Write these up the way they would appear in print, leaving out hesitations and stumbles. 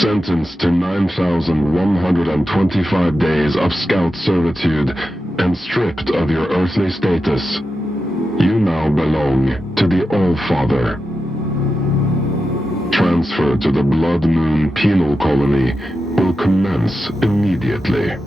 Sentenced to 9,125 days of scout servitude and stripped of your earthly status, you now belong to the All-Father. Transfer to the Blood Moon Penal Colony will commence immediately.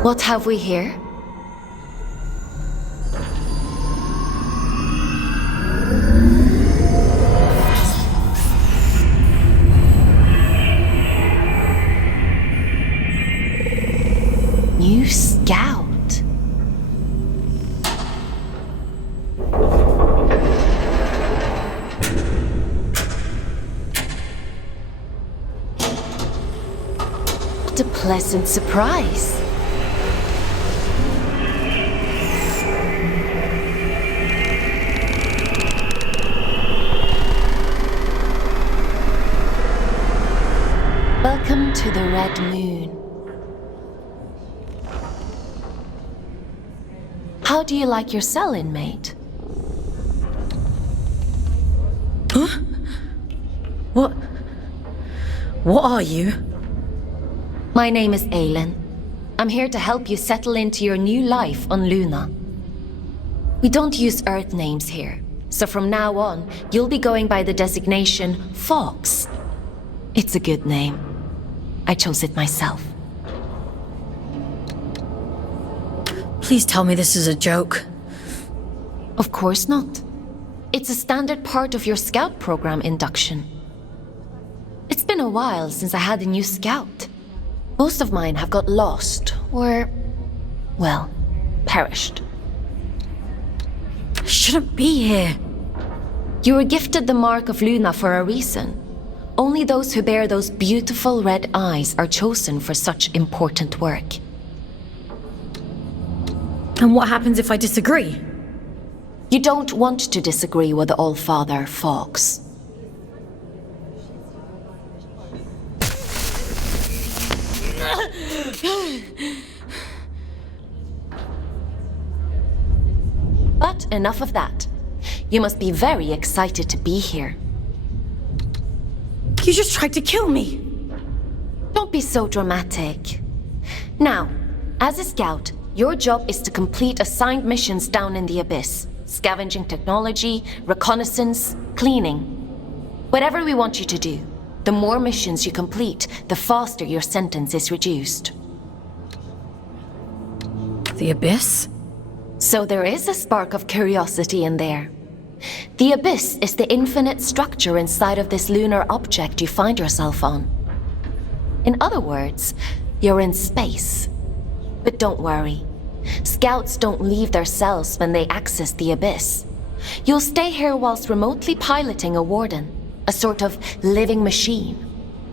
What have we here? New scout. What a pleasant surprise. Welcome to the Red Moon. How do you like your cell, inmate? Huh? What are you? My name is Aylin. I'm here to help you settle into your new life on Luna. We don't use Earth names here, so from now on, you'll be going by the designation Fawkes. It's a good name. I chose it myself. Please tell me this is a joke. Of course not. It's a standard part of your scout program induction. It's been a while since I had a new scout. Most of mine have got lost, or, well, perished. I shouldn't be here. You were gifted the mark of Luna for a reason. Only those who bear those beautiful red eyes are chosen for such important work. And what happens if I disagree? You don't want to disagree with the All-Father, Fawkes. But enough of that. You must be very excited to be here. You just tried to kill me! Don't be so dramatic. Now, as a scout, your job is to complete assigned missions down in the Abyss. Scavenging technology, reconnaissance, cleaning. Whatever we want you to do, the more missions you complete, the faster your sentence is reduced. The Abyss? So there is a spark of curiosity in there. The Abyss is the infinite structure inside of this lunar object you find yourself on. In other words, you're in space. But don't worry. Scouts don't leave their cells when they access the Abyss. You'll stay here whilst remotely piloting a warden, a sort of living machine.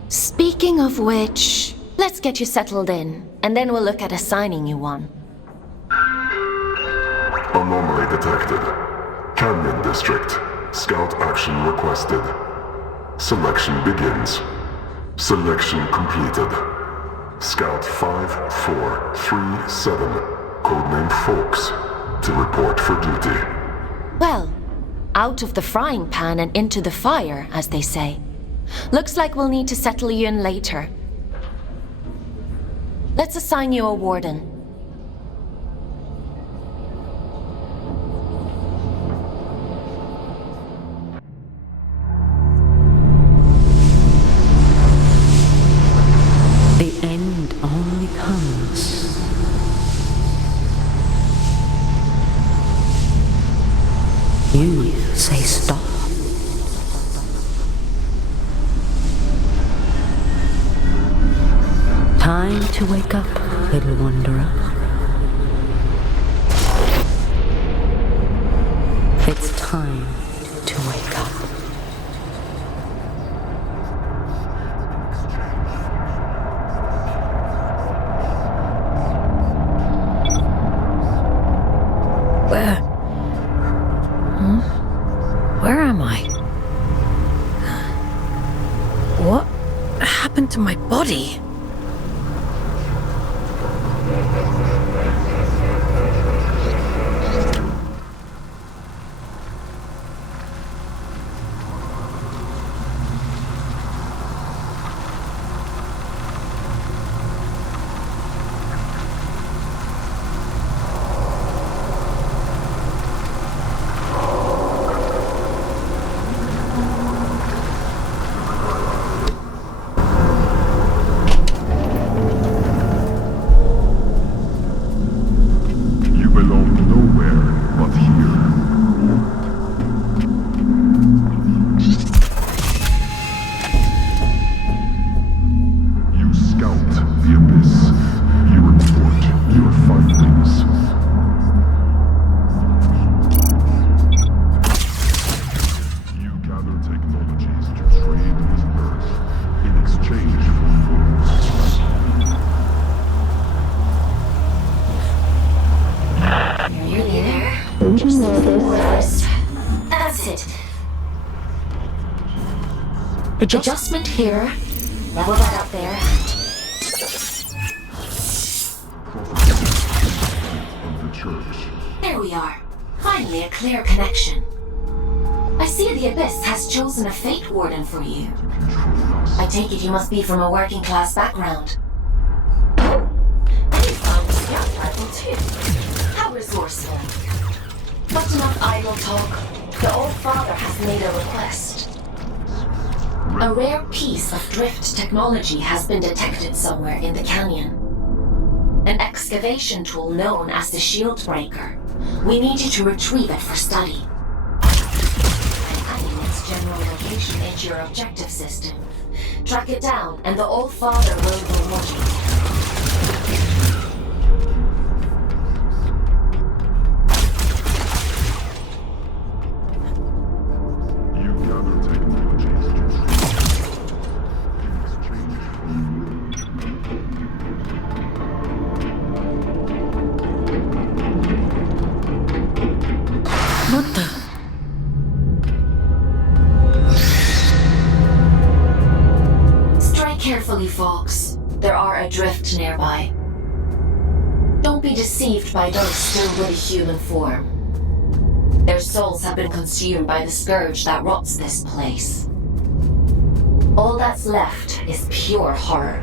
Speaking of which, let's get you settled in, and then we'll look at assigning you one. Anomaly detected. Canyon District. Scout action requested. Selection begins. Selection completed. Scout 5437, codename Fawkes, to report for duty. Well, out of the frying pan and into the fire, as they say. Looks like we'll need to settle you in later. Let's assign you a warden. The end only comes. You say stop. Time to wake up, little wanderer. time to wake up. Where am I? What happened to my body? That's it. Adjustment here. Level that up there. There we are. Finally a clear connection. I see the Abyss has chosen a Fate Warden for you. I take it you must be from a working class background. Oh, and you found a scout rifle too. How resourceful. But enough idle talk. The Old Father has made a request. A rare piece of drift technology has been detected somewhere in the canyon. An excavation tool known as the Shield Breaker. We need you to retrieve it for study. I'm adding its general location into your objective system. Track it down, and the Old Father will reward you. Carefully, Fawkes. There are adrift nearby. Don't be deceived by those still with a human form. Their souls have been consumed by the scourge that rots this place. All that's left is pure horror.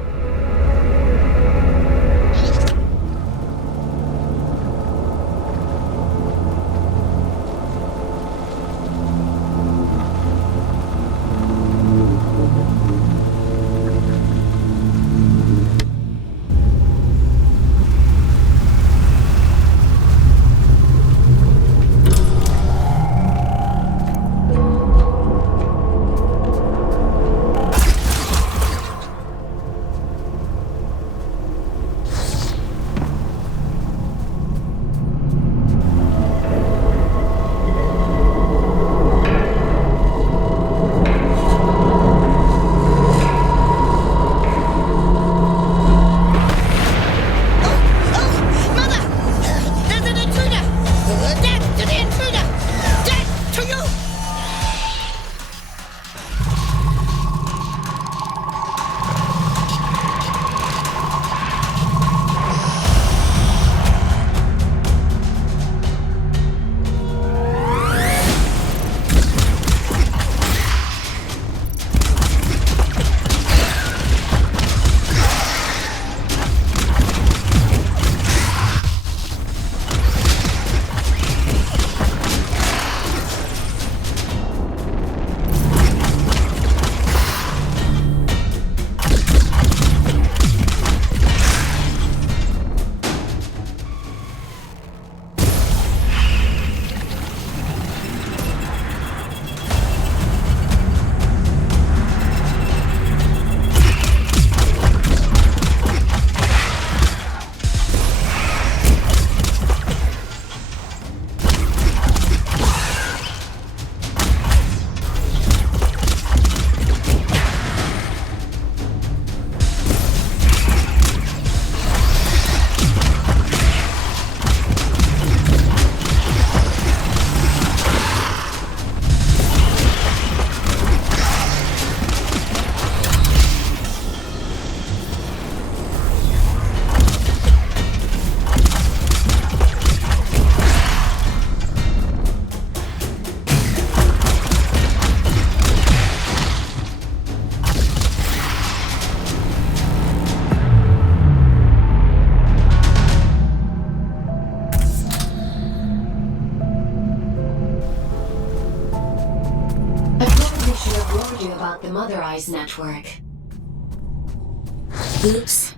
about the Mother Eyes network. Oops.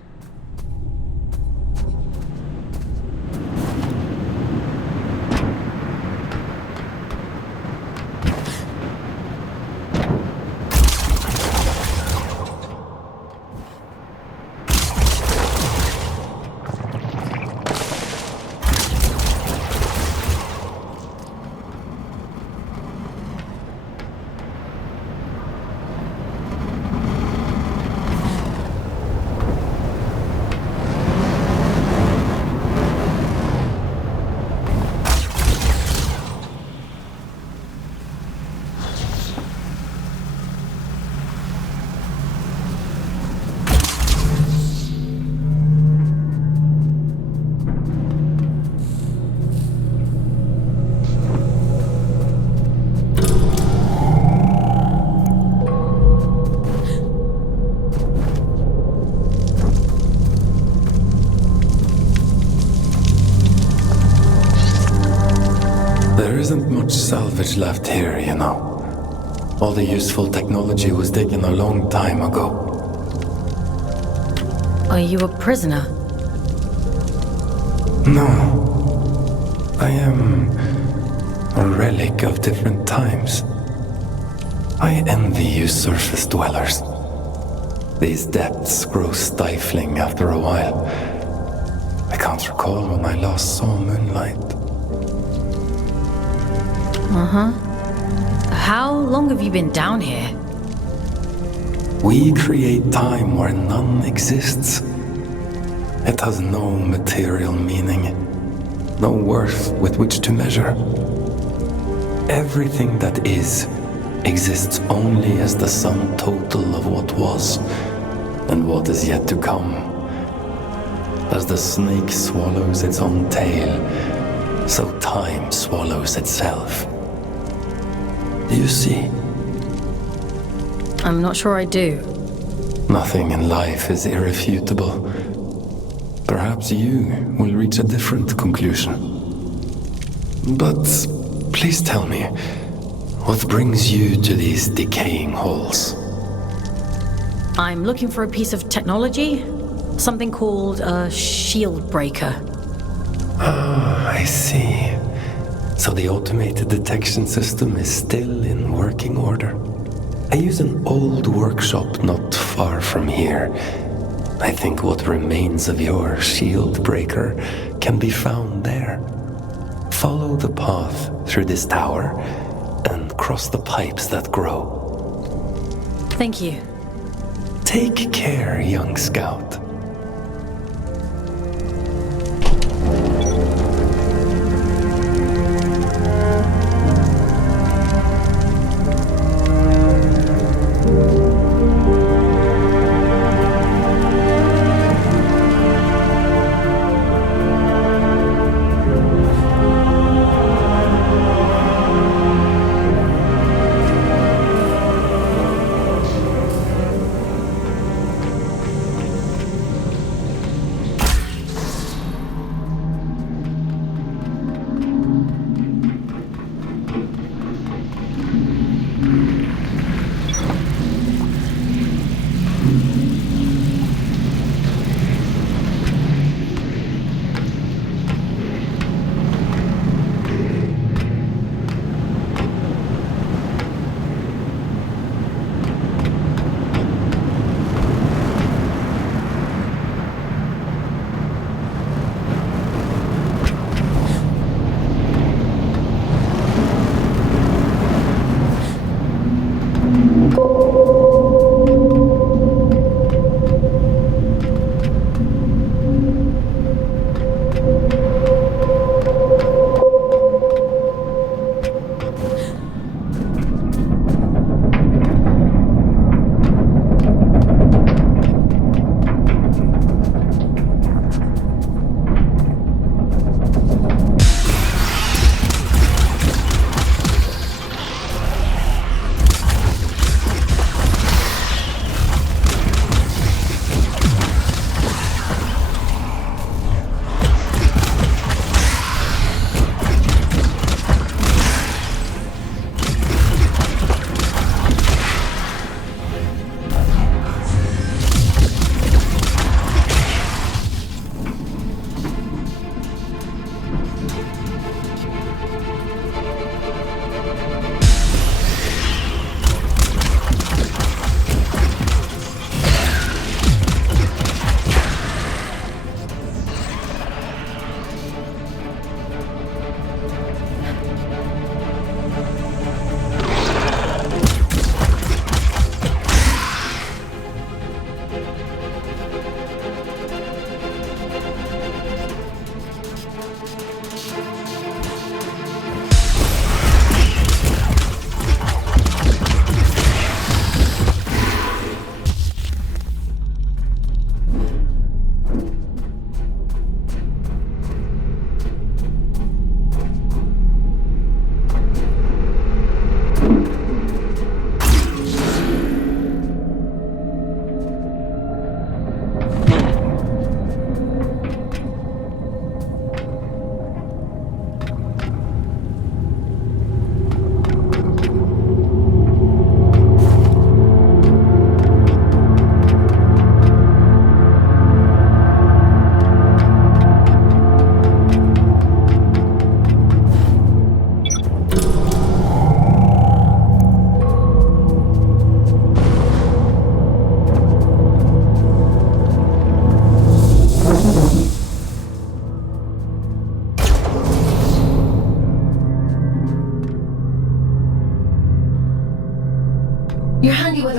There isn't much salvage left here, you know. All the useful technology was taken a long time ago. Are you a prisoner? No. I am a relic of different times. I envy you surface dwellers. These depths grow stifling after a while. I can't recall when I last saw moonlight. How long have you been down here? We create time where none exists. It has no material meaning, no worth with which to measure. Everything that is exists only as the sum total of what was and what is yet to come. As the snake swallows its own tail, so time swallows itself. Do you see? I'm not sure I do. Nothing in life is irrefutable. Perhaps you will reach a different conclusion. But please tell me, what brings you to these decaying halls? I'm looking for a piece of technology. Something called a shield breaker. Ah, I see. So the automated detection system is still in working order. I use an old workshop not far from here. I think what remains of your shield breaker can be found there. Follow the path through this tower and cross the pipes that grow. Thank you. Take care, young scout.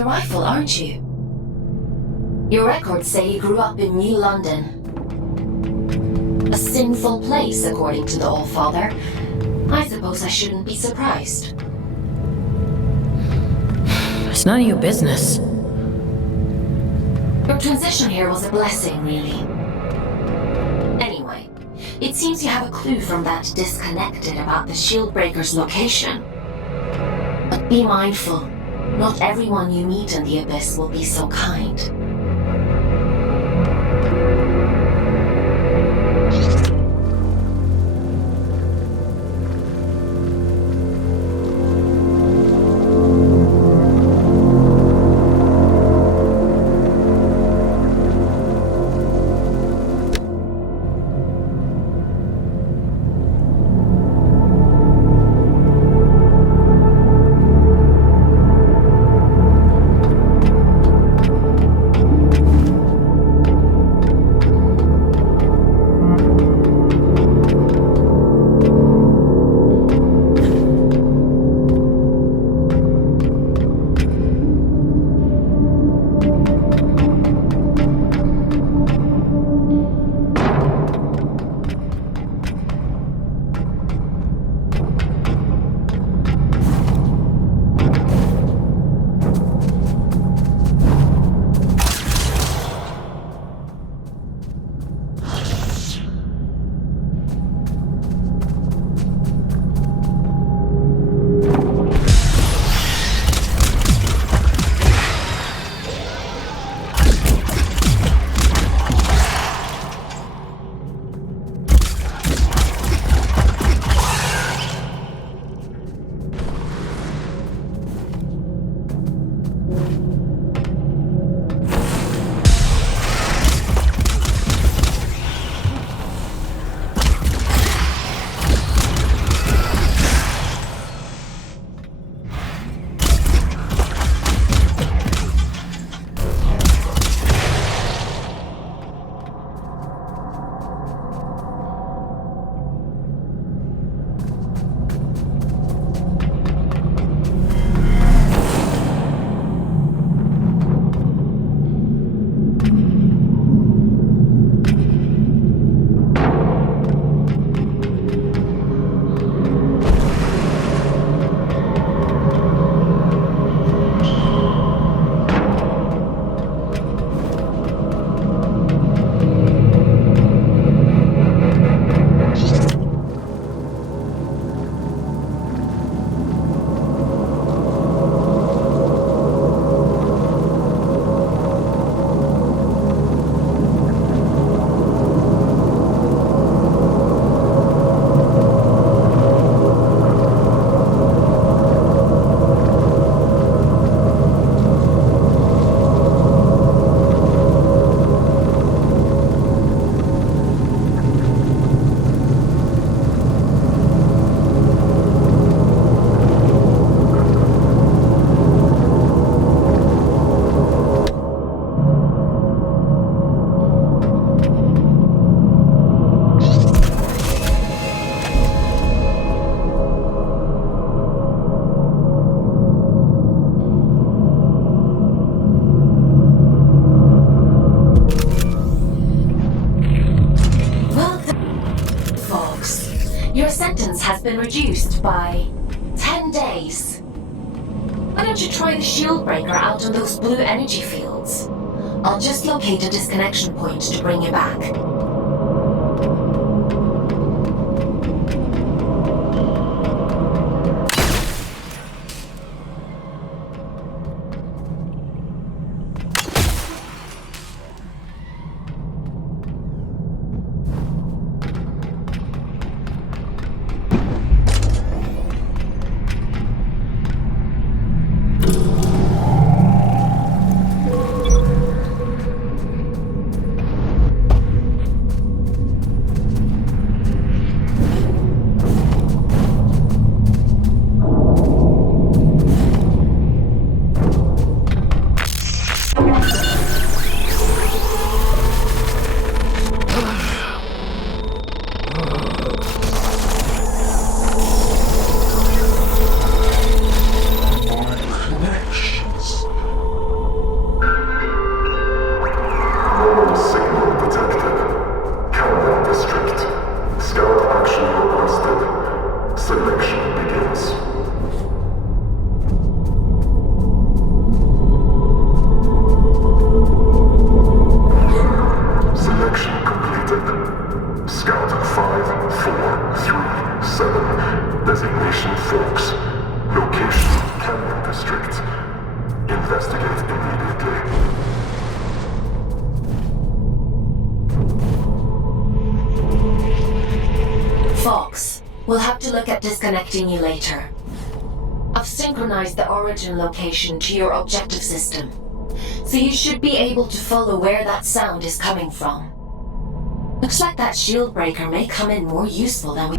rifle, aren't you? Your records say you grew up in New London. A sinful place, according to the Allfather. I suppose I shouldn't be surprised. It's none of your business. Your transition here was a blessing, really. Anyway, it seems you have a clue from that disconnected about the Shieldbreaker's location. But be mindful. Not everyone you meet in the Abyss will be so kind. has been reduced by 10 days. Why don't you try the Shieldbreaker out on those blue energy fields? I'll just locate a disconnection point to bring you back. Designation Fawkes. Location Canyon District. Investigate immediately. Fawkes, we'll have to look at disconnecting you later. I've synchronized the origin location to your objective system, so you should be able to follow where that sound is coming from. Looks like that shield breaker may come in more useful than we...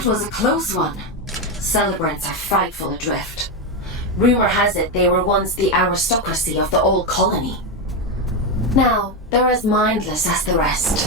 That was a close one. Celebrants are frightful adrift. Rumor has it they were once the aristocracy of the old colony. Now, they're as mindless as the rest.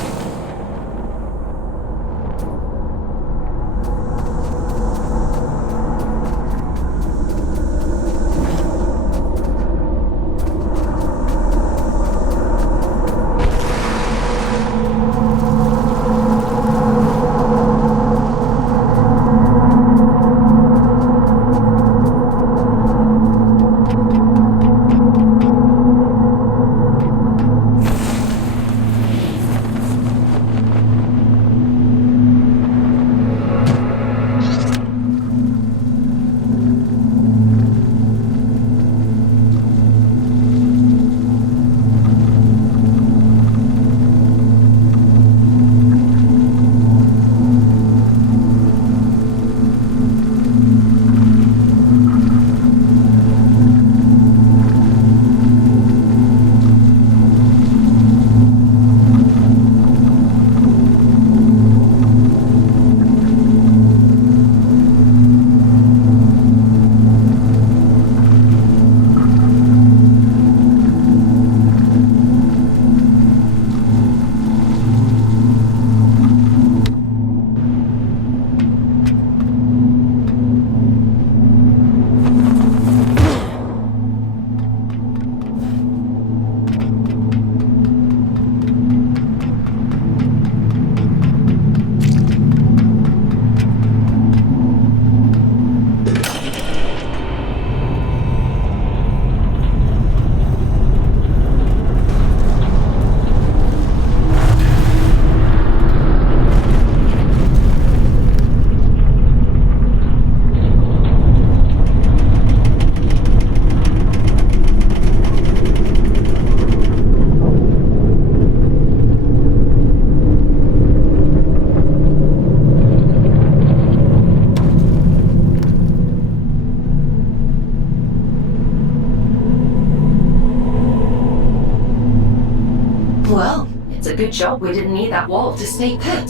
Well, it's a good job we didn't need that wall to stay put.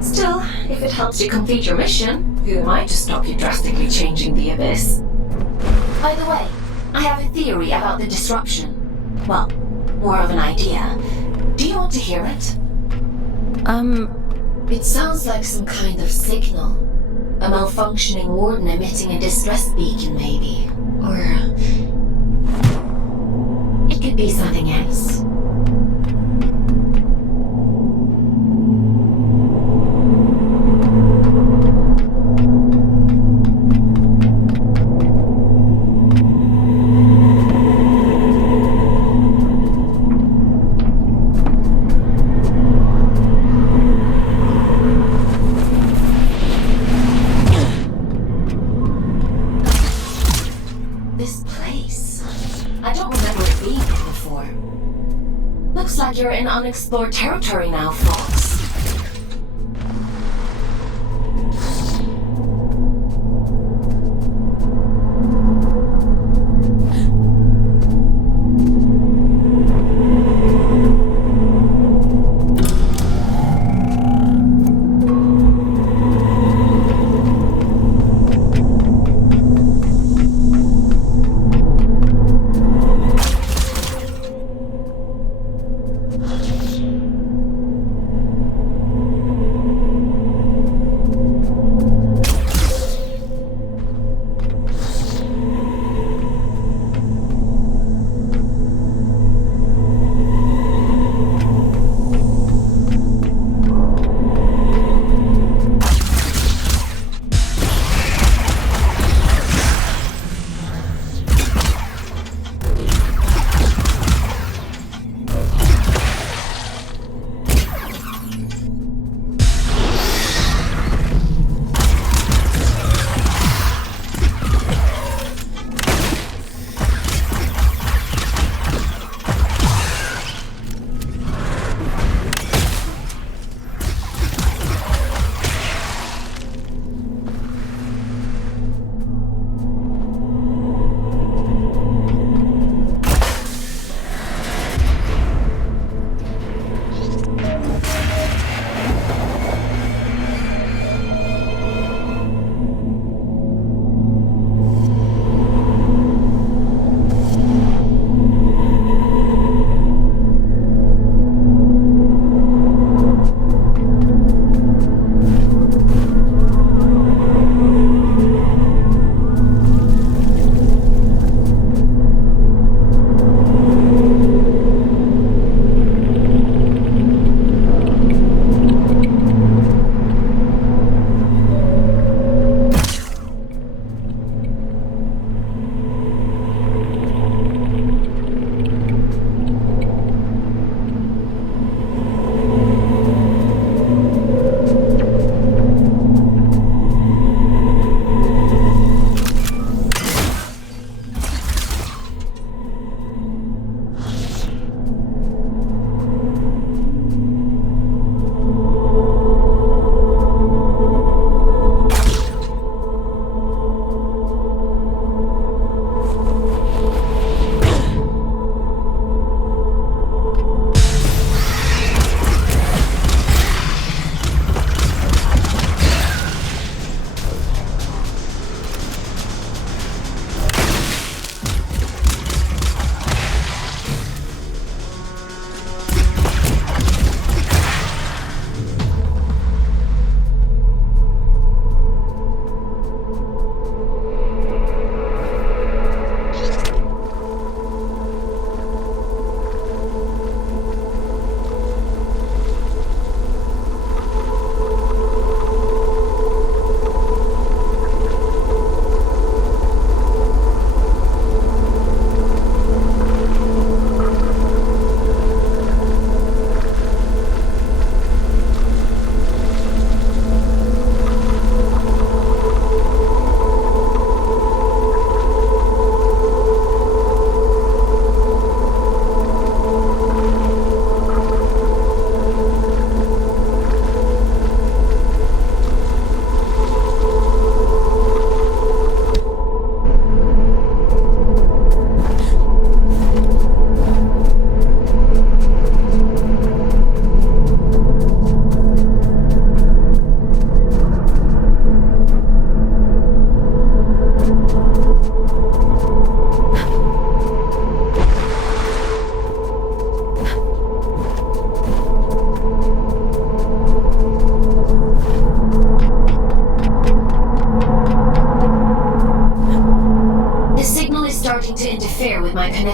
Still, if it helps you complete your mission, who am I to stop you drastically changing the Abyss? By the way, I have a theory about the disruption. Well, more of an idea. Do you want to hear it? It sounds like some kind of signal. A malfunctioning warden emitting a distress beacon, maybe. Or... it could be something else. You're in unexplored territory now, Fawkes.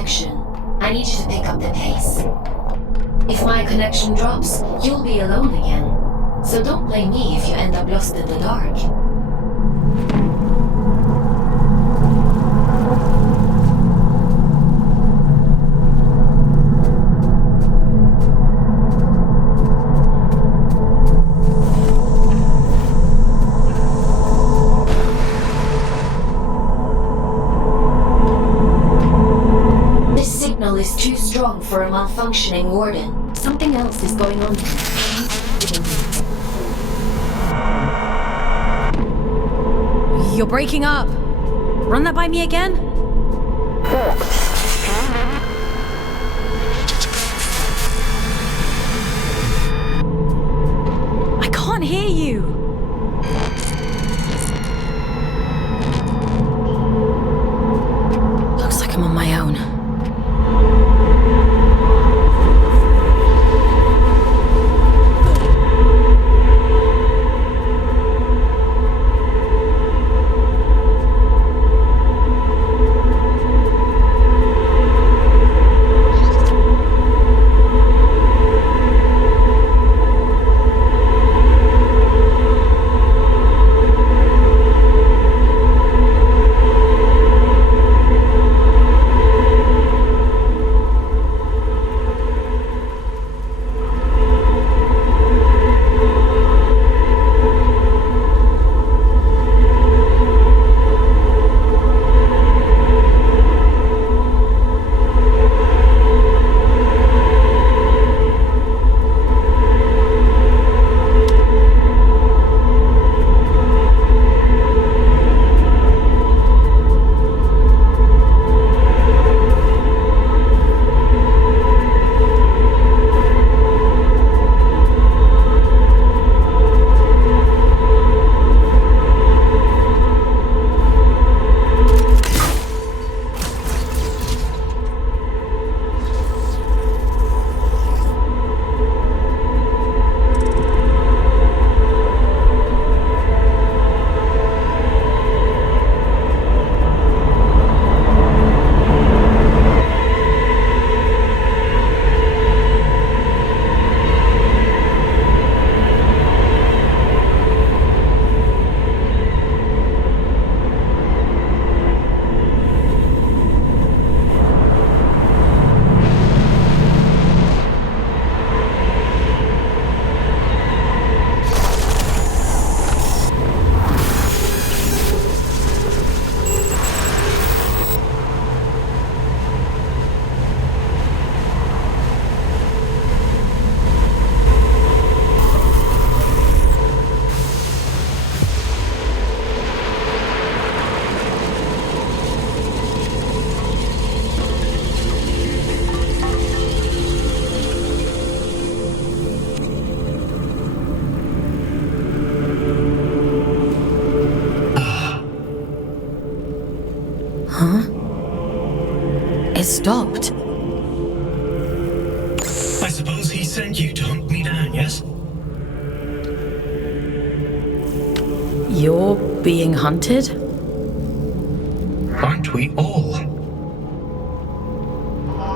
connection. I need you to pick up the pace. If my connection drops, you'll be alone again. So don't blame me if you end up lost in the dark. Is too strong for a malfunctioning warden. Something else is going on. You're breaking up. Run that by me again? I can't hear you. Looks like I'm on my own. It stopped. I suppose he sent you to hunt me down, yes? You're being hunted? Aren't we all?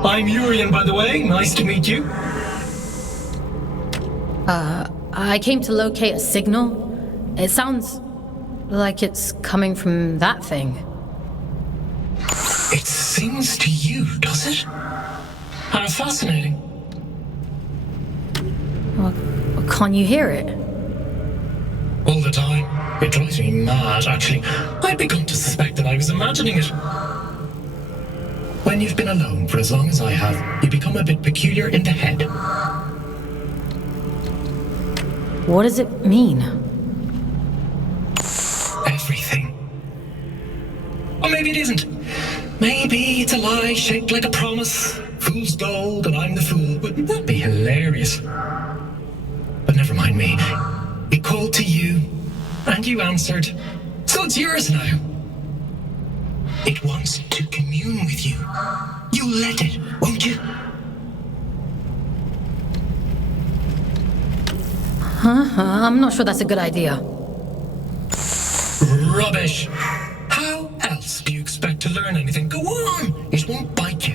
I'm Urian, by the way. Nice to meet you. I came to locate a signal. It sounds like it's coming from that thing. It sings to you, does it? How fascinating. Well, can't you hear it? All the time. It drives me mad, actually. I'd begun to suspect that I was imagining it. When you've been alone for as long as I have, you become a bit peculiar in the head. What does it mean? Everything. Or maybe it isn't. Maybe it's a lie shaped like a promise. Fool's gold and I'm the fool. Wouldn't that be hilarious? But never mind me. It called to you, and you answered. So it's yours now. It wants to commune with you. You let it, won't you? I'm not sure that's a good idea. Rubbish. How else do you expect to learn anything? Go on. It won't bite you.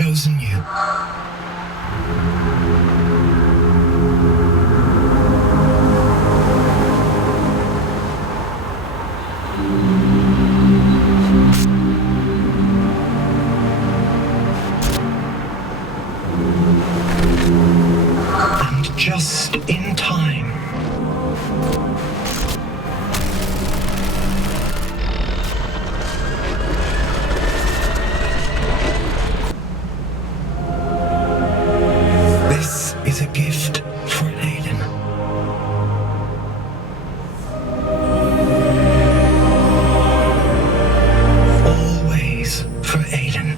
chosen you. And just in time. This is a gift for Aiden. Always for Aiden.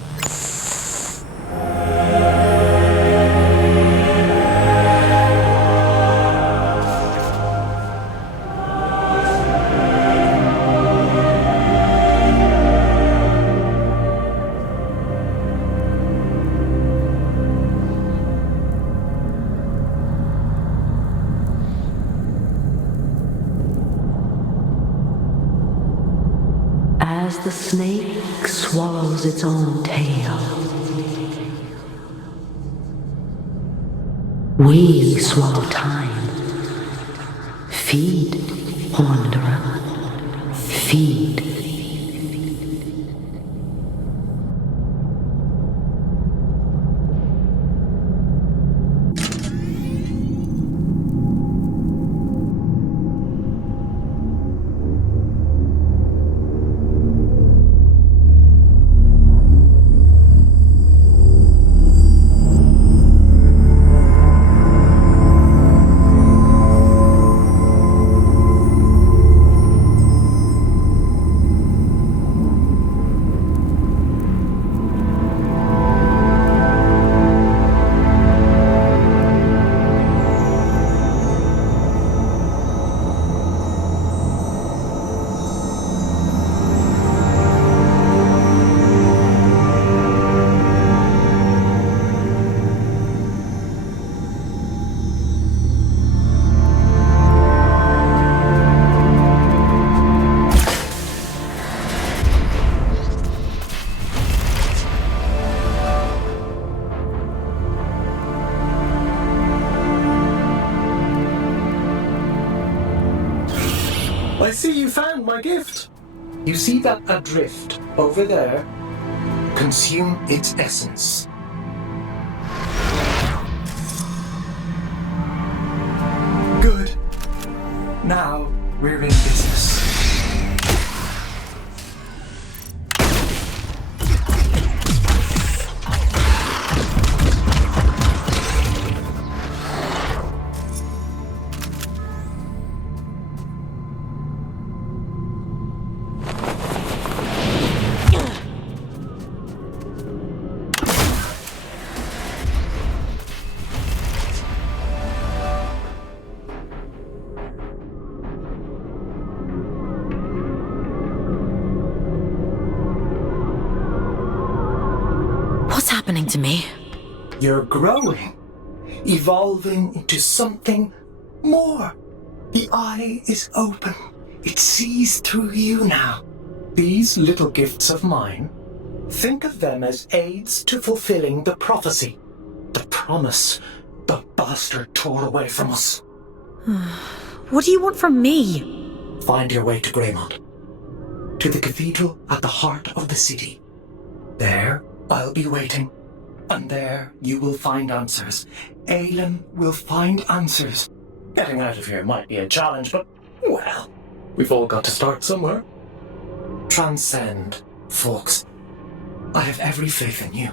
As the snake swallows its own tail, we swallow time. Feed, wanderer. Feed. I see you found my gift. You see that adrift over there? Consume its essence. Good. Now we're in business. What's happening to me? You're growing, evolving into something more. The eye is open. It sees through you now. These little gifts of mine, think of them as aids to fulfilling the prophecy, the promise the bastard tore away from us. What do you want from me? Find your way to Greymont, to the cathedral at the heart of the city. There, I'll be waiting, and there you will find answers. Aelin will find answers. Getting out of here might be a challenge, but, well, we've all got to start somewhere. Transcend, Fawkes. I have every faith in you.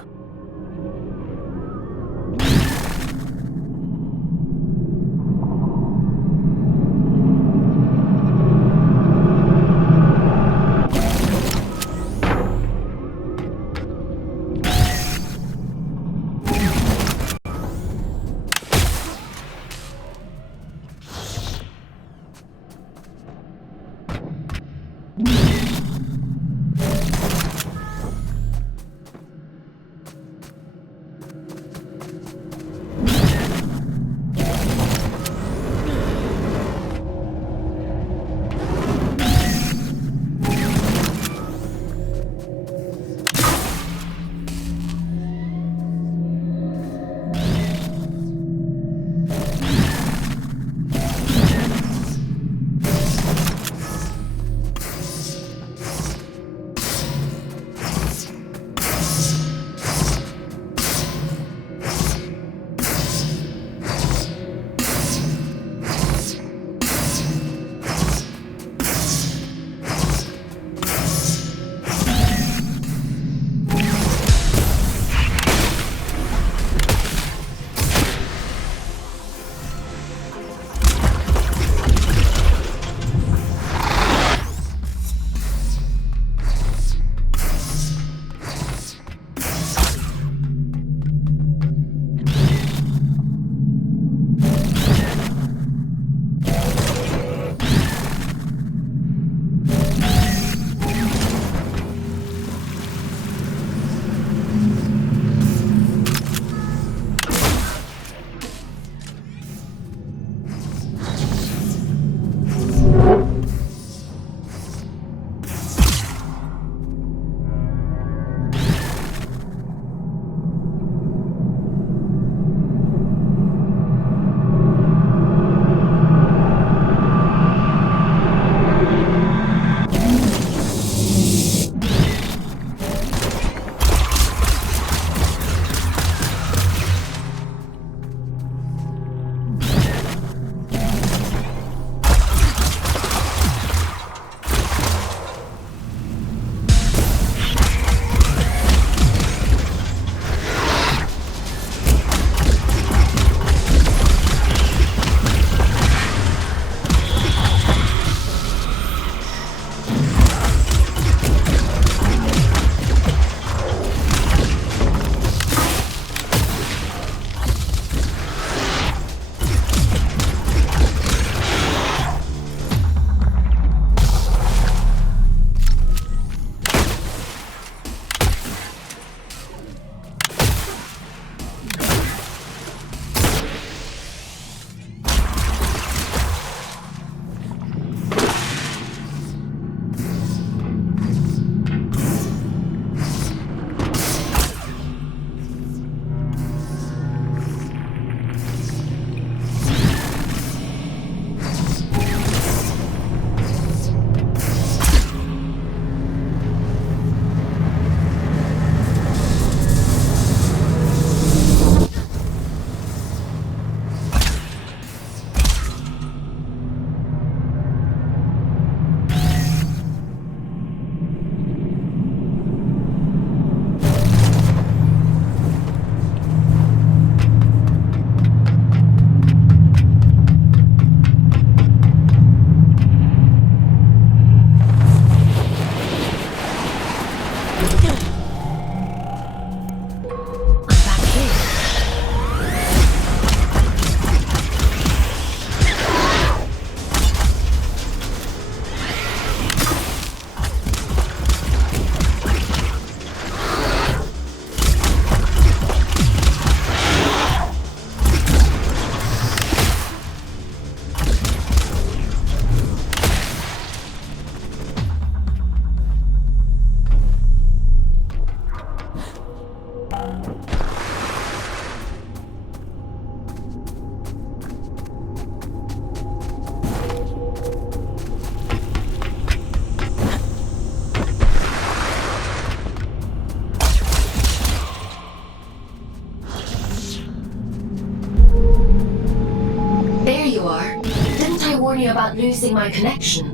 warn you about losing my connection.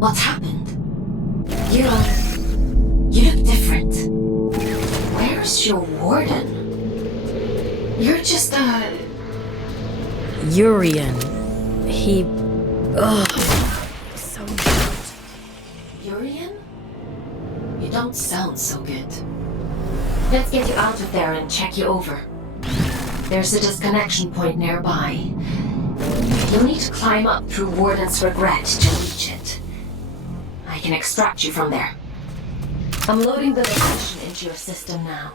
What's happened? You look different. Where's your warden? You're just Urian. He... Ugh. So good. Urian? You don't sound so good. Let's get you out of there and check you over. There's a disconnection point nearby. You'll need to climb up through Warden's Regret to reach it. I can extract you from there. I'm loading the location into your system now.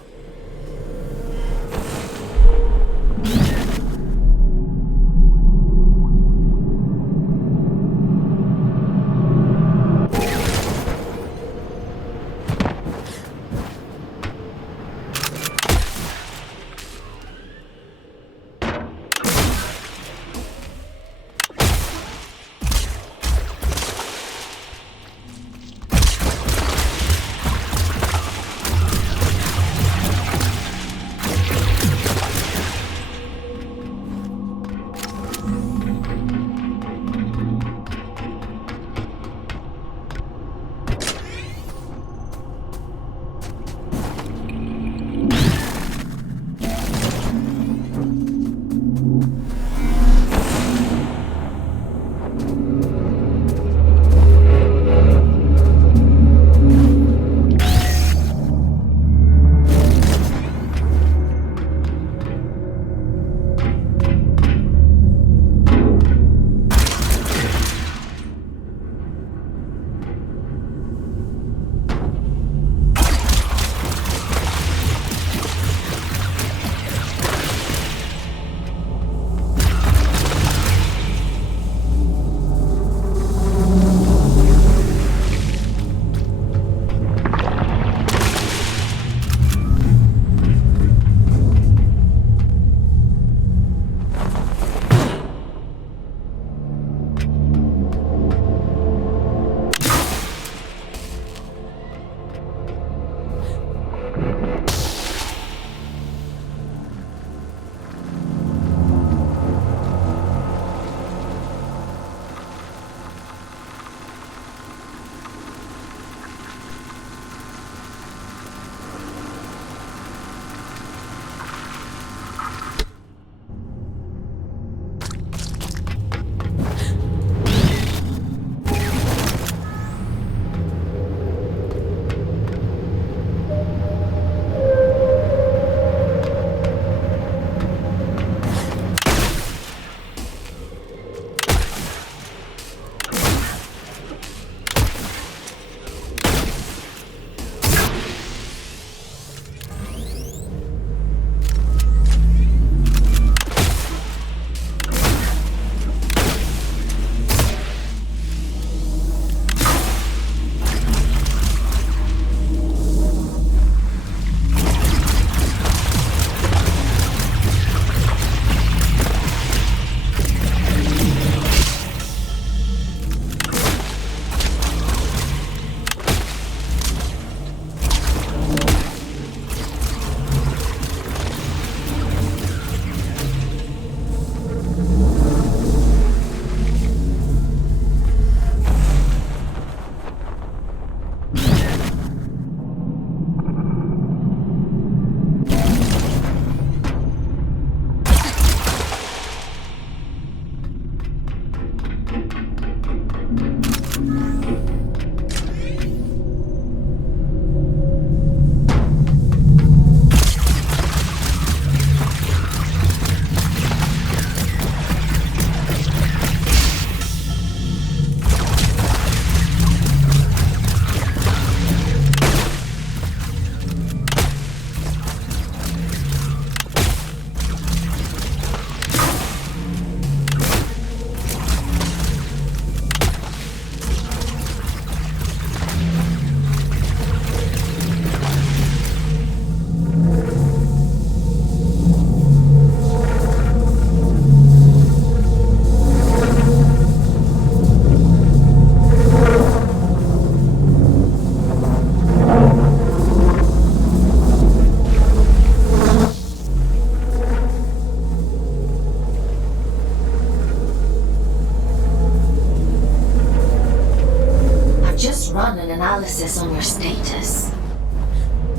emphasis on your status.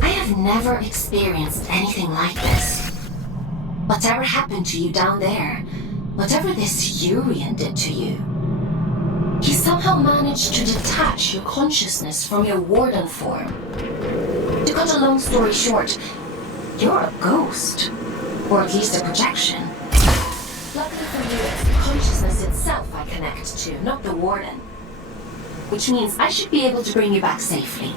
I have never experienced anything like this. Whatever happened to you down there, whatever this Urian did to you, he somehow managed to detach your consciousness from your warden form. To cut a long story short, you're a ghost. Or at least a projection. Luckily for you, it's the consciousness itself I connect to, not the warden. Which means I should be able to bring you back safely.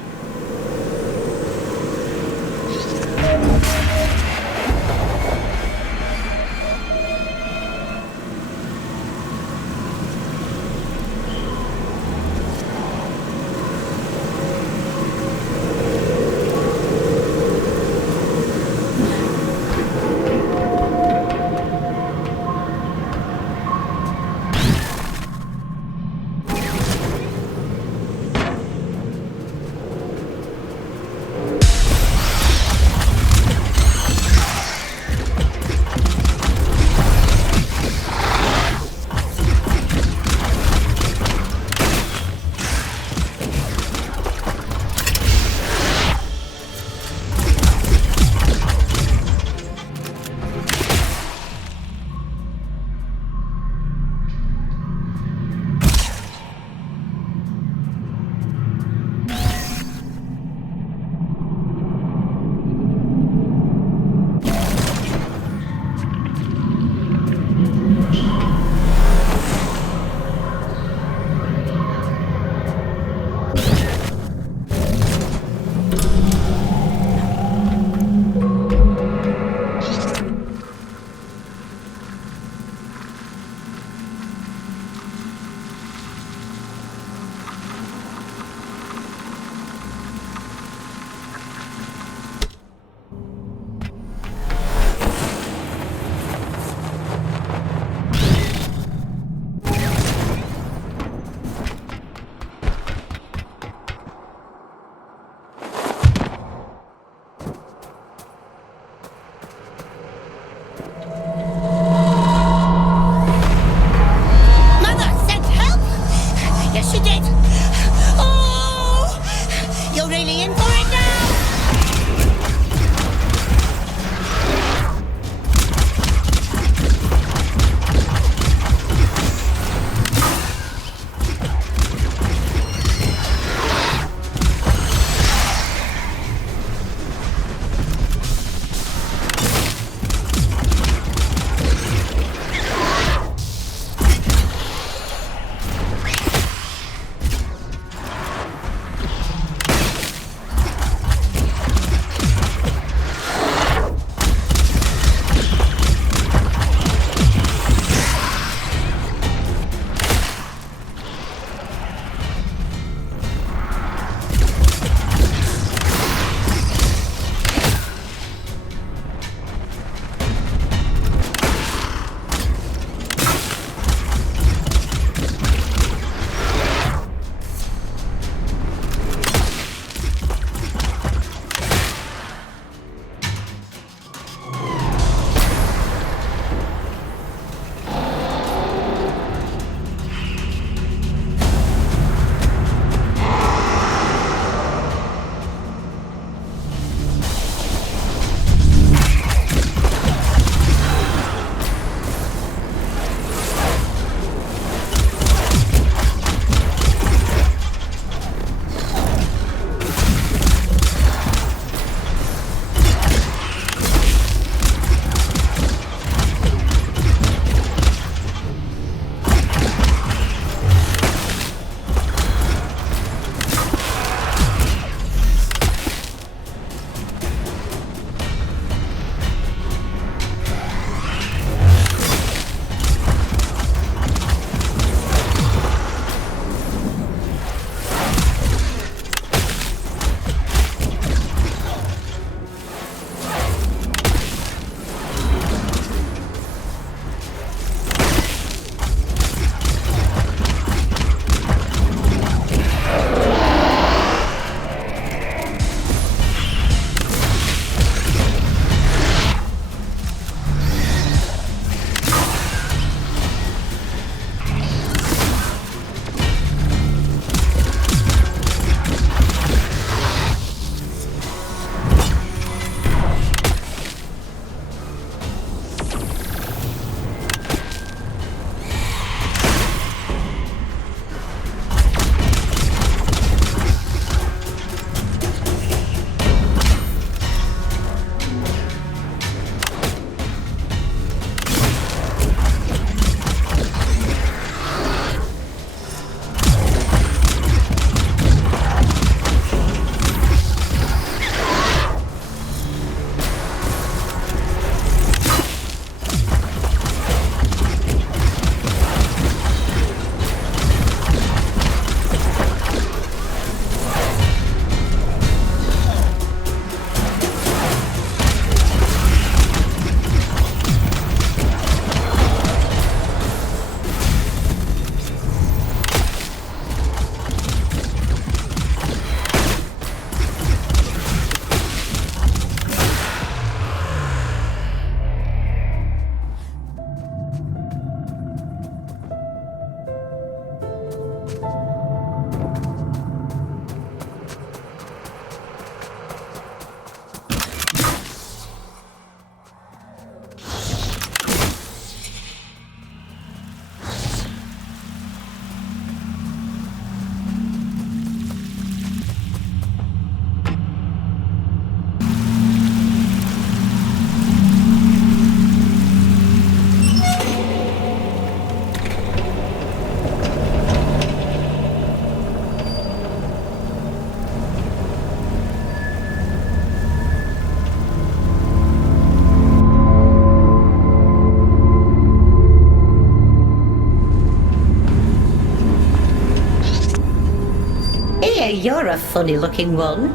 you're a funny-looking one.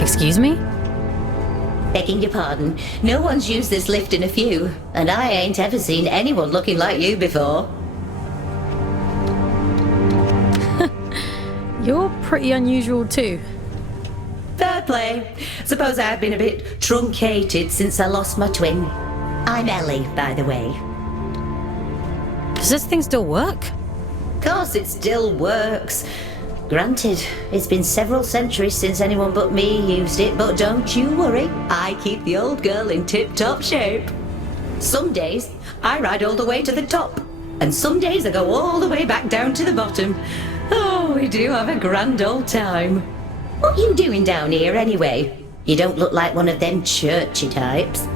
Excuse me? Begging your pardon, no one's used this lift in a few, and I ain't ever seen anyone looking like you before. You're pretty unusual too. Fair play. Suppose I've been a bit truncated since I lost my twin. I'm Ellie, by the way. Does this thing still work? Of course it still works. Granted, it's been several centuries since anyone but me used it, but don't you worry, I keep the old girl in tip-top shape. Some days, I ride all the way to the top, and some days I go all the way back down to the bottom. Oh, we do have a grand old time. What you doing down here anyway? You don't look like one of them churchy types.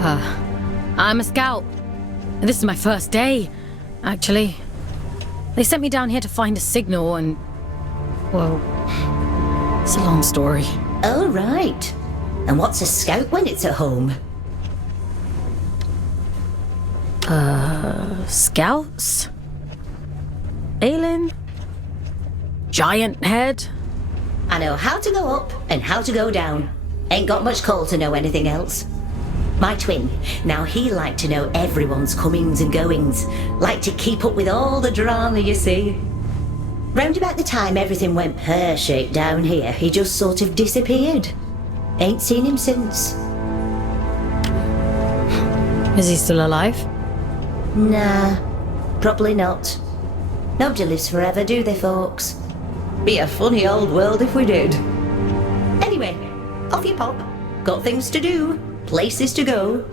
I'm a scout. And this is my first day, actually. They sent me down here to find a signal and... well... it's a long story. Oh, right. And what's a scout when it's at home? Scouts? Aelin? Giant head? I know how to go up and how to go down. Ain't got much call to know anything else. My twin, now he liked to know everyone's comings and goings. Liked to keep up with all the drama, you see. Round about the time everything went pear-shaped down here, he just sort of disappeared. Ain't seen him since. Is he still alive? Nah, probably not. Nobody lives forever, do they, Fawkes? Be a funny old world if we did. Anyway, off you pop. Got things to do, places to go.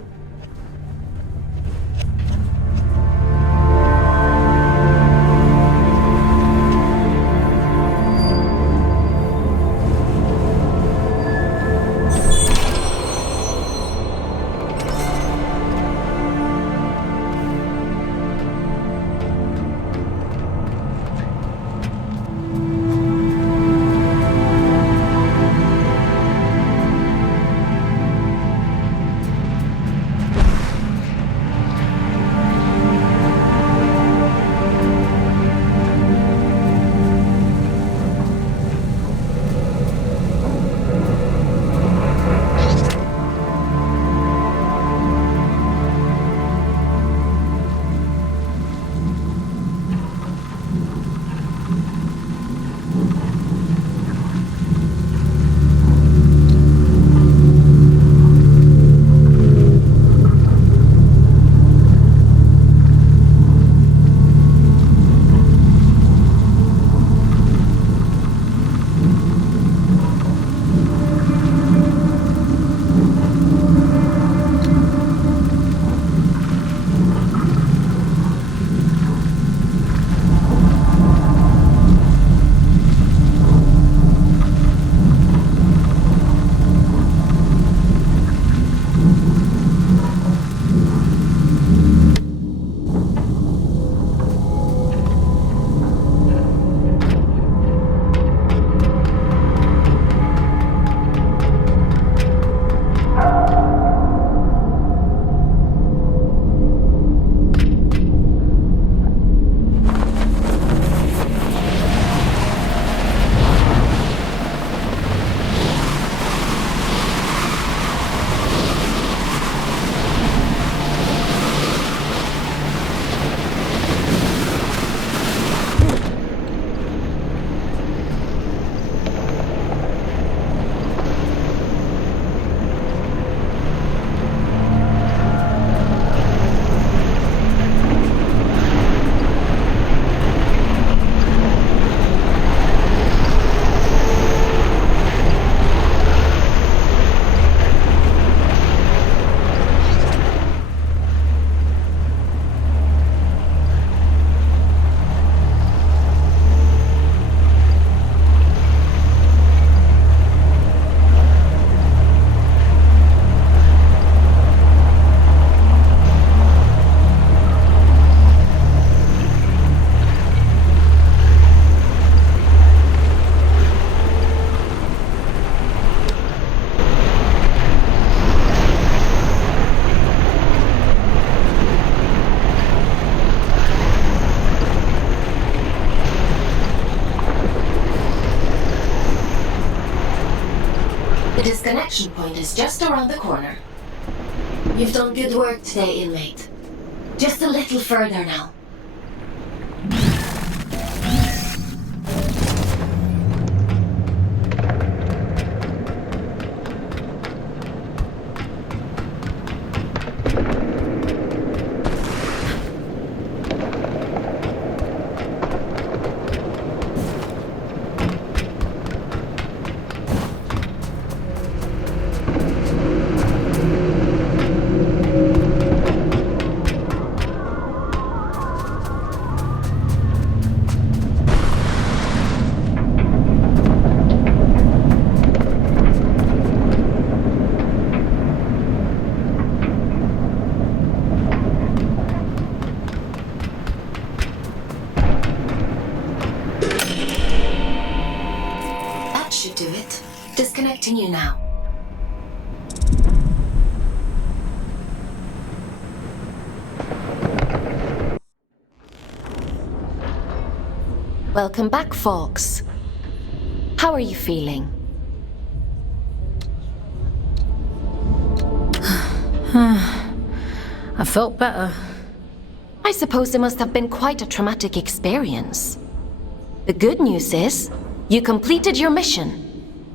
disconnection point is just around the corner. You've done good work today, inmate. Just a little further now. Should do it. Disconnecting you now. Welcome back, Fawkes. How are you feeling? I felt better. I suppose it must have been quite a traumatic experience. The good news is, you completed your mission.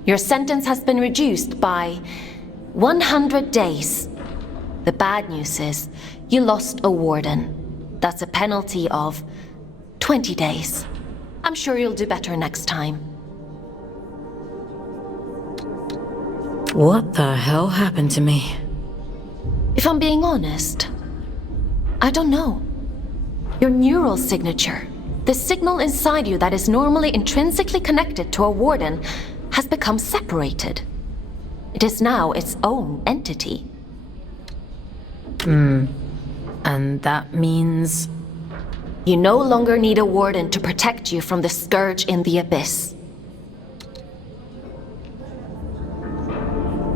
Your sentence has been reduced by 100 days. The bad news is, you lost a warden. That's a penalty of 20 days. I'm sure you'll do better next time. What the hell happened to me? If I'm being honest, I don't know. Your neural signature, the signal inside you that is normally intrinsically connected to a warden, has become separated. It is now its own entity. And that means... You no longer need a warden to protect you from the scourge in the abyss.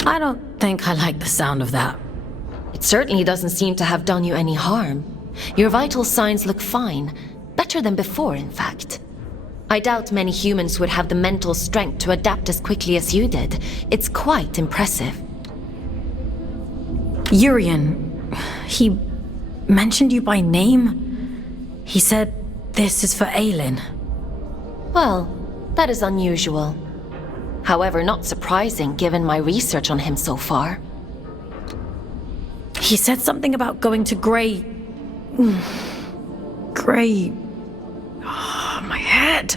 I don't think I like the sound of that. It certainly doesn't seem to have done you any harm. Your vital signs look fine. Better than before, in fact. I doubt many humans would have the mental strength to adapt as quickly as you did. It's quite impressive. Urian, he mentioned you by name? He said this is for Aelin. Well, that is unusual. However, not surprising given my research on him so far. He said something about going to Grey... Grey... Oh, my head.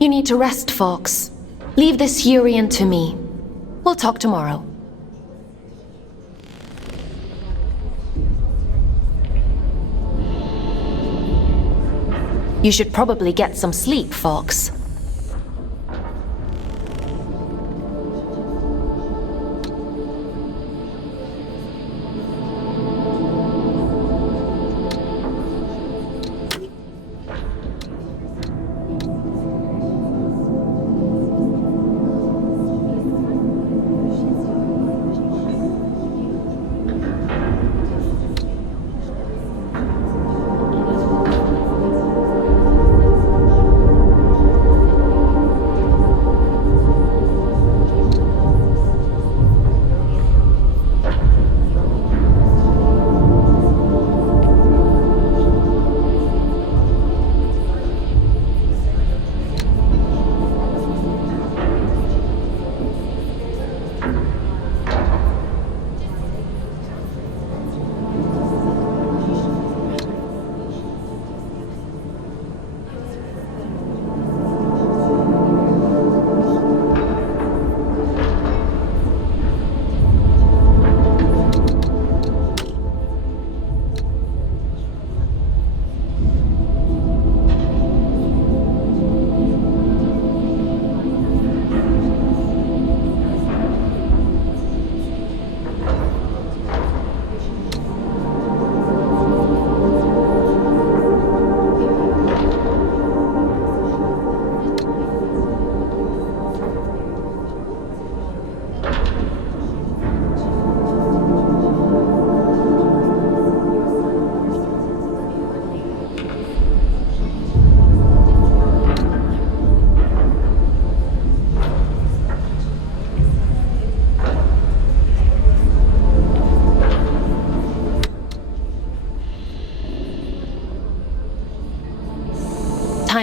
You need to rest, Fawkes. Leave this Urian to me. We'll talk tomorrow. You should probably get some sleep, Fawkes.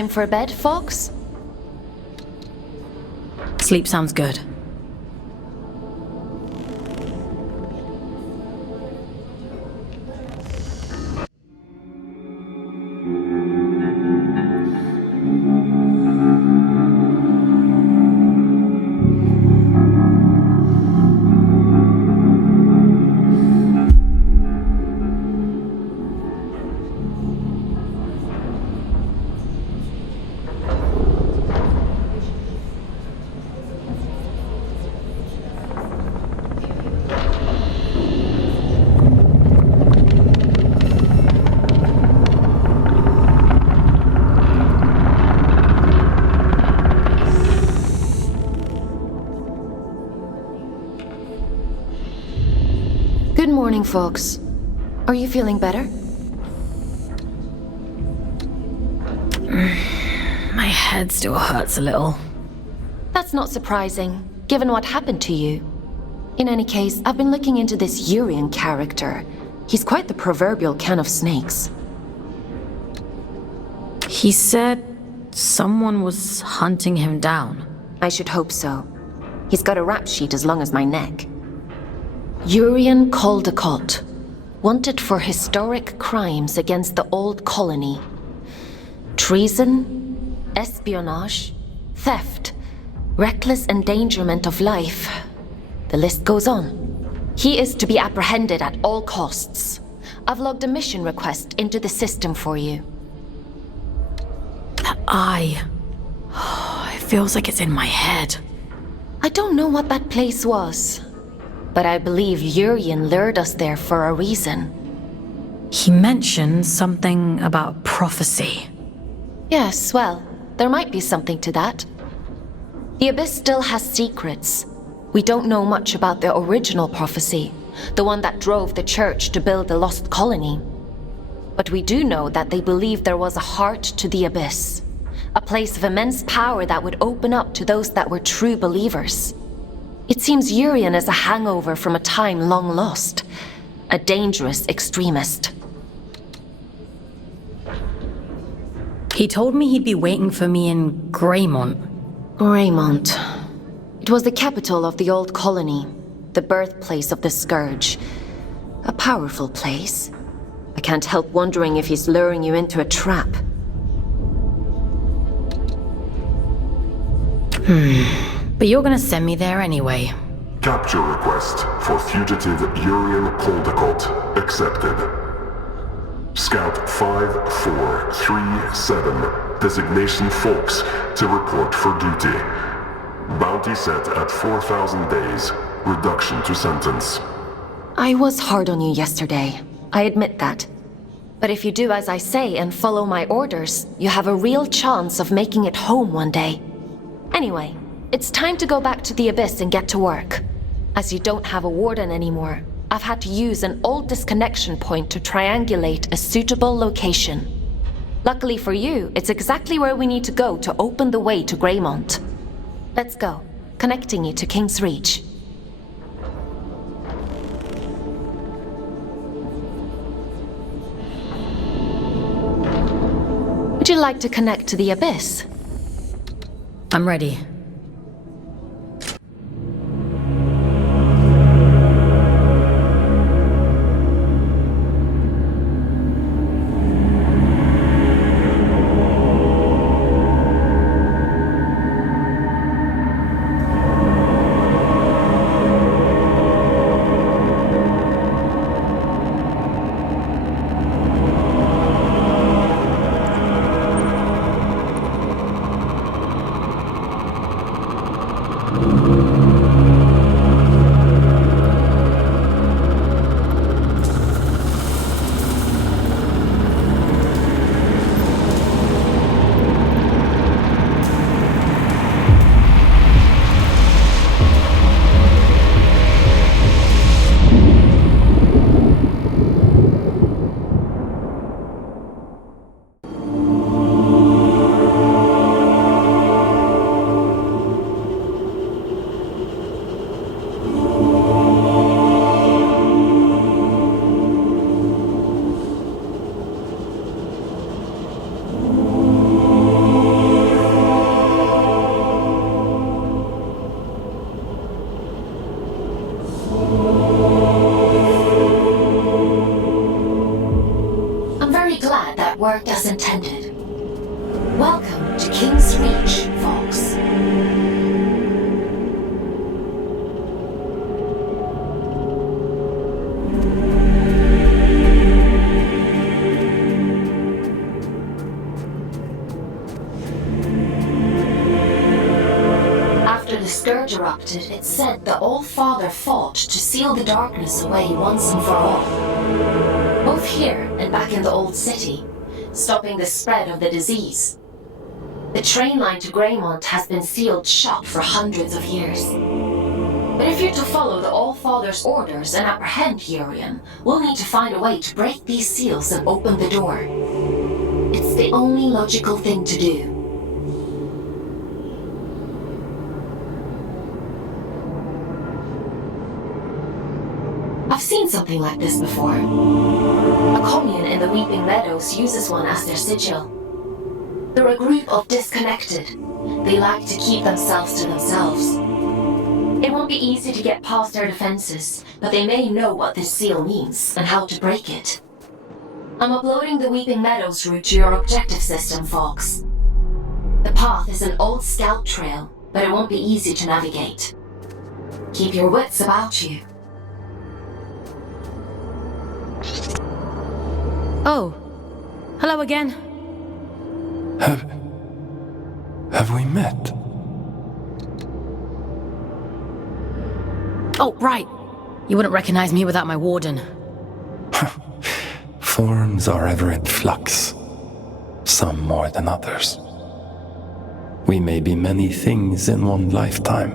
Time for bed, Fawkes? Sleep sounds good. Good morning, Fawkes. Are you feeling better? My head still hurts a little. That's not surprising, given what happened to you. In any case, I've been looking into this Urian character. He's quite the proverbial can of snakes. He said someone was hunting him down. I should hope so. He's got a rap sheet as long as my neck. Urian Caldecott, wanted for historic crimes against the old colony. Treason, espionage, theft, reckless endangerment of life. The list goes on. He is to be apprehended at all costs. I've logged a mission request into the system for you. That eye. It feels like it's in my head. I don't know what that place was, but I believe Urian lured us there for a reason. He mentioned something about prophecy. Yes, well, there might be something to that. The Abyss still has secrets. We don't know much about the original prophecy, the one that drove the Church to build the lost colony. But we do know that they believed there was a heart to the Abyss, a place of immense power that would open up to those that were true believers. It seems Urian is a hangover from a time long lost, a dangerous extremist. He told me he'd be waiting for me in Greymont. Greymont. It was the capital of the old colony, the birthplace of the Scourge. A powerful place. I can't help wondering if he's luring you into a trap. But you're gonna send me there anyway. Capture request for fugitive Urian Caldecott accepted. Scout 5437, designation Fawkes, to report for duty. Bounty set at 4,000 days, reduction to sentence. I was hard on you yesterday. I admit that. But if you do as I say and follow my orders, you have a real chance of making it home one day. Anyway, it's time to go back to the Abyss and get to work. As you don't have a warden anymore, I've had to use an old disconnection point to triangulate a suitable location. Luckily for you, it's exactly where we need to go to open the way to Greymont. Let's go, connecting you to King's Reach. Would you like to connect to the Abyss? I'm ready. worked as intended. Welcome to King's Reach, Fawkes. After the Scourge erupted, it said the All-Father fought to seal the darkness away once and for all. Both here and back in the Old City, stopping the spread of the disease. The train line to Greymont has been sealed shut for hundreds of years. But if you're to follow the All-Father's orders and apprehend Urian, we'll need to find a way to break these seals and open the door. It's the only logical thing to do. I've seen something like this before. A commune in the Weeping Meadows uses one as their sigil. They're a group of disconnected. They like to keep themselves to themselves. It won't be easy to get past their defenses, but they may know what this seal means and how to break it. I'm uploading the Weeping Meadows route to your objective system, Fawkes. The path is an old scout trail, but it won't be easy to navigate. Keep your wits about you. Oh, hello again. Have we met? Oh, right. You wouldn't recognize me without my warden. Forms are ever in flux, some more than others. We may be many things in one lifetime.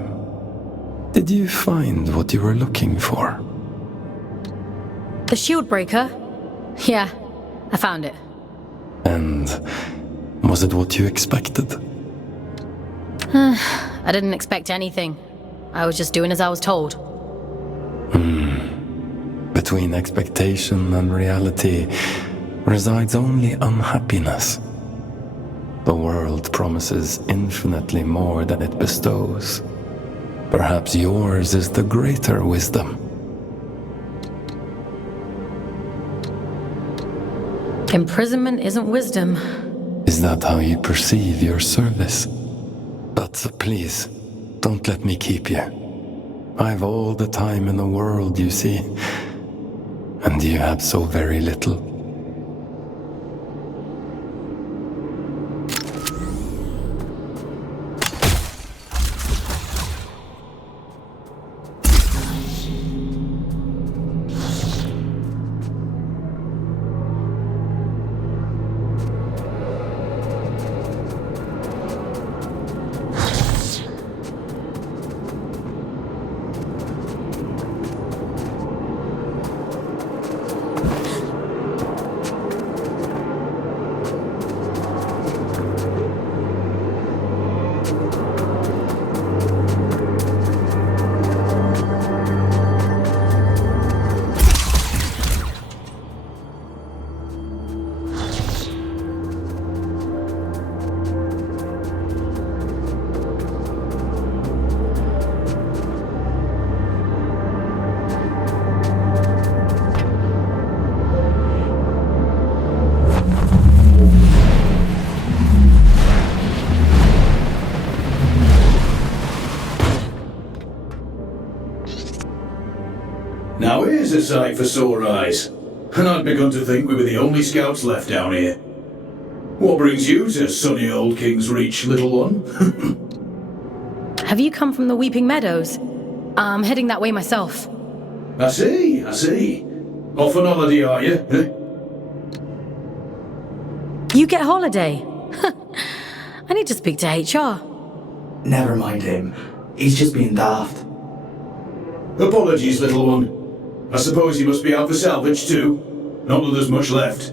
Did you find what you were looking for? The shield breaker? Yeah, I found it. And was it what you expected? I didn't expect anything. I was just doing as I was told. Between expectation and reality resides only unhappiness. The world promises infinitely more than it bestows. Perhaps yours is the greater wisdom. Imprisonment isn't wisdom. Is that how you perceive your service? But please, don't let me keep you. I've all the time in the world, you see. And you have so very little. Now here's a sight for sore eyes. And I'd begun to think we were the only scouts left down here. What brings you to sunny old King's Reach, little one? Have you come from the Weeping Meadows? I'm heading that way myself. I see. Off on holiday, are you? You get holiday? I need to speak to HR. Never mind him. He's just being daft. Apologies, little one. I suppose you must be out for salvage too. Not that there's much left.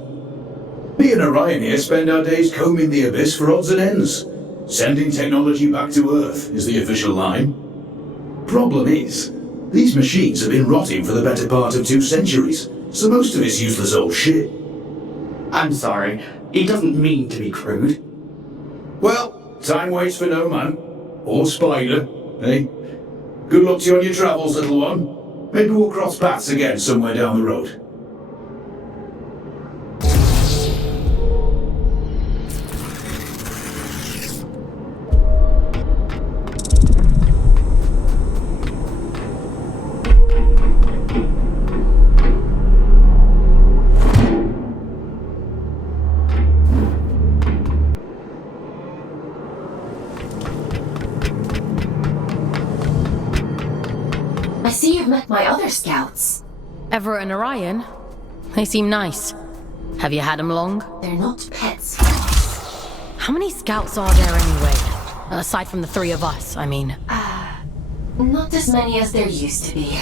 Me and Orion here spend our days combing the abyss for odds and ends. Sending technology back to Earth is the official line. Problem is, these machines have been rotting for the better part of 2 centuries, so most of it's useless old shit. I'm sorry. He doesn't mean to be crude. Well, time waits for no man. Or spider, eh? Good luck to you on your travels, little one. Maybe we'll cross paths again somewhere down the road. other scouts? Everett and Orion? They seem nice. Have you had them long? They're not pets. How many scouts are there anyway? Aside from the three of us, I mean. Not as many as there used to be.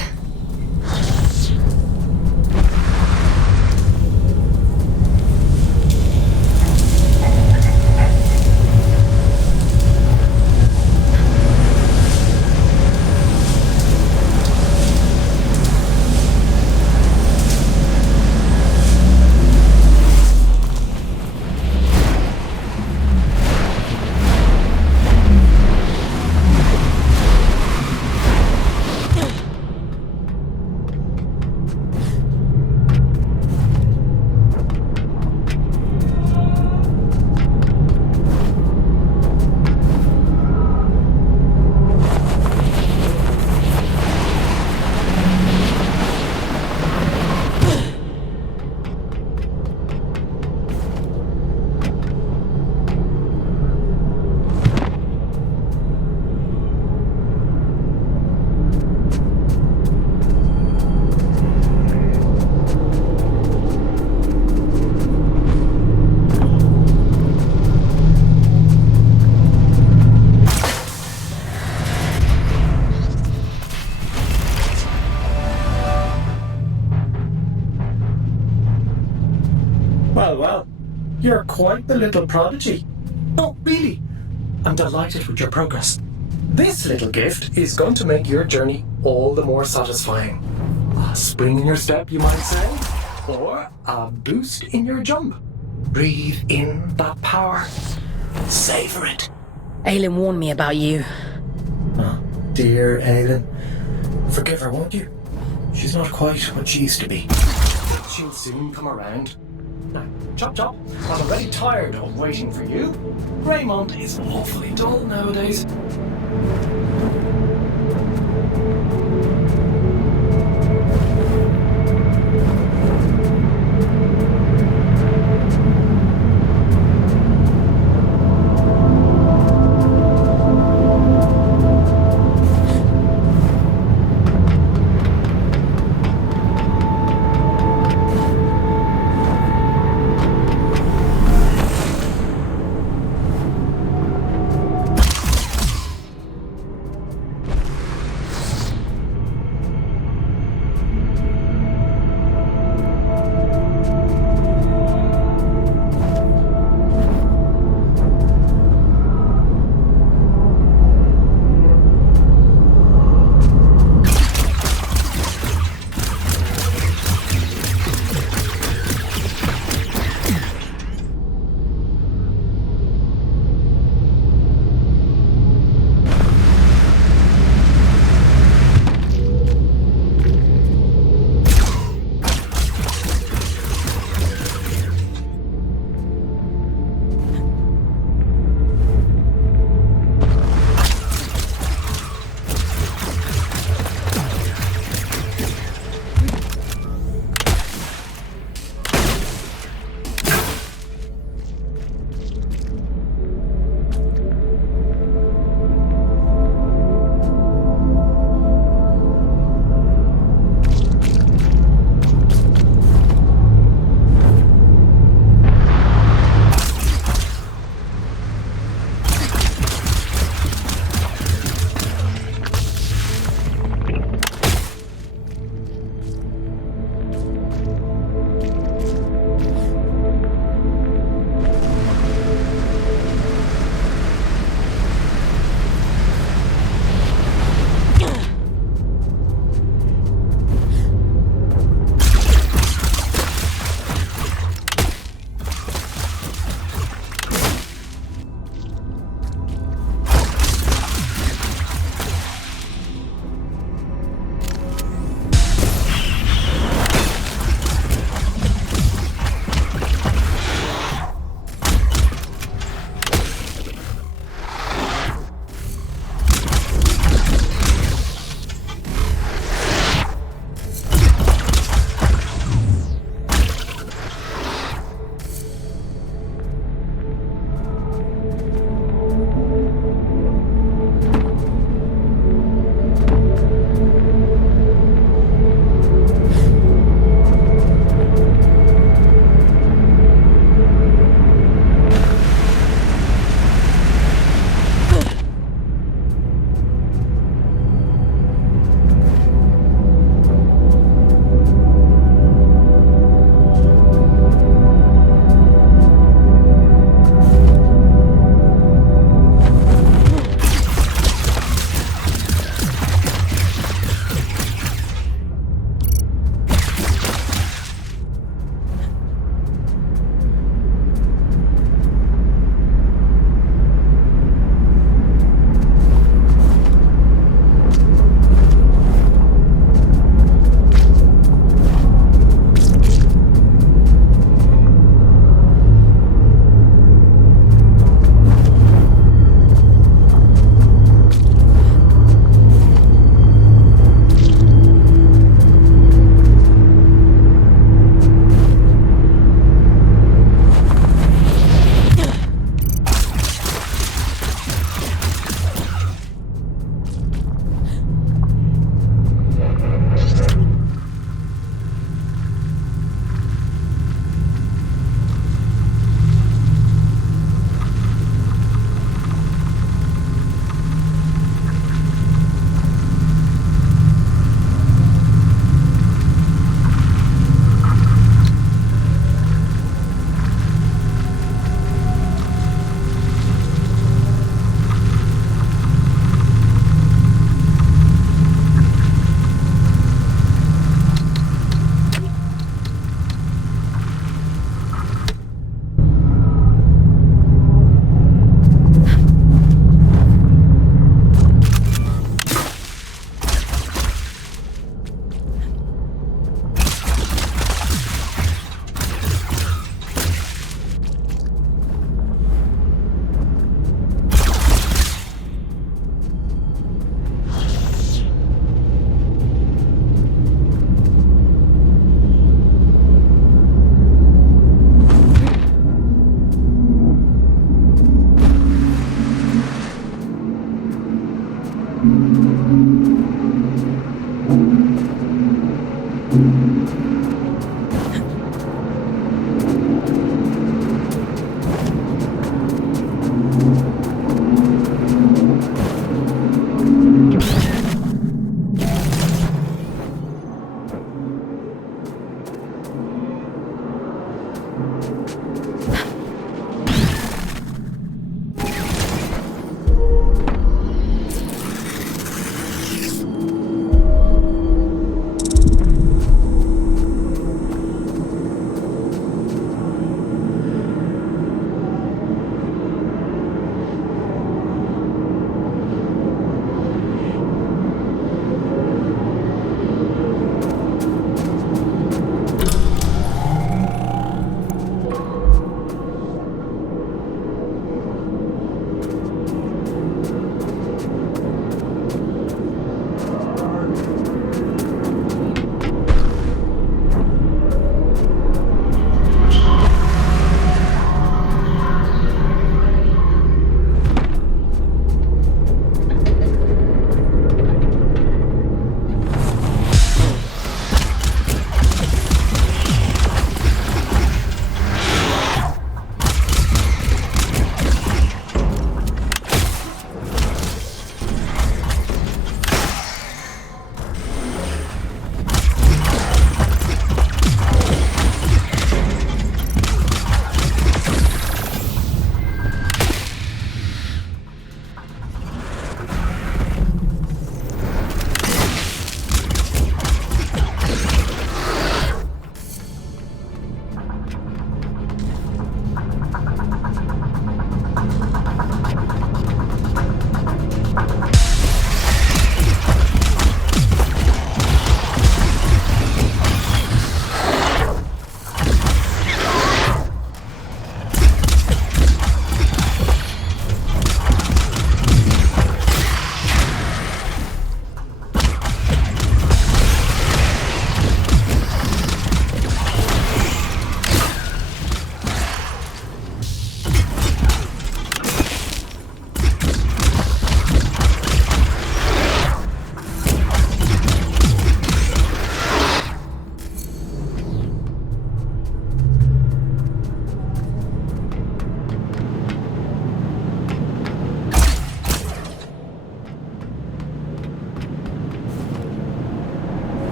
Well, you're quite the little prodigy. Oh, really? I'm delighted with your progress. This little gift is going to make your journey all the more satisfying. A spring in your step, you might say, or a boost in your jump. Breathe in that power. Savor it. Aelin warned me about you. Oh, dear Aelin. Forgive her, won't you? She's not quite what she used to be. But she'll soon come around. Now, chop chop, I'm already tired of waiting for you. Greymont is awfully dull nowadays.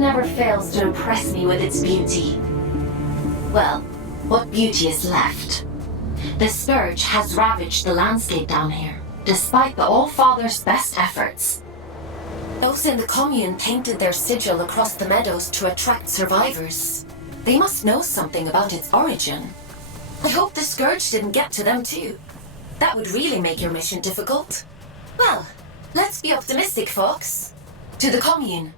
never fails to impress me with its beauty. Well, what beauty is left? The Scourge has ravaged the landscape down here, despite the All-Father's best efforts. Those in the commune painted their sigil across the meadows to attract survivors. They must know something about its origin. I hope the Scourge didn't get to them too. That would really make your mission difficult. Well, let's be optimistic, Fawkes. To the commune.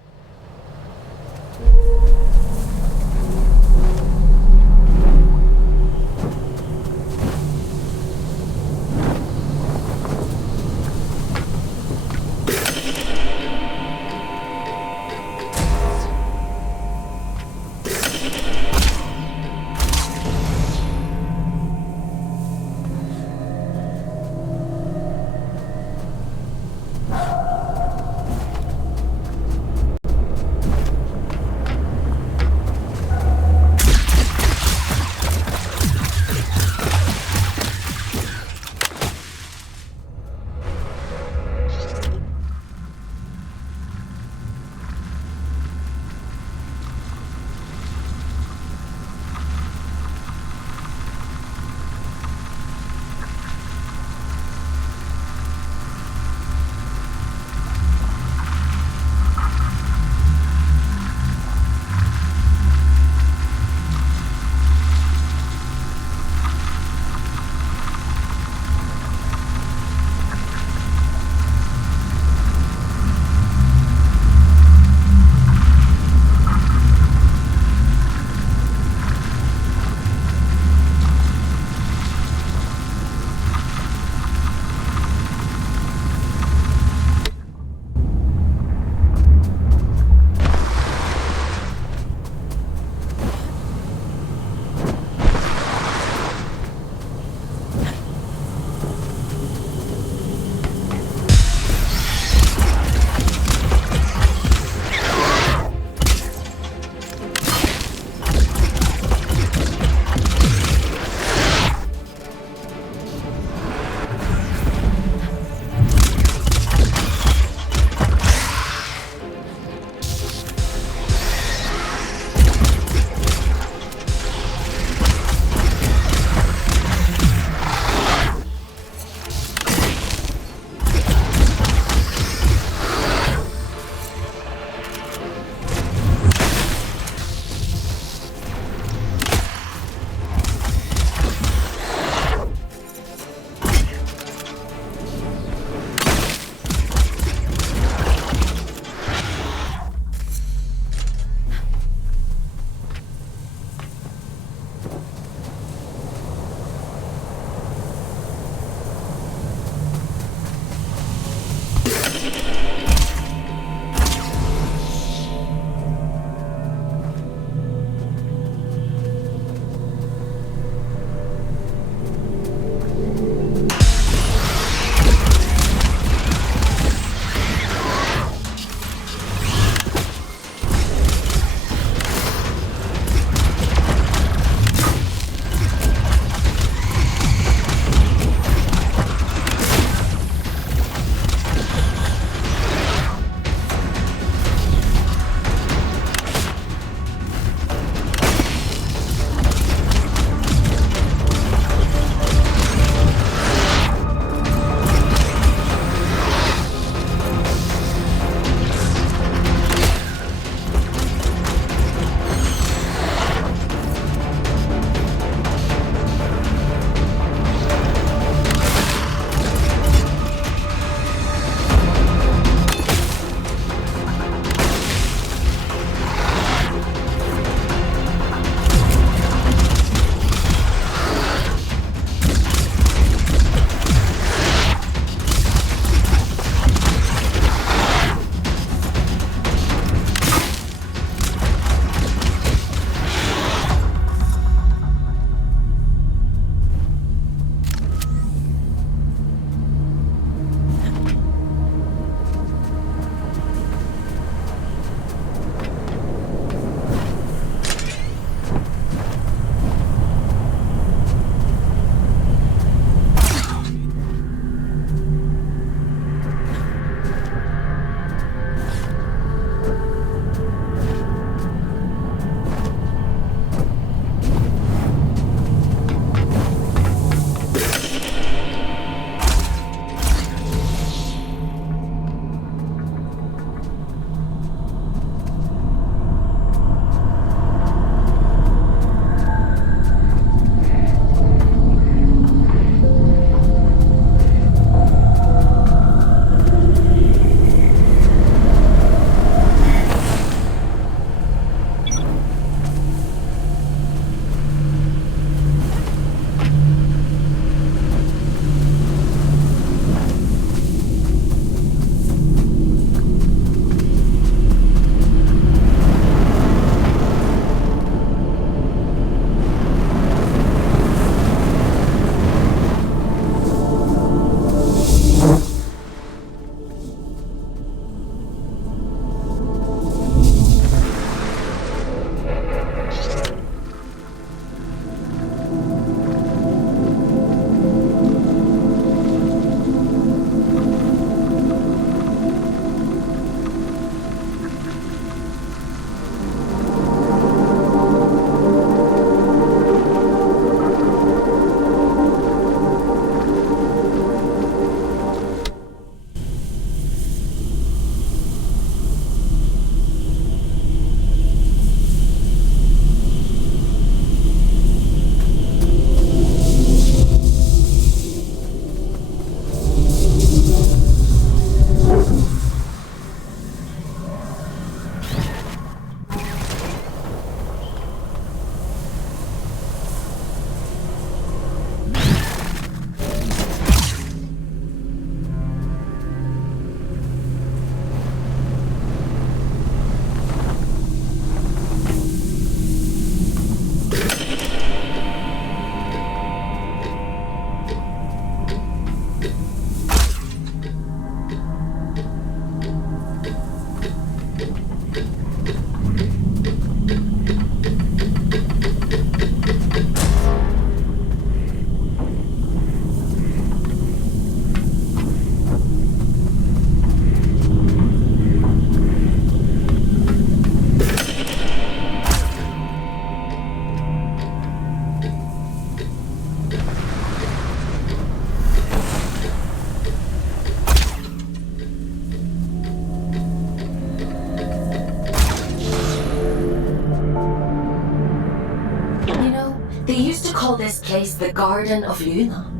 call this place the Garden of Luna.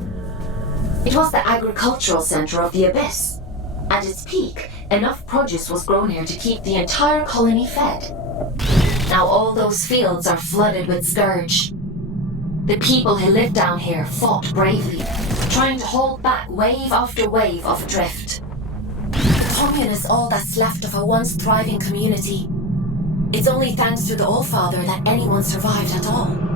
It was the agricultural center of the Abyss. At its peak, enough produce was grown here to keep the entire colony fed. Now all those fields are flooded with scourge. The people who lived down here fought bravely, trying to hold back wave after wave of drift. The commune is all that's left of a once thriving community. It's only thanks to the Allfather that anyone survived at all.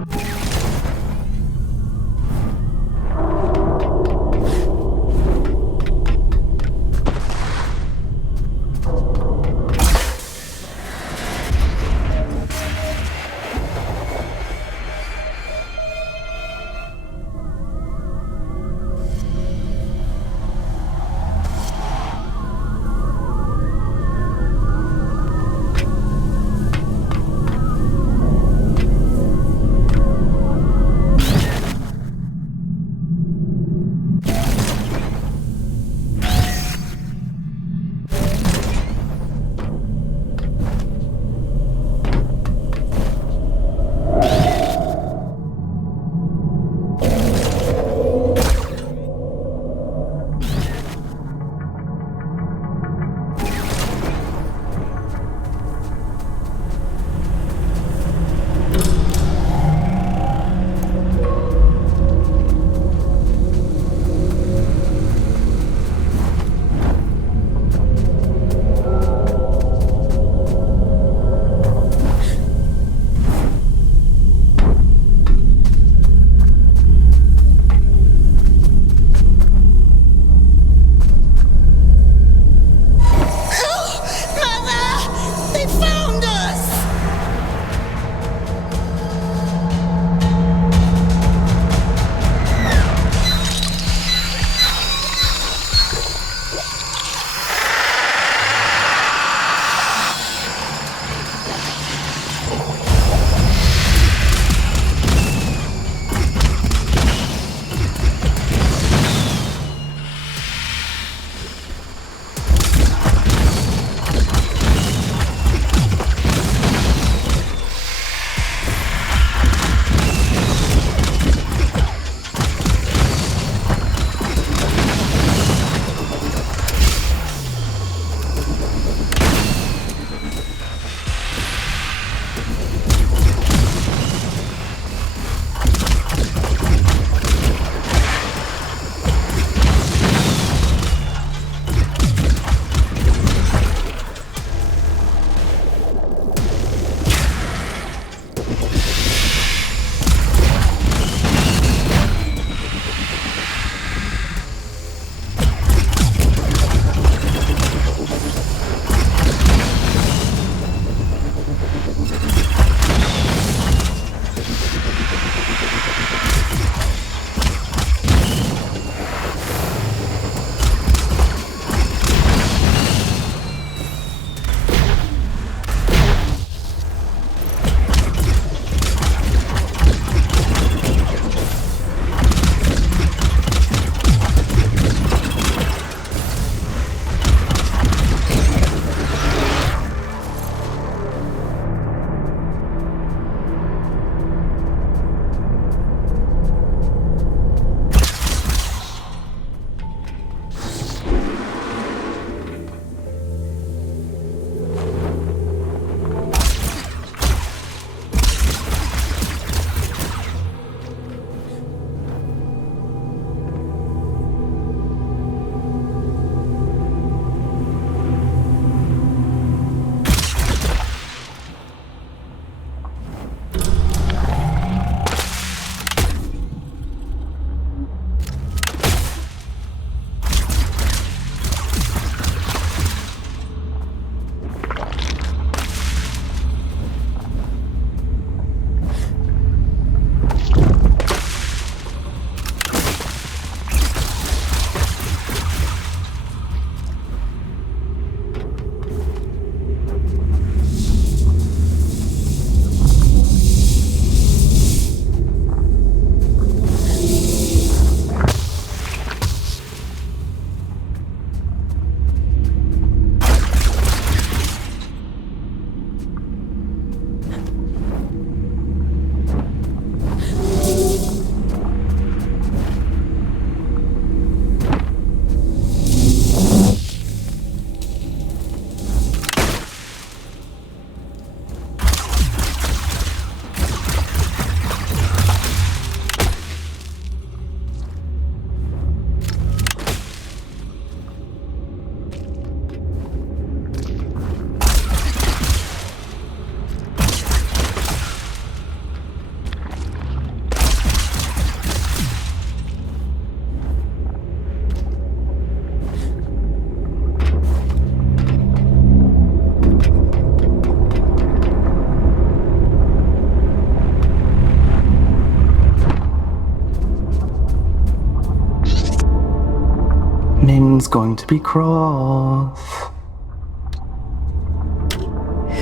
Min's going to be cross.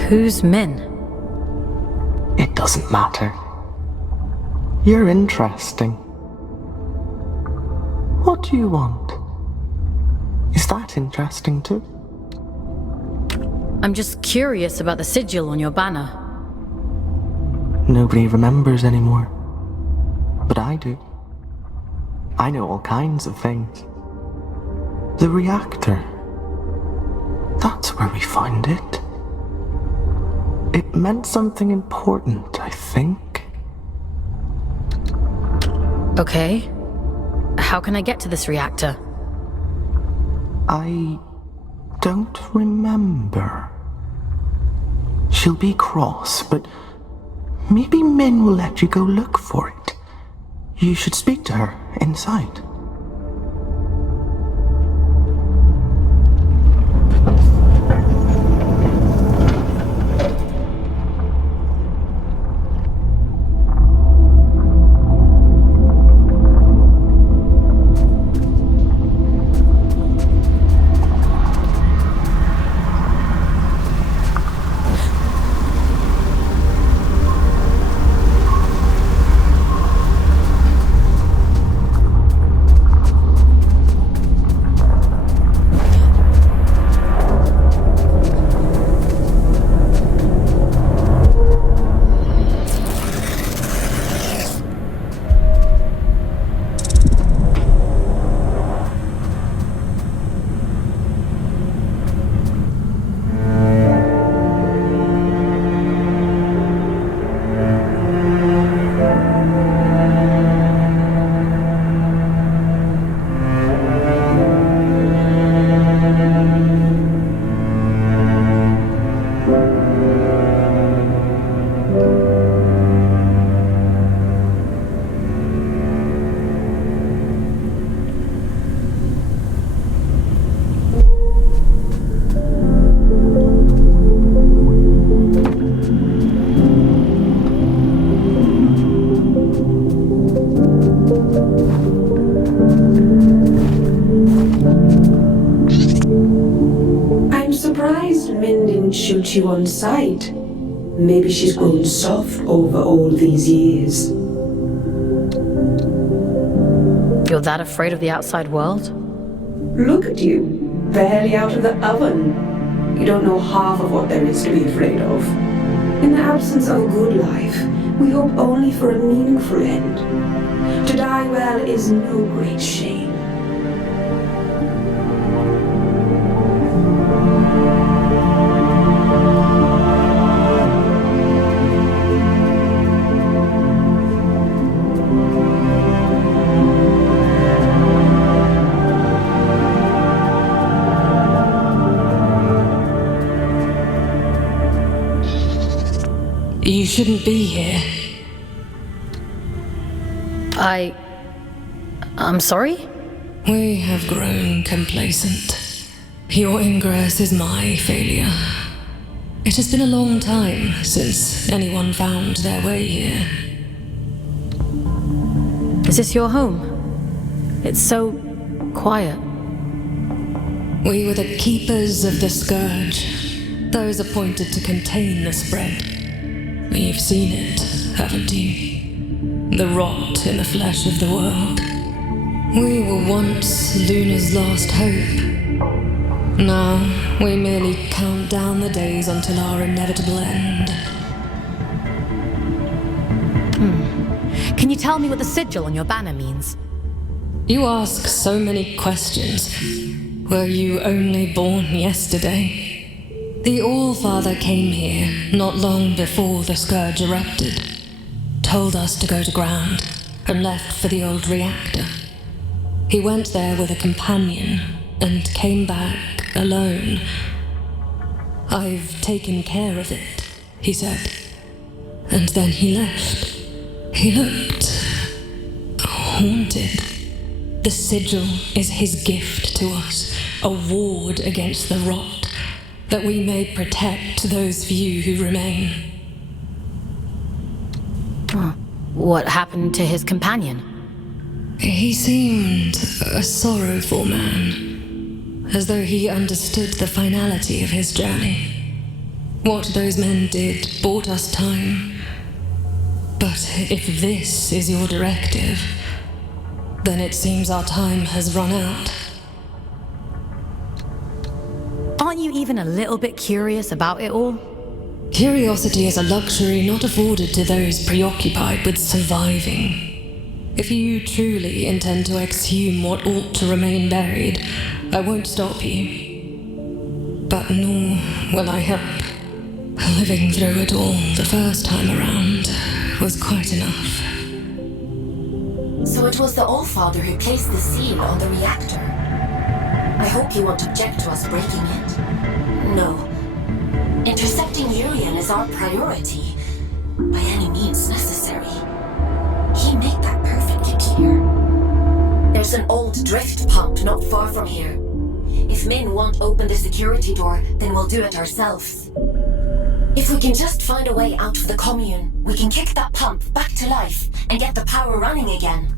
Who's Min? It doesn't matter. You're interesting. What do you want? Is that interesting too? I'm just curious about the sigil on your banner. Nobody remembers anymore. But I do. I know all kinds of things. The reactor. That's where we found it. It meant something important, I think. Okay. How can I get to this reactor? I don't remember. She'll be cross, but maybe Min will let you go look for it. You should speak to her inside. Shoot you on sight. Maybe she's grown soft over all these years. You're that afraid of the outside world? Look at you, barely out of the oven. You don't know half of what there is to be afraid of. In the absence of a good life, we hope only for a meaningful end. To die well is no great shame. You shouldn't be here. I'm sorry? We have grown complacent. Your ingress is my failure. It has been a long time since anyone found their way here. Is this your home? It's so quiet. We were the keepers of the Scourge, those appointed to contain the spread. You've seen it, haven't you? The rot in the flesh of the world. We were once Luna's last hope. Now, we merely count down the days until our inevitable end. Can you tell me what the sigil on your banner means? You ask so many questions. Were you only born yesterday? The All-Father came here not long before the Scourge erupted, told us to go to ground, and left for the old reactor. He went there with a companion, and came back alone. "I've taken care of it," he said. And then he left. He looked haunted. The sigil is his gift to us, a ward against the rot, that we may protect those few who remain. What happened to his companion? He seemed a sorrowful man. as though he understood the finality of his journey. What those men did bought us time. But if this is your directive, then it seems our time has run out. Aren't you even a little bit curious about it all? Curiosity is a luxury not afforded to those preoccupied with surviving. If you truly intend to exhume what ought to remain buried, I won't stop you. But nor will I help. Living through it all the first time around was quite enough. So it was the Allfather who placed the seal on the reactor. I hope you won't object to us breaking it. No. Intercepting Urian is our priority, by any means necessary. He made that perfectly clear. There's an old drift pump not far from here. If Min won't open the security door, then we'll do it ourselves. If we can just find a way out of the commune, we can kick that pump back to life and get the power running again.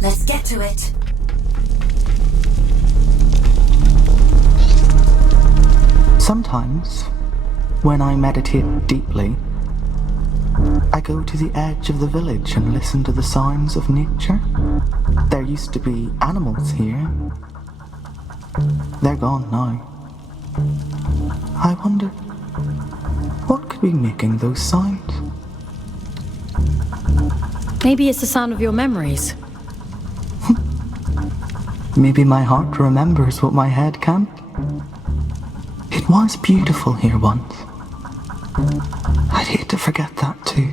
Let's get to it. Sometimes, when I meditate deeply, I go to the edge of the village and listen to the sounds of nature. There used to be animals here. They're gone now. I wonder, what could be making those sounds? Maybe it's the sound of your memories. Maybe my heart remembers what my head can't. It was beautiful here once. I'd hate to forget that too.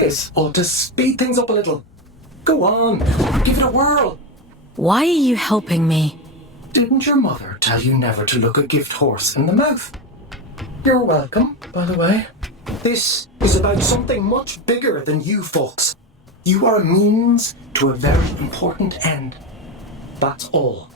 This ought to speed things up a little. Go on, give it a whirl. Why are you helping me? Didn't your mother tell you never to look a gift horse in the mouth? You're welcome, by the way. This is about something much bigger than you, Fawkes. You are a means to a very important end. That's all.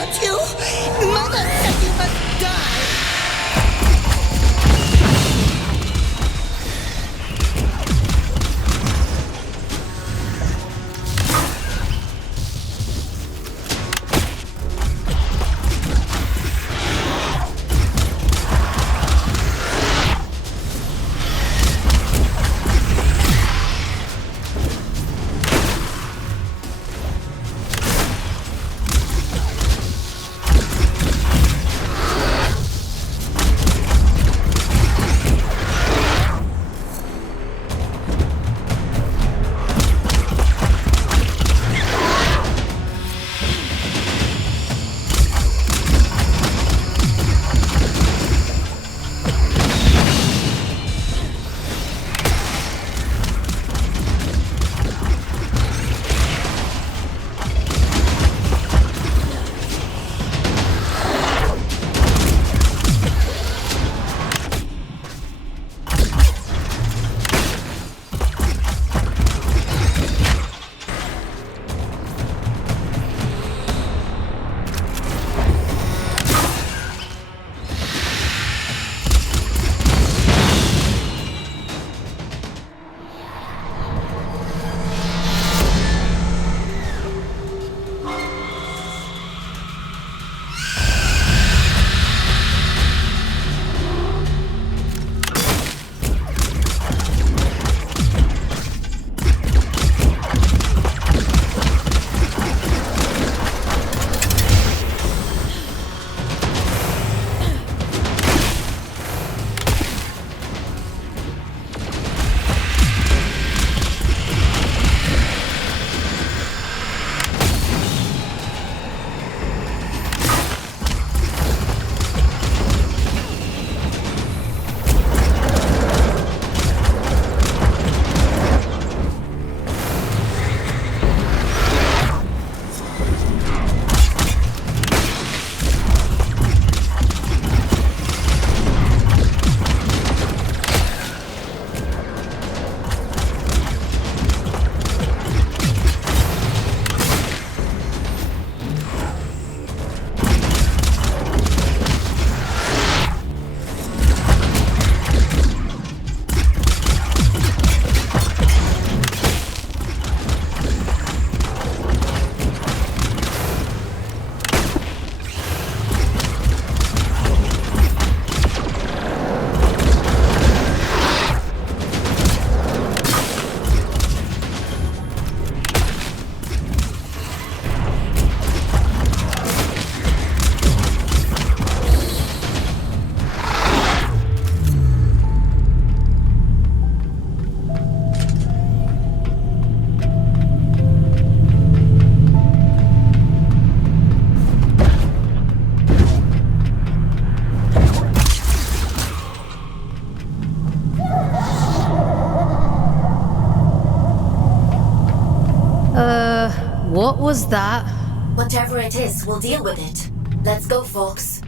about you. Mother said you must die. What was that? Whatever it is, we'll deal with it. Let's go, Fawkes.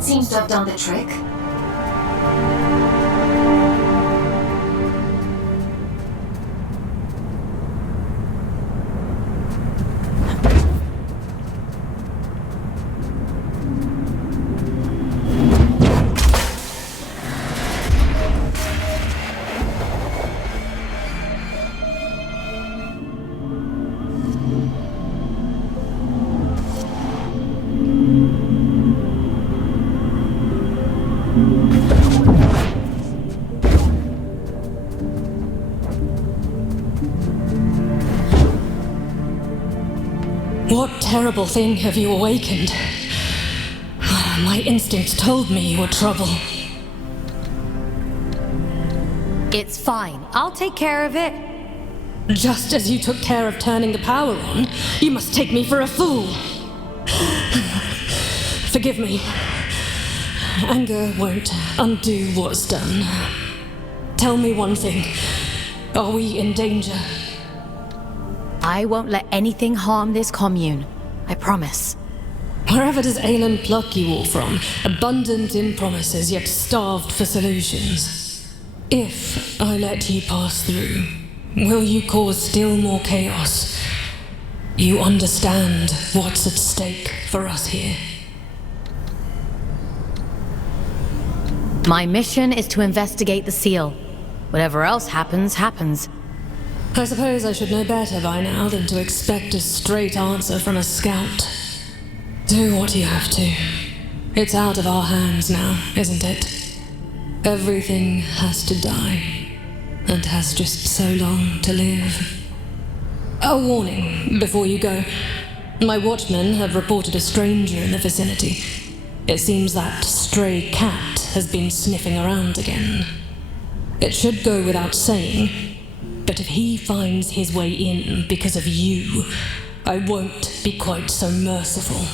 Seems to have done the trick. What terrible thing have you awakened? My instincts told me you were trouble. It's fine. I'll take care of it. Just as you took care of turning the power on, you must take me for a fool. Forgive me. Anger won't undo what's done. Tell me one thing. Are we in danger? I won't let anything harm this commune. I promise. Wherever does Aelin pluck you all from? Abundant in promises, yet starved for solutions. If I let you pass through, will you cause still more chaos? You understand what's at stake for us here. My mission is to investigate the seal. Whatever else happens, happens. I suppose I should know better by now than to expect a straight answer from a scout. Do what you have to. It's out of our hands now, isn't it? Everything has to die, and has just so long to live. A warning before you go. My watchmen have reported a stranger in the vicinity. It seems that stray cat has been sniffing around again. It should go without saying, but if he finds his way in because of you, I won't be quite so merciful.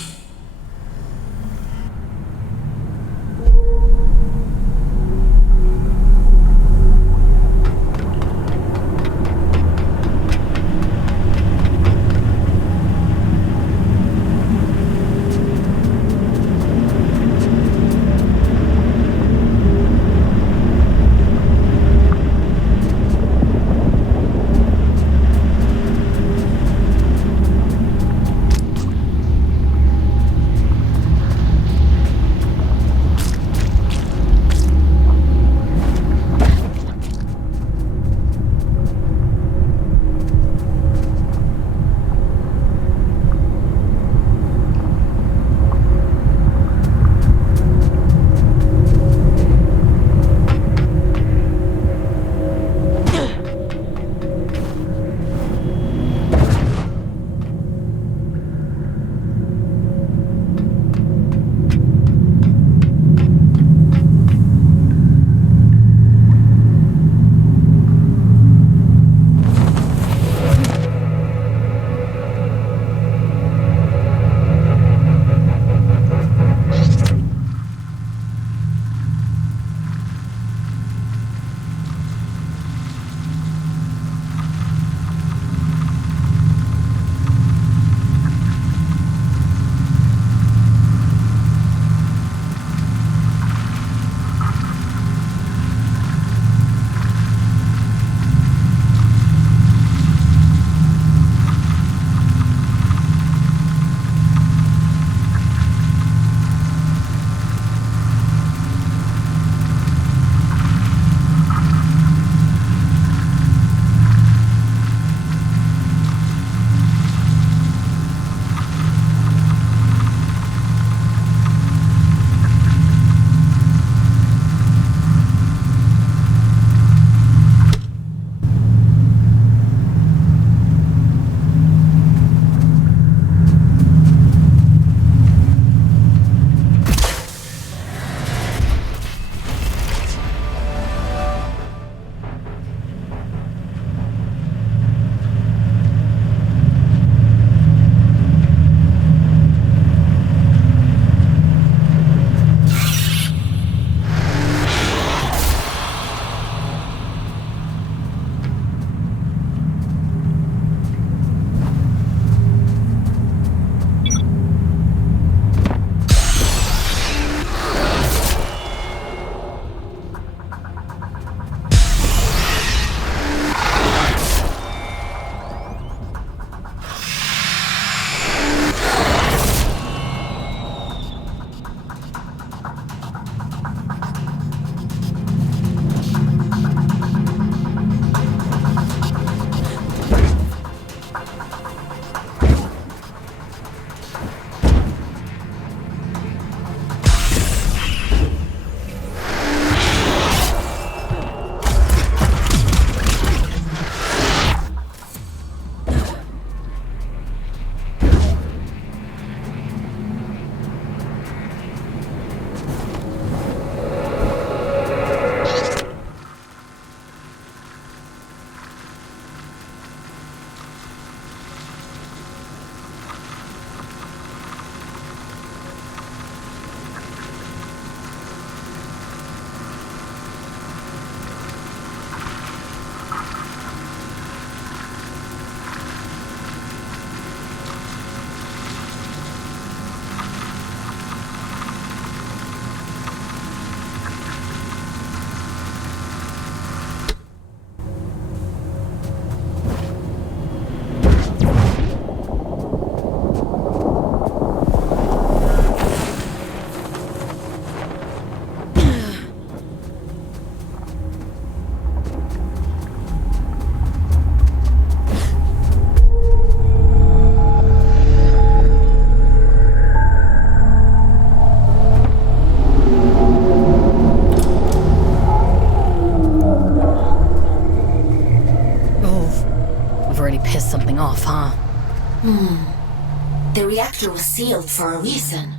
The reactor was sealed for a reason.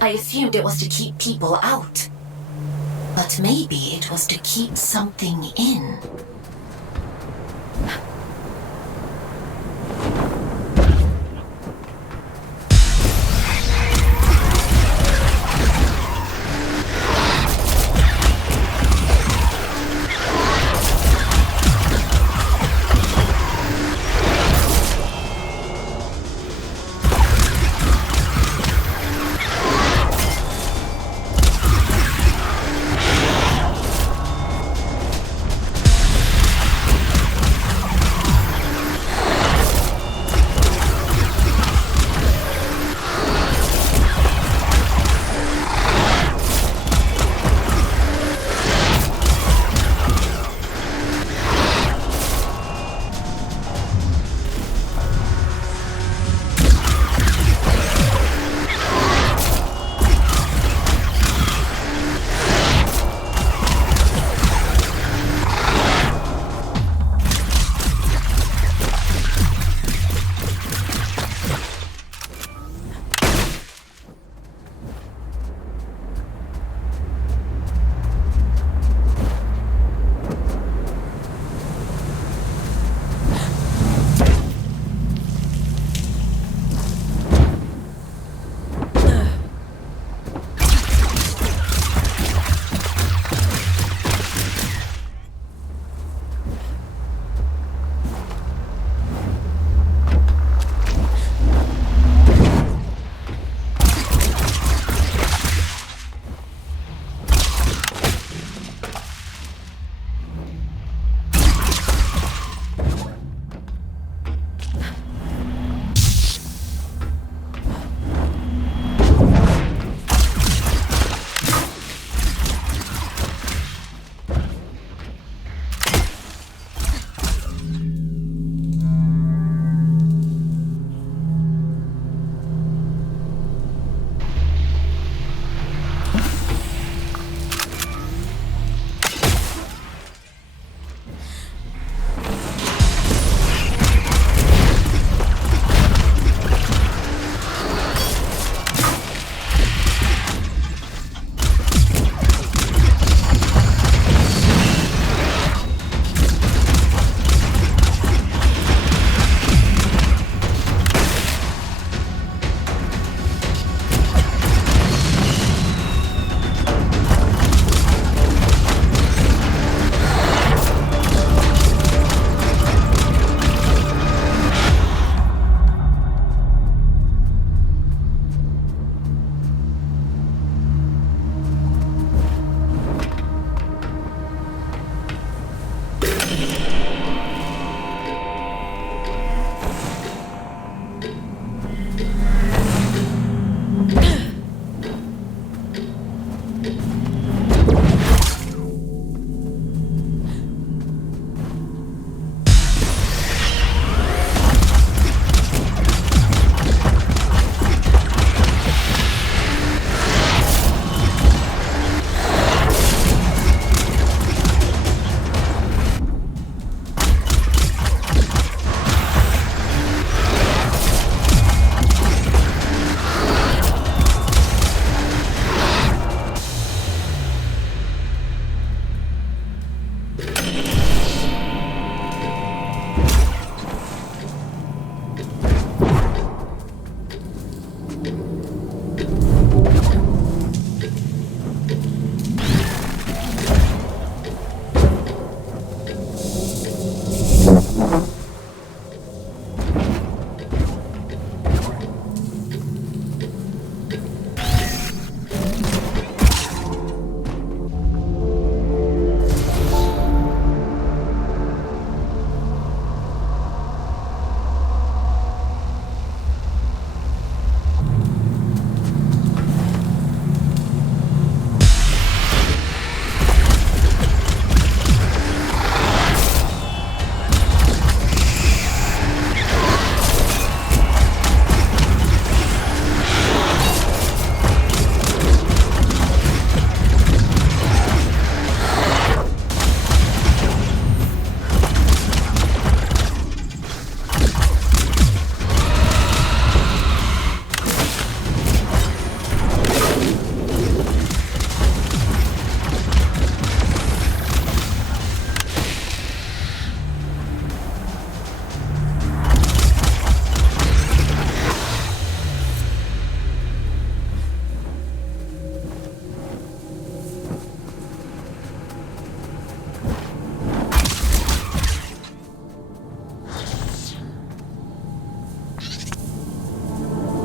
I assumed it was to keep people out. But maybe it was to keep something in.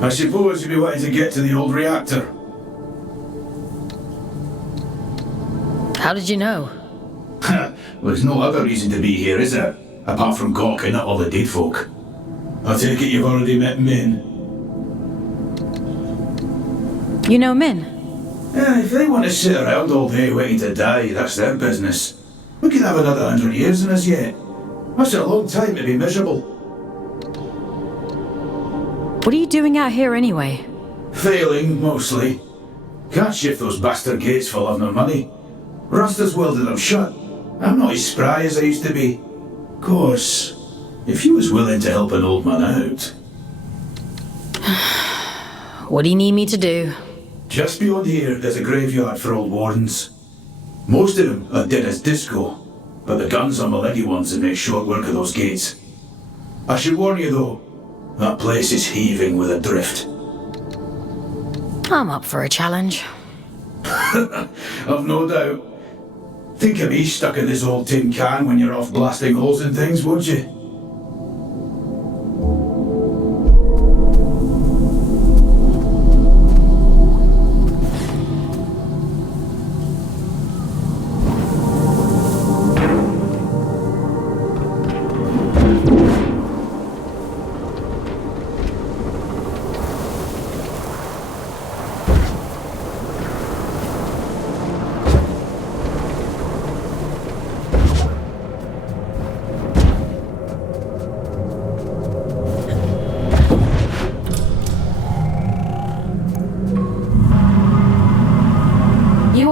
I suppose you'd be wanting to get to the old reactor. How did you know? Well, there's no other reason to be here, is there? Apart from gawking at all the dead folk. I take it you've already met Min. You know Min? Yeah, if they want to sit around all day waiting to die, that's their business. We could have another 100 years in us yet. That's a long time to be miserable. What are you doing out here anyway? Failing, mostly. Can't shift those bastard gates for love nor money. Rasta's welded them shut. I'm not as spry as I used to be. Of course, if you was willing to help an old man out. What do you need me to do? Just beyond here, there's a graveyard for old wardens. Most of them are dead as disco, but the guns are my leggy ones that make short work of those gates. I should warn you though, that place is heaving with a drift. I'm up for a challenge. I've no doubt. Think of me stuck in this old tin can when you're off blasting holes in things, would you?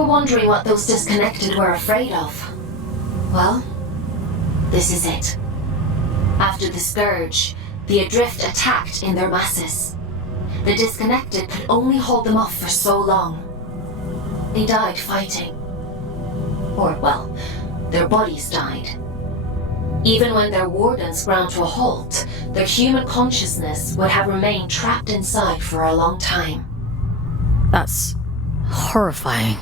Wondering what those disconnected were afraid of. Well, this is it. After the Scourge, the Adrift attacked in their masses. The disconnected could only hold them off for so long. They died fighting. Or, well, their bodies died. Even when their wardens ground to a halt, their human consciousness would have remained trapped inside for a long time. That's horrifying.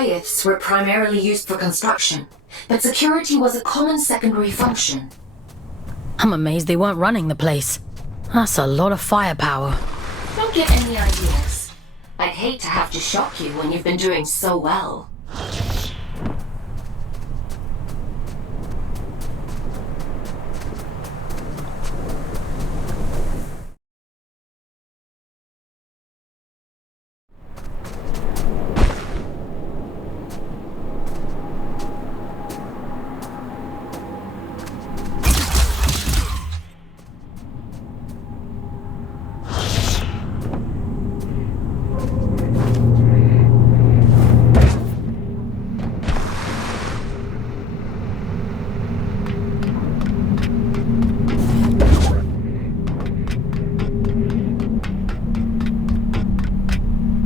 Goliaths were primarily used for construction, but security was a common secondary function. I'm amazed they weren't running the place. That's a lot of firepower. Don't get any ideas. I'd hate to have to shock you when you've been doing so well.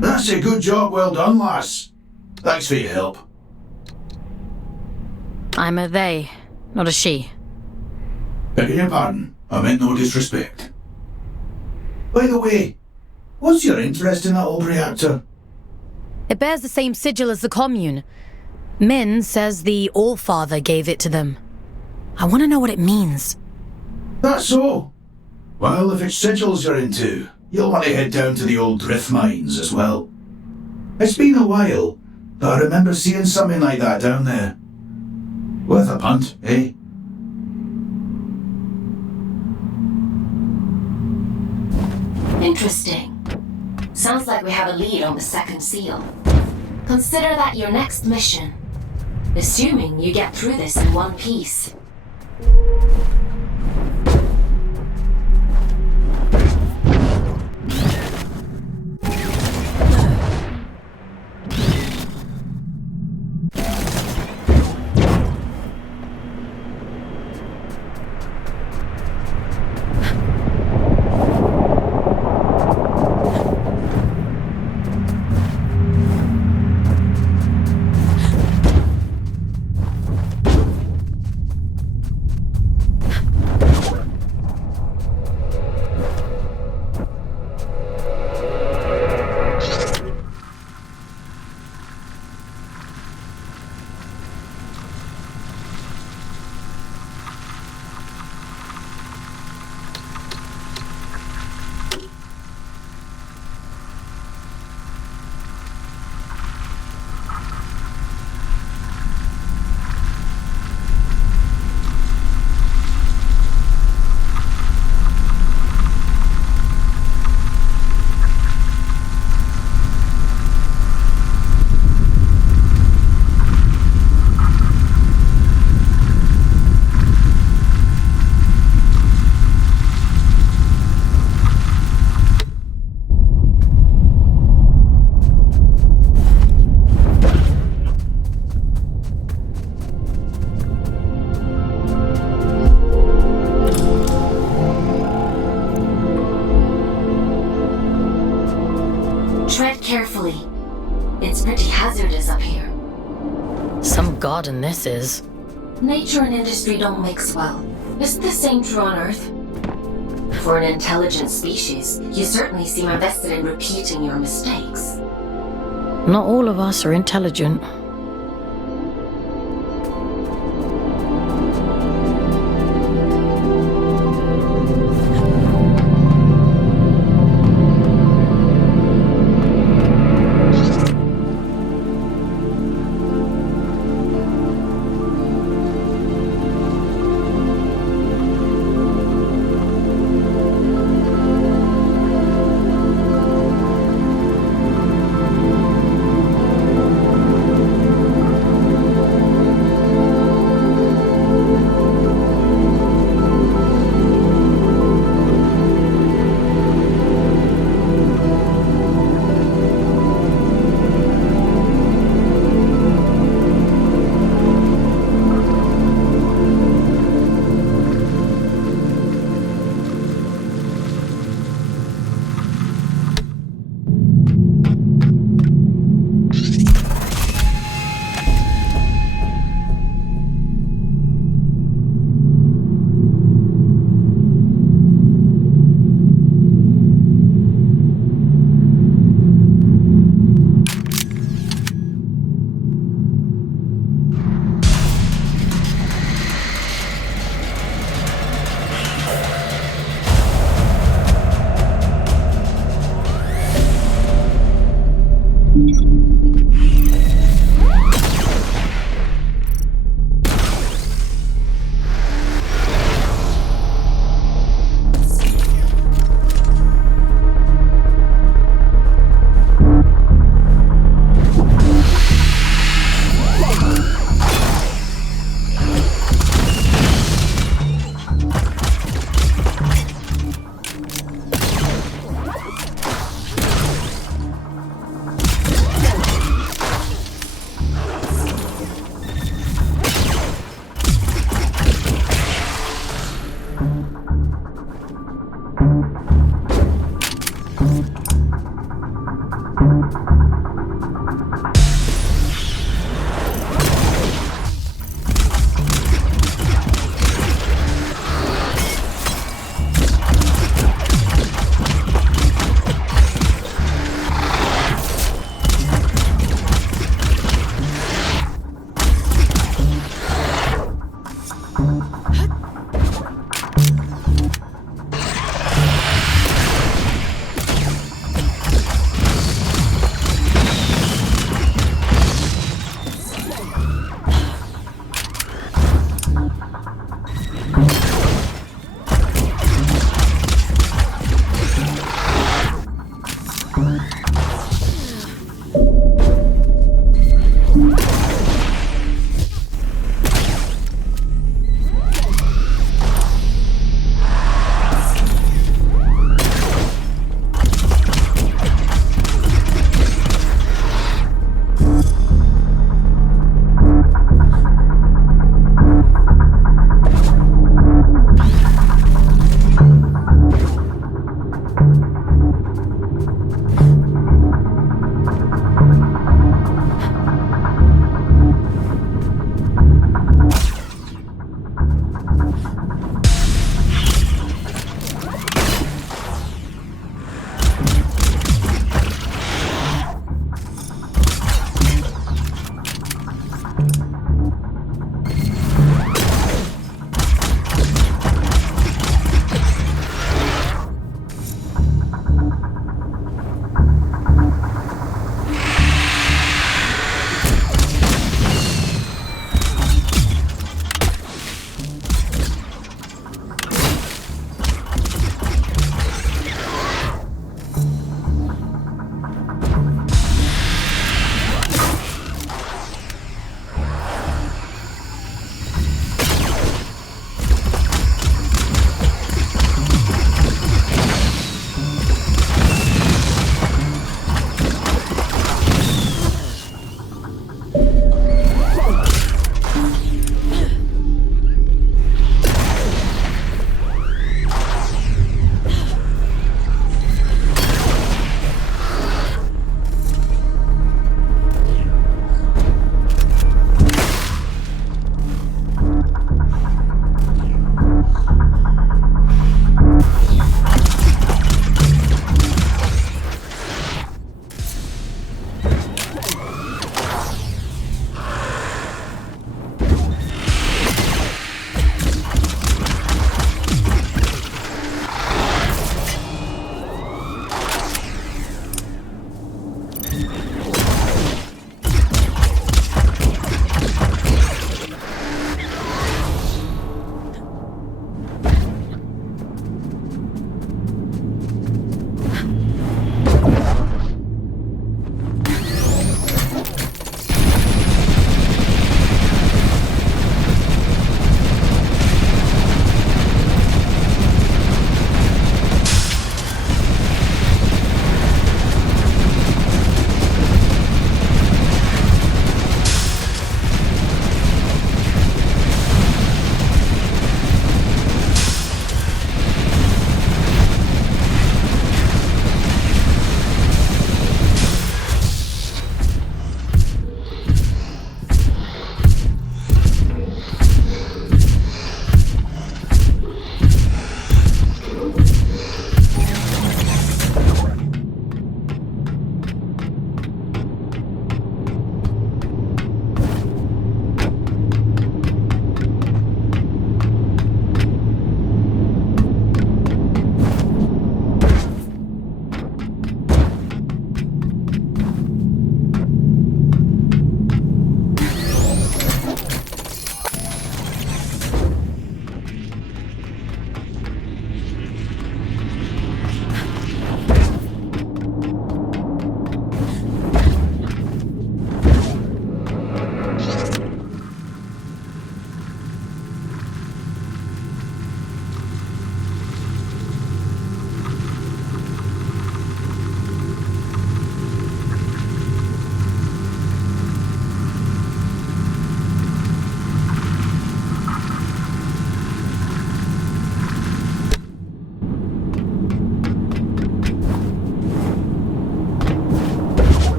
That's a good job well done, lass. Thanks for your help. I'm a they, not a she. Begging your pardon, I meant no disrespect. By the way, what's your interest in that old reactor? It bears the same sigil as the commune. Min says the Allfather gave it to them. I want to know what it means. That's so. Well, if it's sigils you're into, you'll want to head down to the old drift mines as well. It's been a while, but I remember seeing something like that down there. Worth a punt, eh? Interesting. Sounds like we have a lead on the second seal. Consider that your next mission. Assuming you get through this in one piece. Tread carefully. It's pretty hazardous up here. Some garden this is. Nature and industry don't mix well. Isn't the same true on Earth? For an intelligent species, you certainly seem invested in repeating your mistakes. Not all of us are intelligent.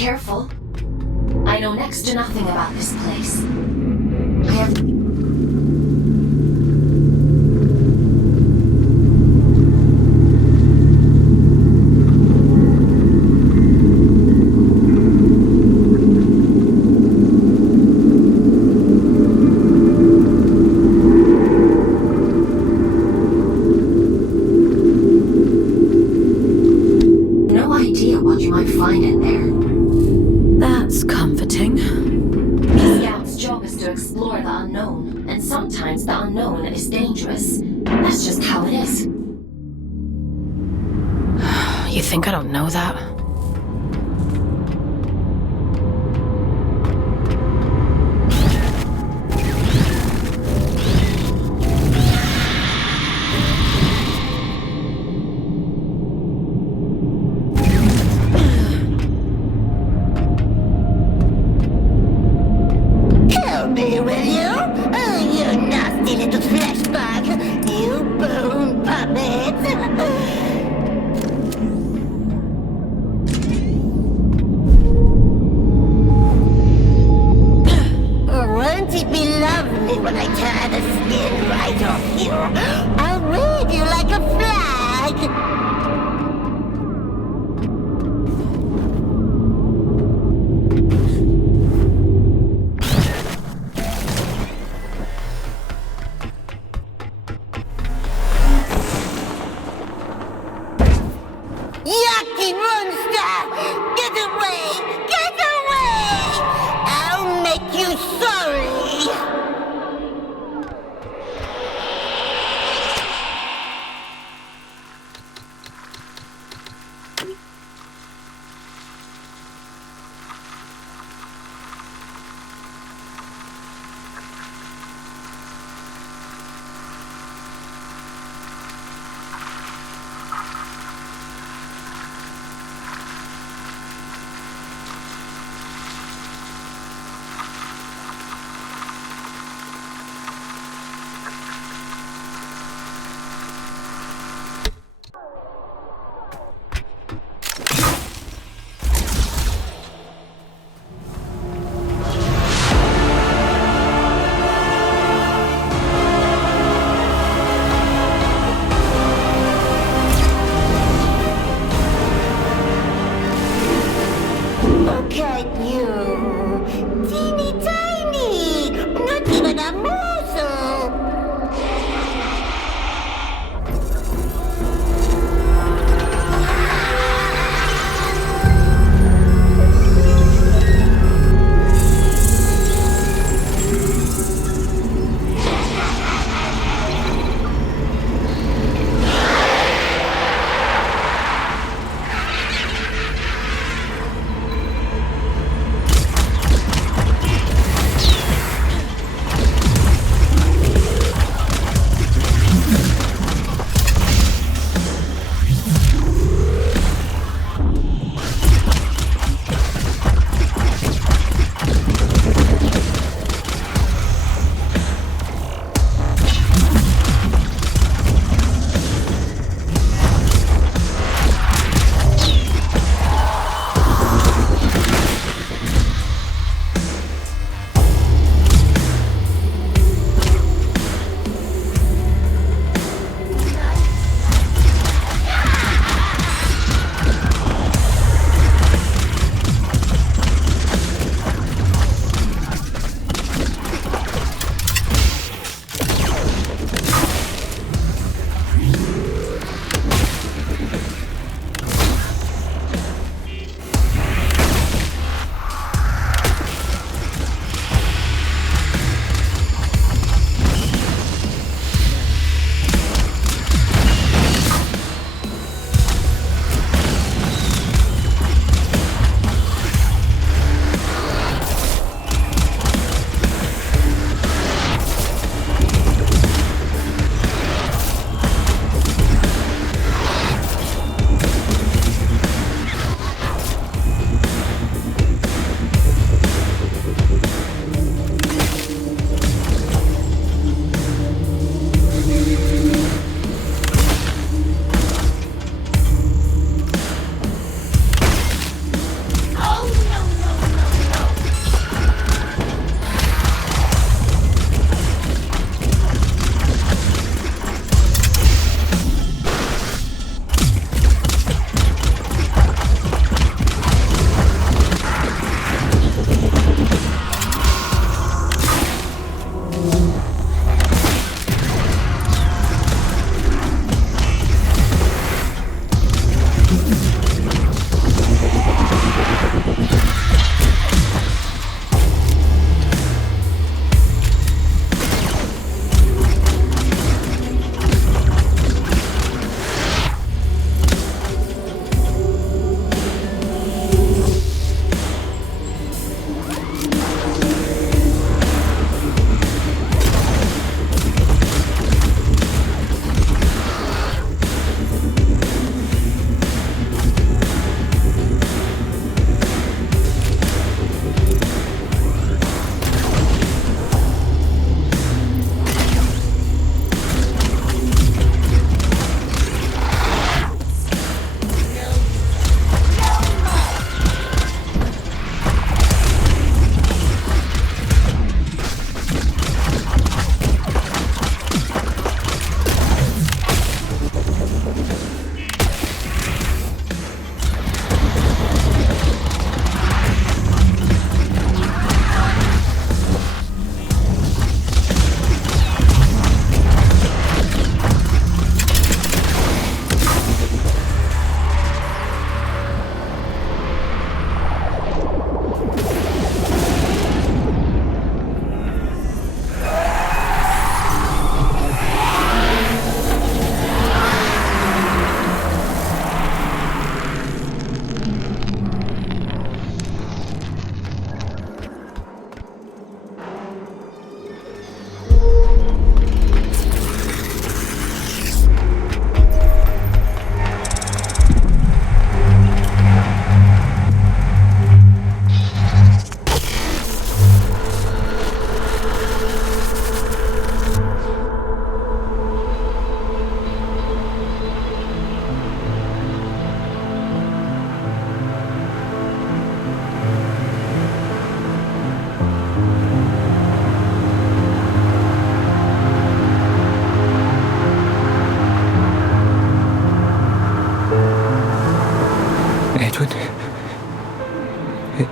careful. I know next to nothing about this place. I have... no idea what you might find in there. That's comforting. The scout's job is to explore the unknown, and sometimes the unknown is dangerous. That's just how it is. You think I don't know that? Help me, will you? Oh, you nasty little flesh bug. You bone puppet. Won't it be lovely when I tear the skin right off you? I'll wave you like a flag. Yucky monster! Get away! Get away! I'll make you sorry! Look at you! Teeny tiny! Not even a morsel!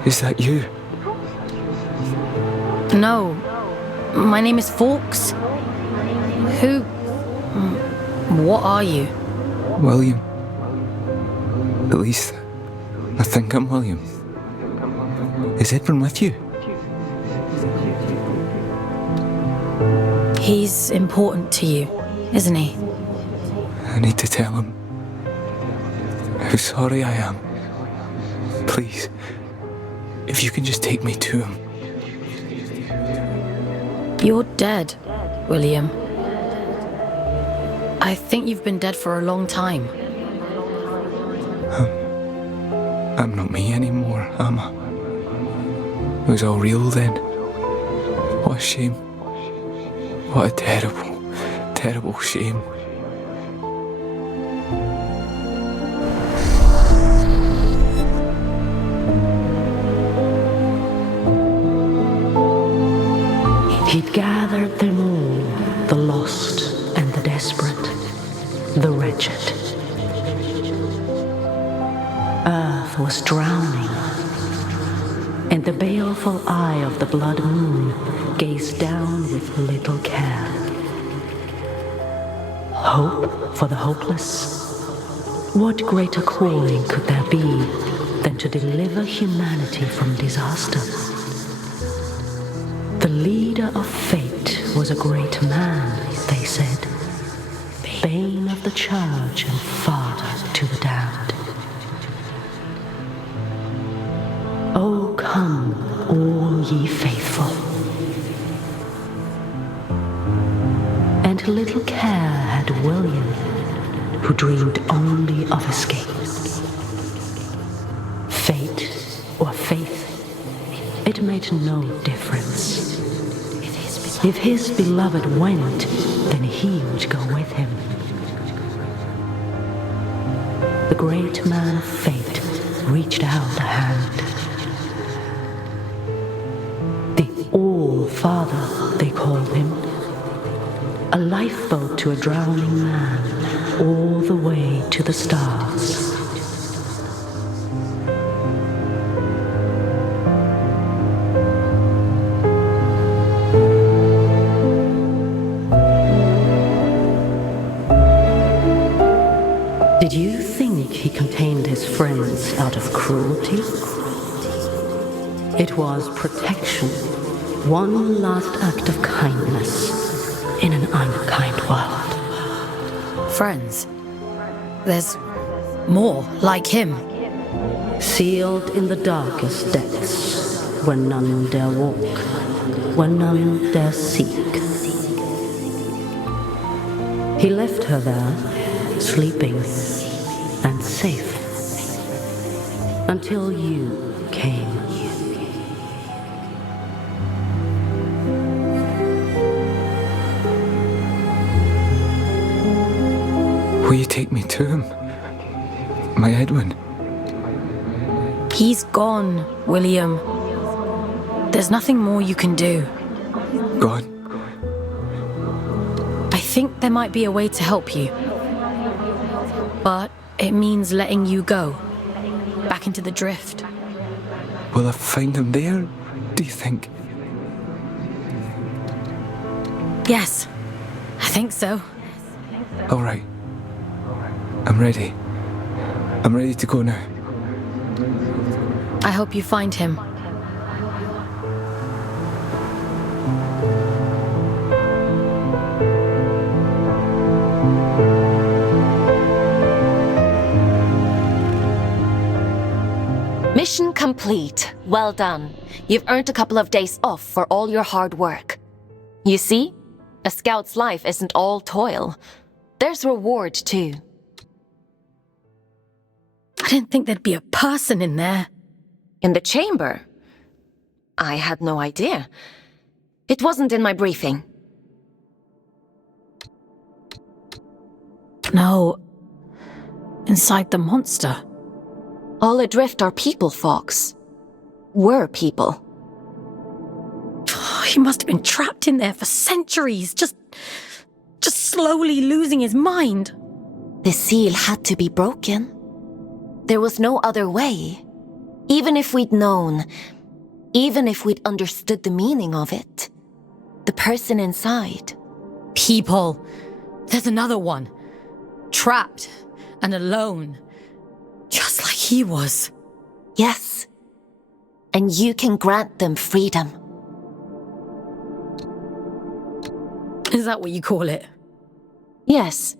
Is that you? No. My name is Fawkes. Who... What are you? William. At least, I think I'm William. Is Edwin with you? He's important to you, isn't he? I need to tell him how sorry I am. Please, if you can just take me to him. You're dead, William. I think you've been dead for a long time. I'm not me anymore, am I? It was all real then. What a shame. What a terrible, terrible shame. He'd gathered them all, the lost and the desperate, the wretched. Earth was drowning, and the baleful eye of the blood moon gazed down with little care. Hope for the hopeless? What greater calling could there be than to deliver humanity from disaster? The leader of fate was a great man, they said, bane of the church and father to the damned. Oh, come, all ye faithful. And little care had William, who dreamed only of escape. Fate or faith, it made no difference. If his beloved went, then he would go with him. The great man of fate reached out a hand. The All-Father, they called him. A lifeboat to a drowning man, all the way to the stars. Did you think he contained his friends out of cruelty? It was protection, one last act of kindness in an unkind world. Friends? There's more like him. Sealed in the darkest depths, where none dare walk, where none dare seek. He left her there, sleeping and safe, until you came. Will you take me to him? My Edwin? He's gone, William. There's nothing more you can do. Gone? I think there might be a way to help you. But it means letting you go. Back into the drift. Will I find him there, do you think? Yes, I think so. All right. I'm ready. I'm ready to go now. I hope you find him. Mission complete. Well done. You've earned a couple of days off for all your hard work. You see? A scout's life isn't all toil. There's reward, too. I didn't think there'd be a person in there. In the chamber? I had no idea. It wasn't in my briefing. No. Inside the monster. All adrift are people, Fawkes. Were people. He must have been trapped in there for centuries, just slowly losing his mind. The seal had to be broken. There was no other way. Even if we'd known, even if we'd understood the meaning of it, the person inside... People. There's another one. Trapped and alone. Just like he was. Yes. And you can grant them freedom. Is that what you call it? Yes.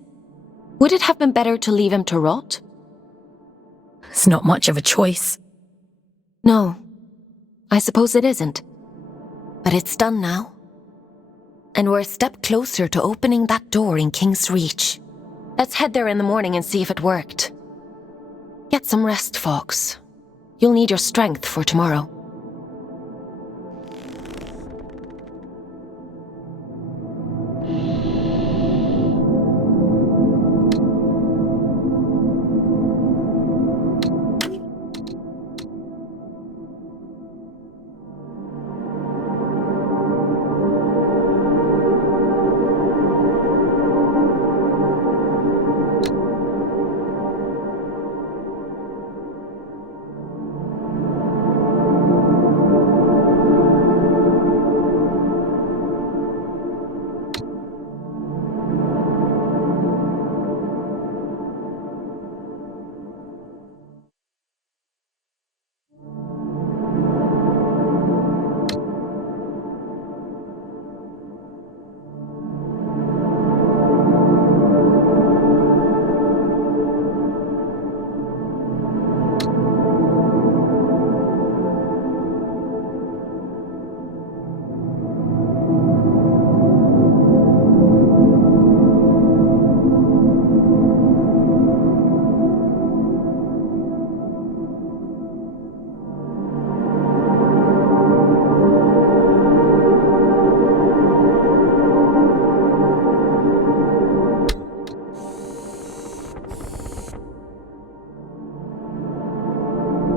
Would it have been better to leave him to rot? It's not much of a choice. No. I suppose it isn't. But it's done now. And we're a step closer to opening that door in King's Reach. Let's head there in the morning and see if it worked. Get some rest, Fawkes. You'll need your strength for tomorrow.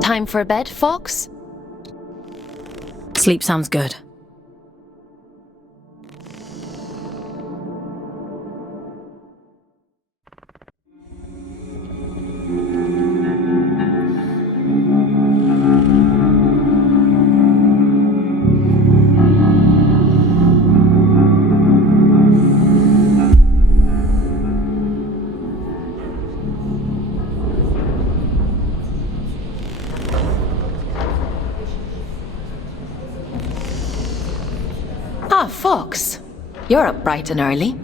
Time for bed, Fawkes? Sleep sounds good. Ah, Fawkes. You're up bright and early.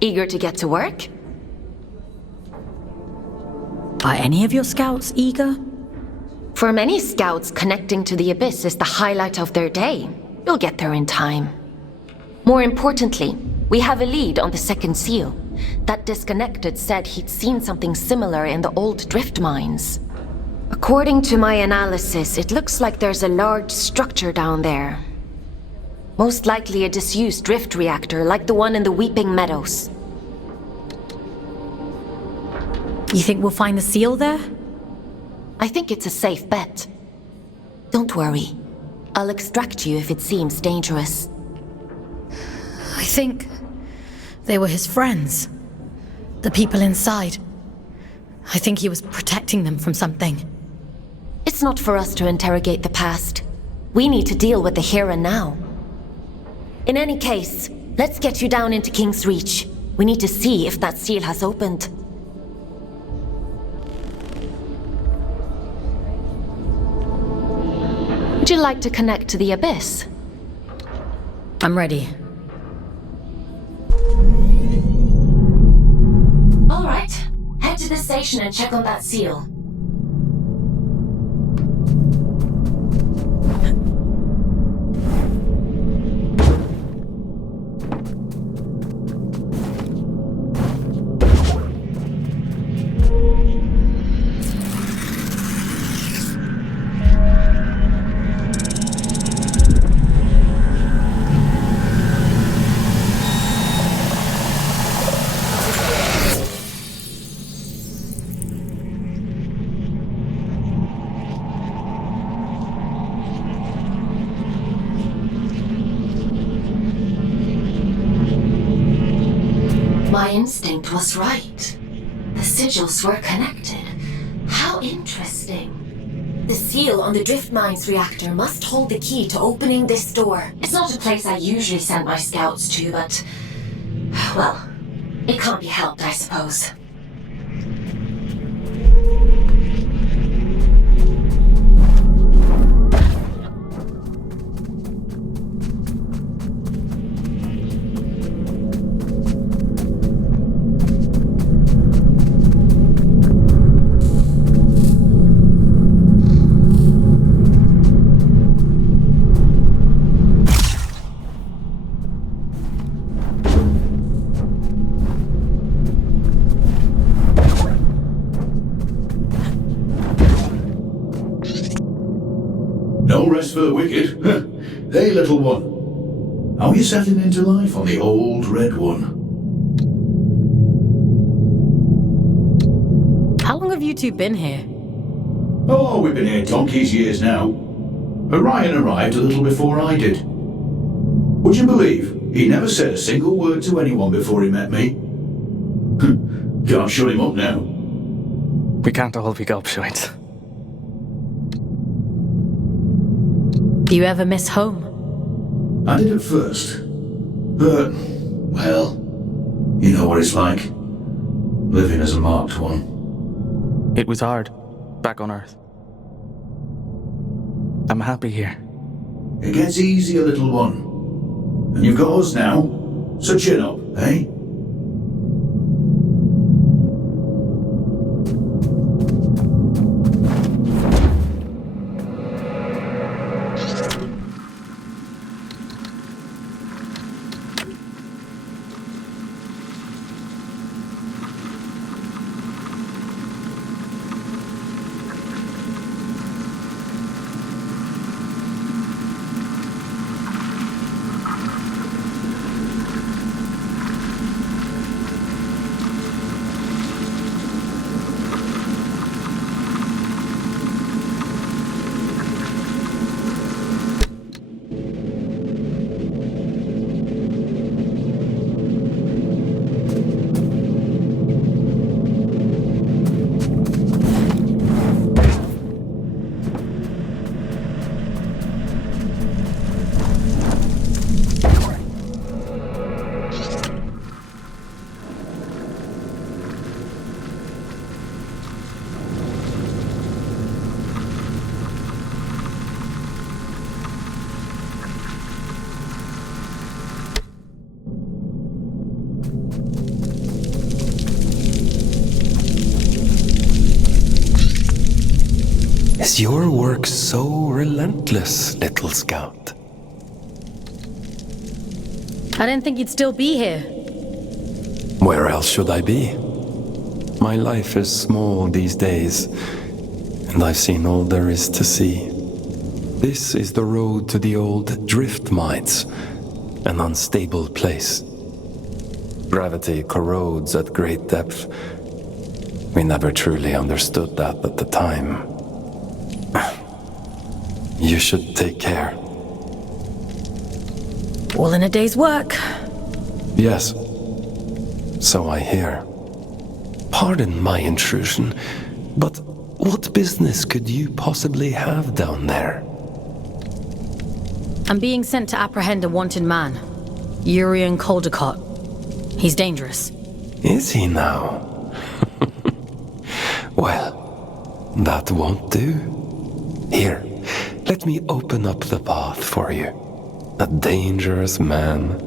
Eager to get to work? Are any of your scouts eager? For many scouts, connecting to the Abyss is the highlight of their day. You'll get there in time. More importantly, we have a lead on the second seal. That disconnected said he'd seen something similar in the old drift mines. According to my analysis, it looks like there's a large structure down there. Most likely a disused drift reactor like the one in the Weeping Meadows. You think we'll find the seal there? I think it's a safe bet. Don't worry. I'll extract you if it seems dangerous. I think they were his friends. The people inside. I think he was protecting them from something. It's not for us to interrogate the past. We need to deal with the here and now. In any case, let's get you down into King's Reach. We need to see if that seal has opened. Would you like to connect to the Abyss? I'm ready. All right. Head to the station and check on that seal. My instinct was right. The sigils were connected. How interesting. The seal on the drift mines reactor must hold the key to opening this door. It's not a place I usually send my scouts to, but... well, it can't be helped, I suppose. No rest for the wicked. Hey, little one. How are you settling into life on the old red one? How long have you two been here? Oh, we've been here donkey's years now. Orion arrived a little before I did. Would you believe he never said a single word to anyone before he met me? Can't shut him up now. We can't all be gobshites. Do you ever miss home? I did at first. But, well, you know what it's like. Living as a marked one. It was hard, back on Earth. I'm happy here. It gets easier, little one. And you've got us now. So chin up, eh? Is your work so relentless, little scout? I didn't think you'd still be here. Where else should I be? My life is small these days, and I've seen all there is to see. This is the road to the old drift mines, an unstable place. Gravity corrodes at great depth. We never truly understood that at the time. You should take care. All in a day's work. Yes. So I hear. Pardon my intrusion, but what business could you possibly have down there? I'm being sent to apprehend a wanted man. Urian Caldecott. He's dangerous. Is he now? Well, that won't do. Here, let me open up the path for you. A dangerous man.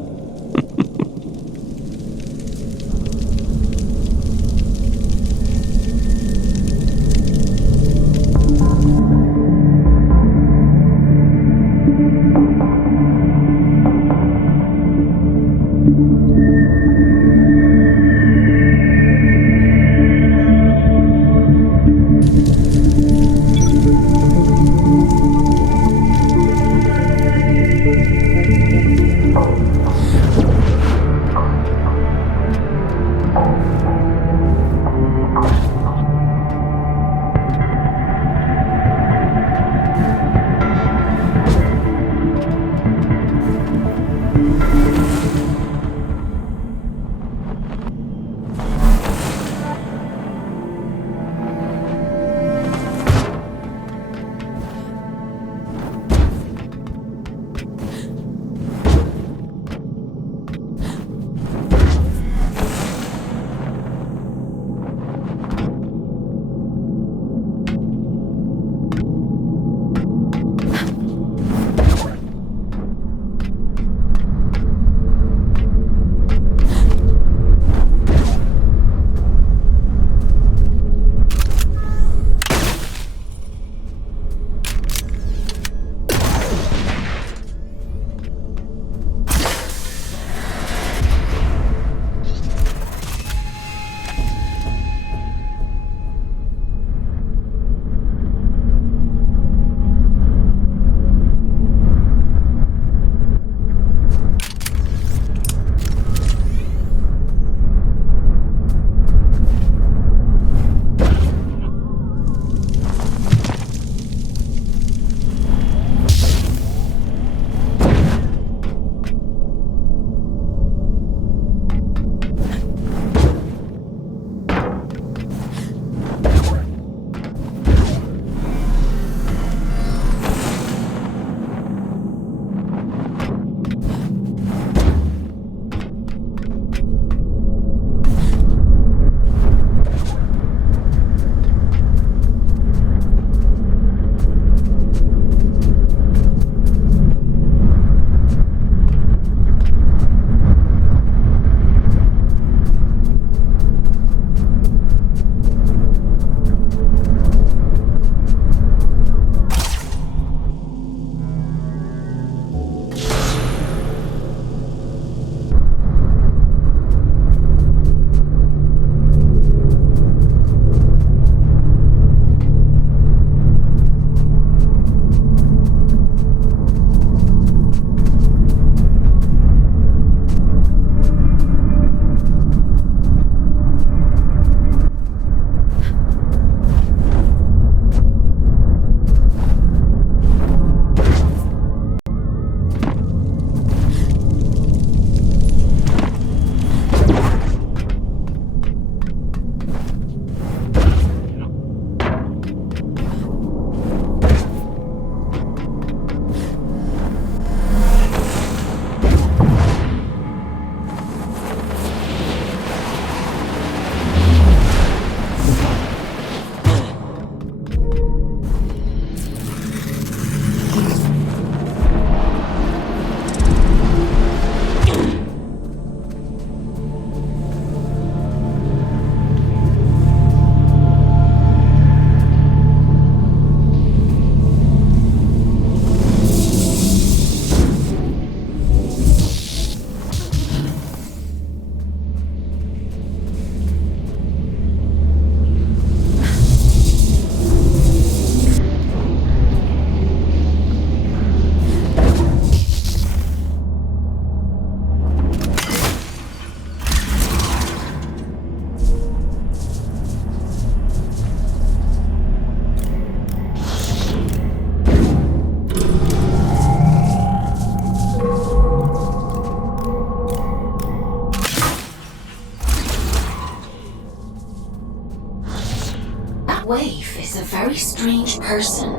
strange person.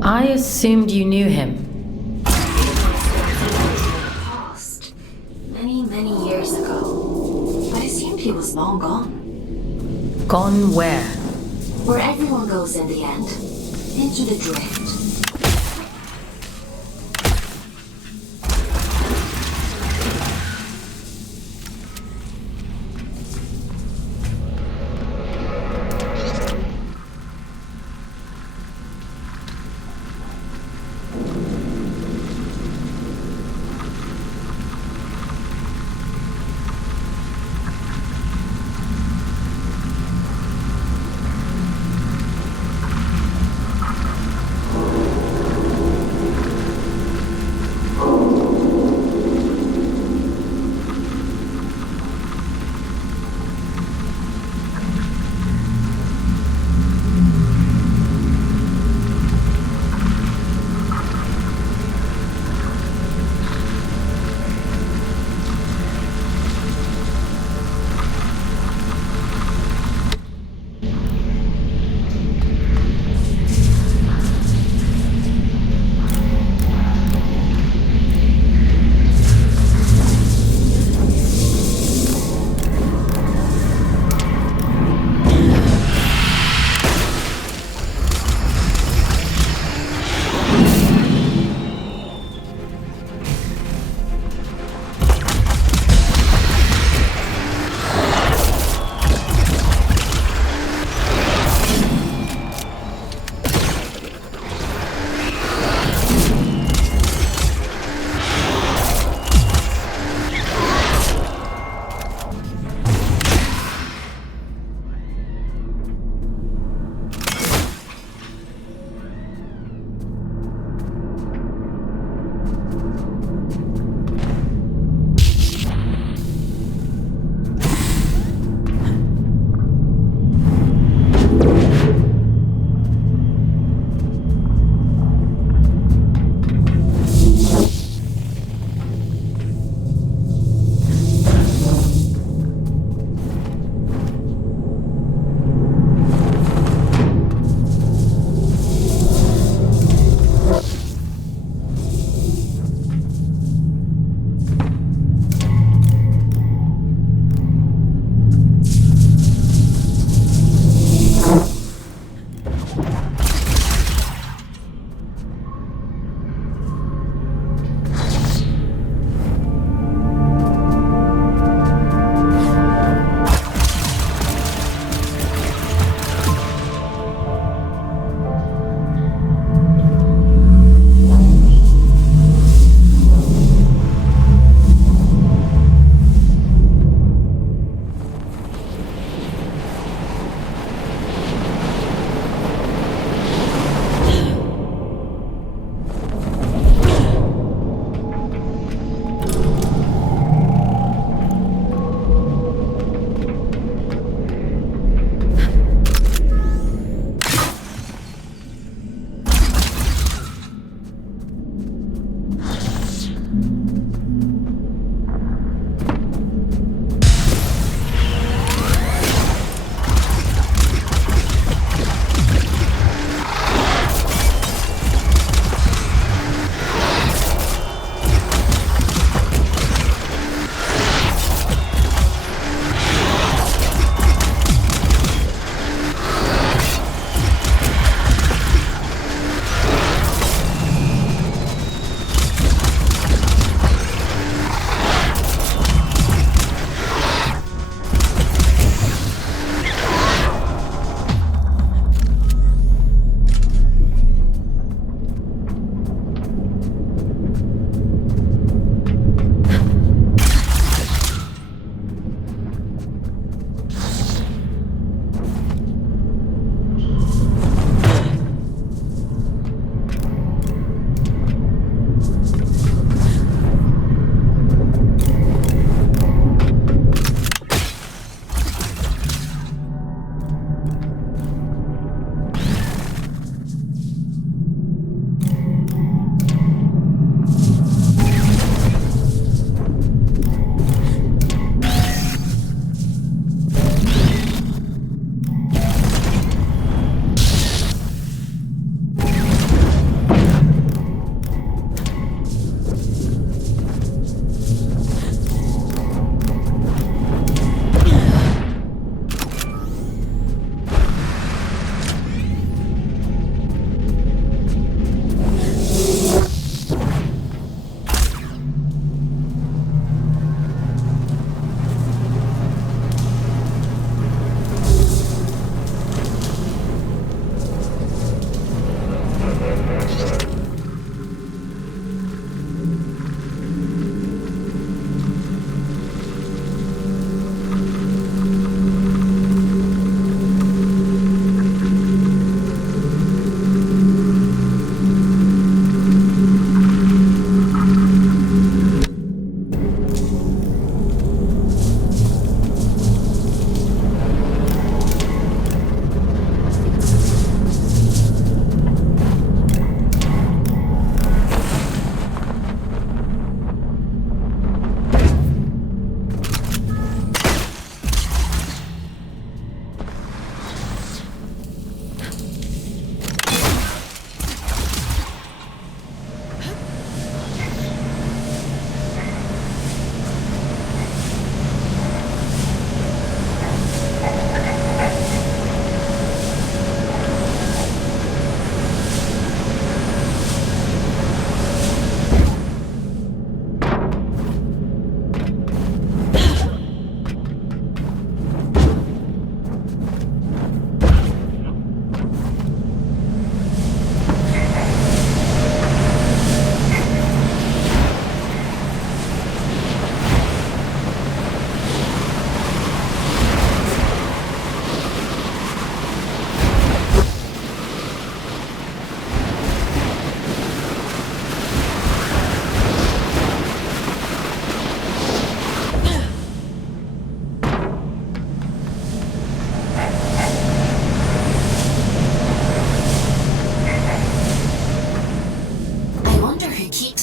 I assumed you knew him. Past. Many, many years ago. I assumed he was long gone. Gone where? Where everyone goes in the end. Into the drift.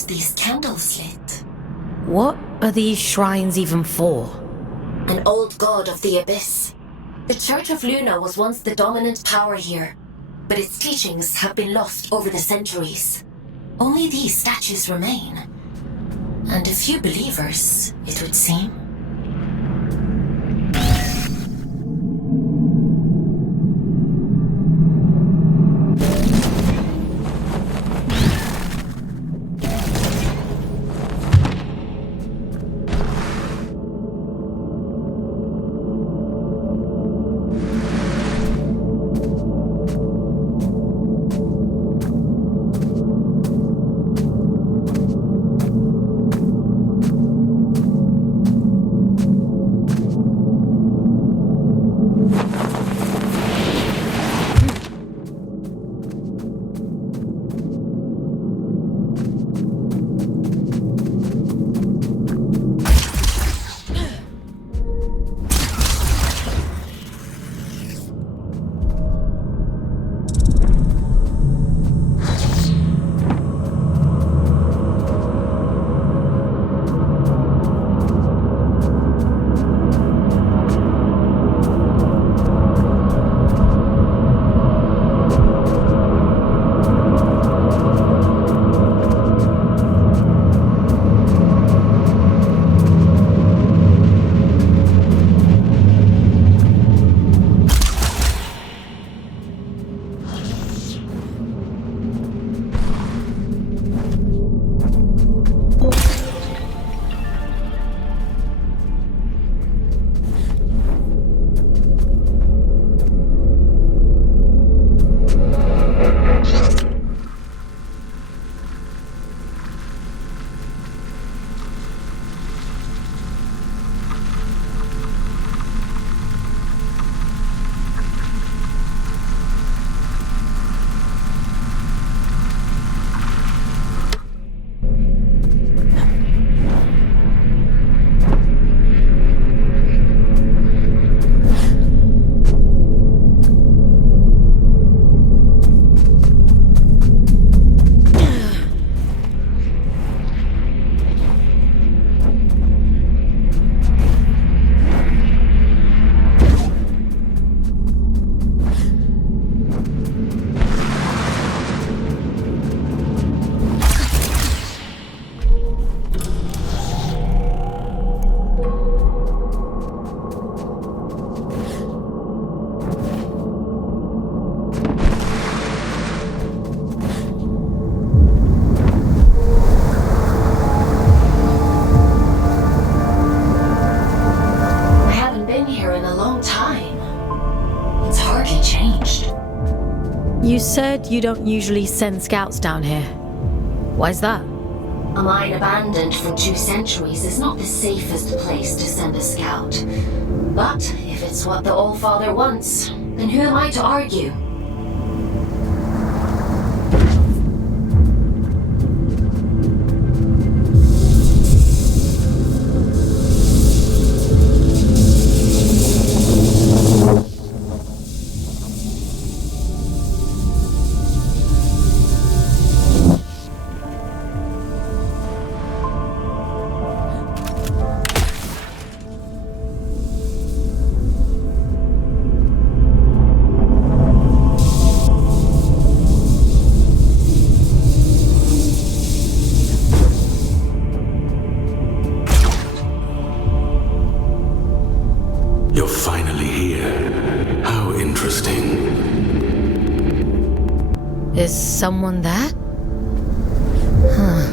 noticed these candles lit. What are these shrines even for? An old god of the Abyss. The Church of Luna was once the dominant power here, but its teachings have been lost over the centuries. Only these statues remain. And a few believers, it would seem. You said you don't usually send scouts down here. Why's that? A mine abandoned for 2 centuries is not the safest place to send a scout. But if it's what the Allfather wants, then who am I to argue? You're finally here. How interesting. Is someone there? Huh.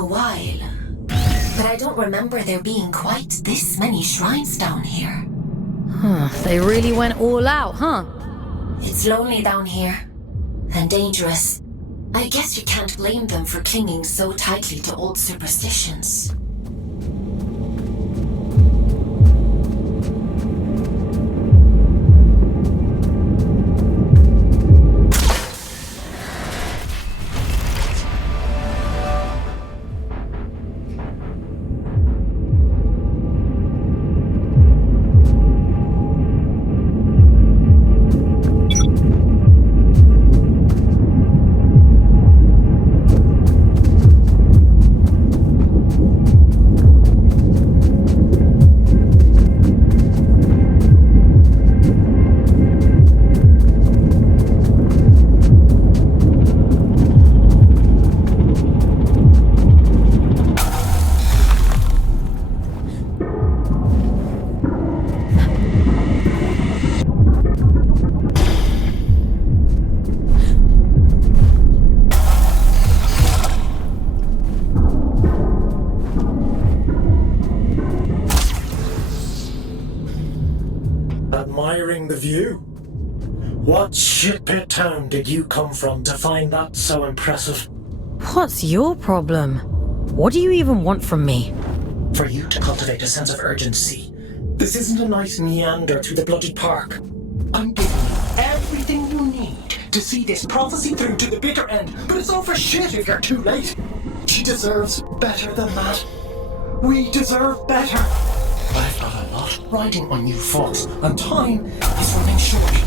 a while. But I don't remember there being quite this many shrines down here. Huh, they really went all out, huh? It's lonely down here. And dangerous. I guess you can't blame them for clinging so tightly to old superstitions. Admiring the view? What shitpit town did you come from to find that so impressive? What's your problem? What do you even want from me? For you to cultivate a sense of urgency. This isn't a nice meander through the bloody park. I'm giving you everything you need to see this prophecy through to the bitter end, but it's all for shit if you're too late. She deserves better than that. We deserve better. I've got a lot riding on you, Fawkes, and time is running short.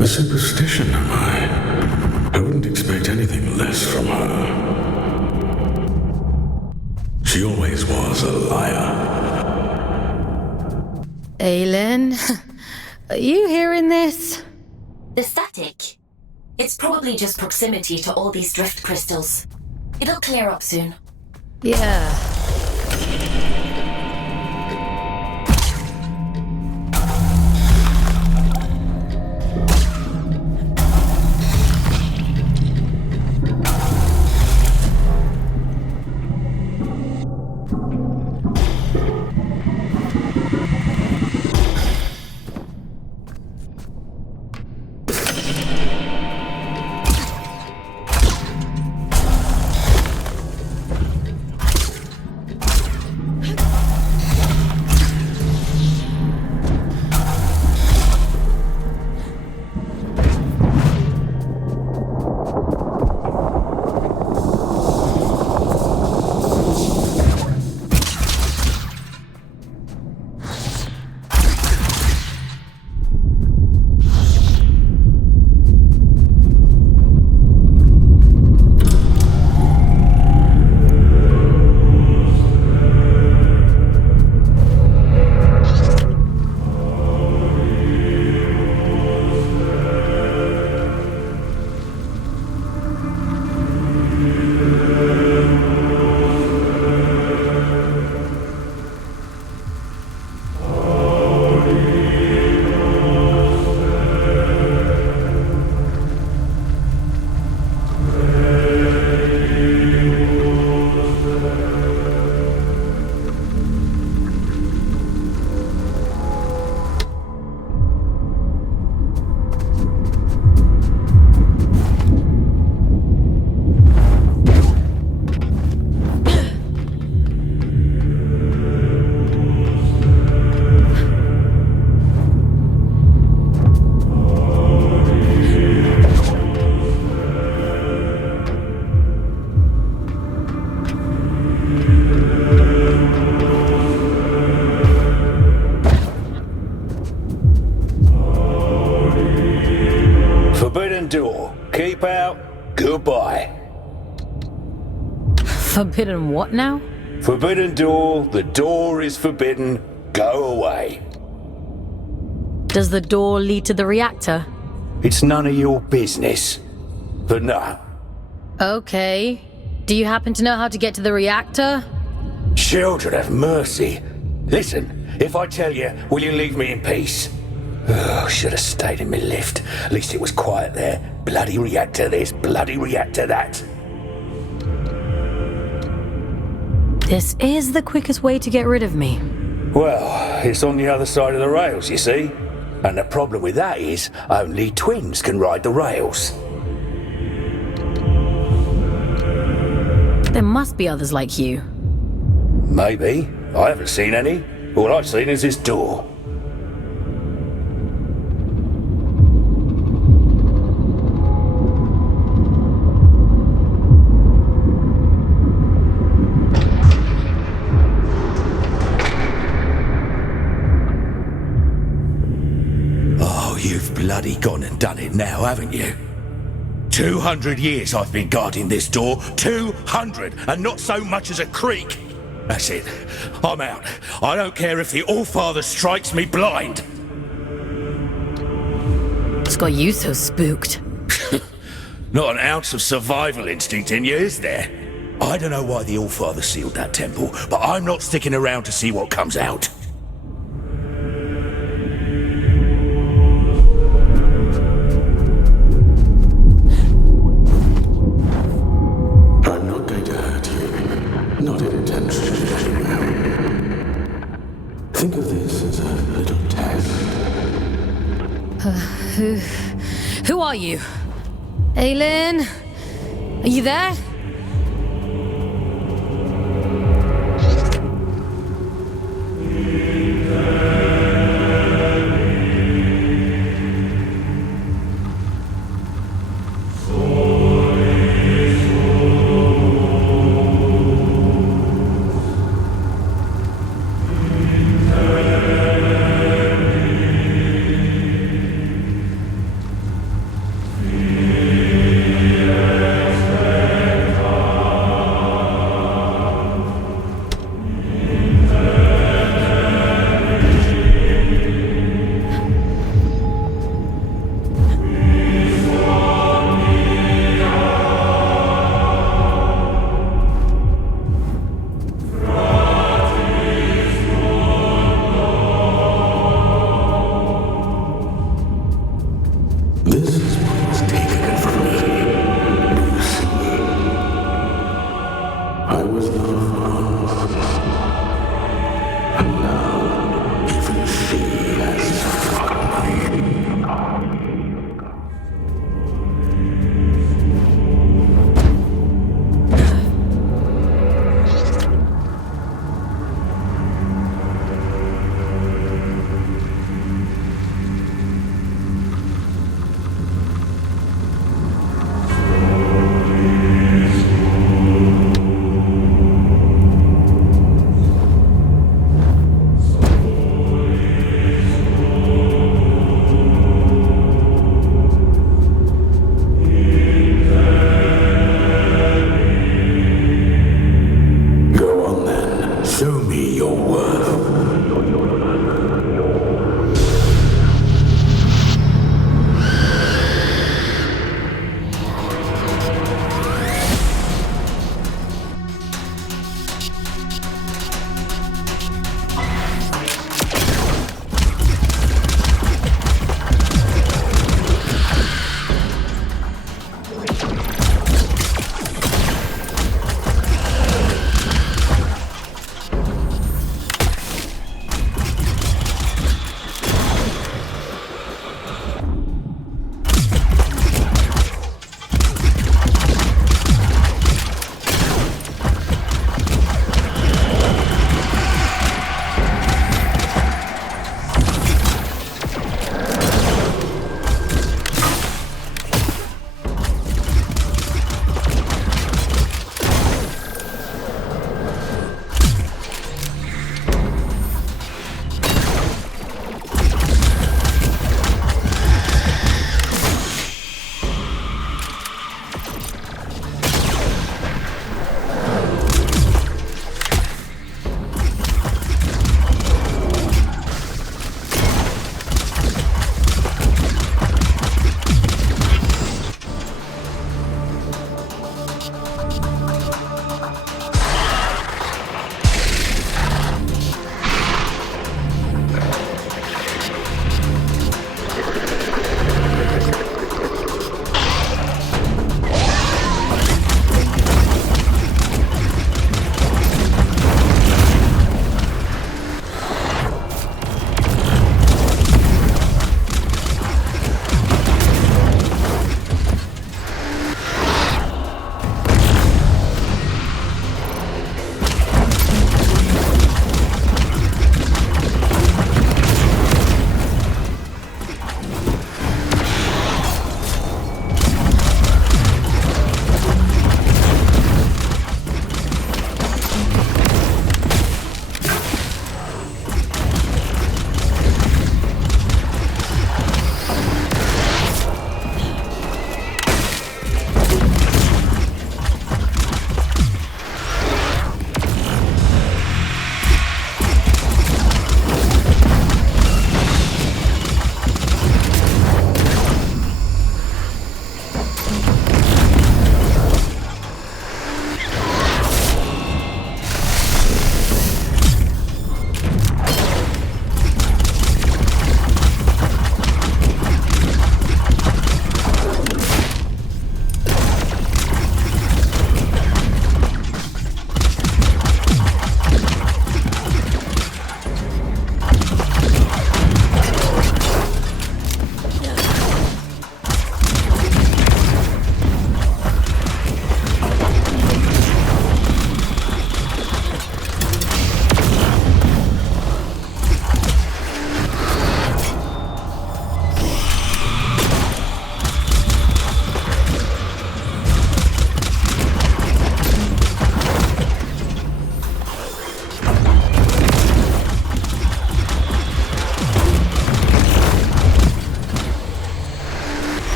A superstition, am I? I wouldn't expect anything less from her. She always was a liar. Aylin, are you hearing this? The static. It's probably just proximity to all these drift crystals. It'll clear up soon. Yeah. Forbidden door. Keep out. Goodbye. Forbidden what now? Forbidden door. The door is forbidden. Go away. Does the door lead to the reactor? It's none of your business. But no. Okay. Do you happen to know how to get to the reactor? Children have mercy. Listen, if I tell you, will you leave me in peace? Oh, should have stayed in my lift. At least it was quiet there. Bloody reactor this, bloody reactor that. This is the quickest way to get rid of me. Well, it's on the other side of the rails, you see. And the problem with that is, only twins can ride the rails. There must be others like you. Maybe. I haven't seen any. All I've seen is this door. Oh, you've bloody gone and done it now, haven't you? 200 years I've been guarding this door. 200, and not so much as a creak. That's it. I'm out. I don't care if the Allfather strikes me blind. What's got you so spooked? Not an ounce of survival instinct in you, is there? I don't know why the Allfather sealed that temple, but I'm not sticking around to see what comes out. I'm not going to hurt you. Not intentionally, anyway. Think of this as a little test. Who are you? Aylin? Are you there?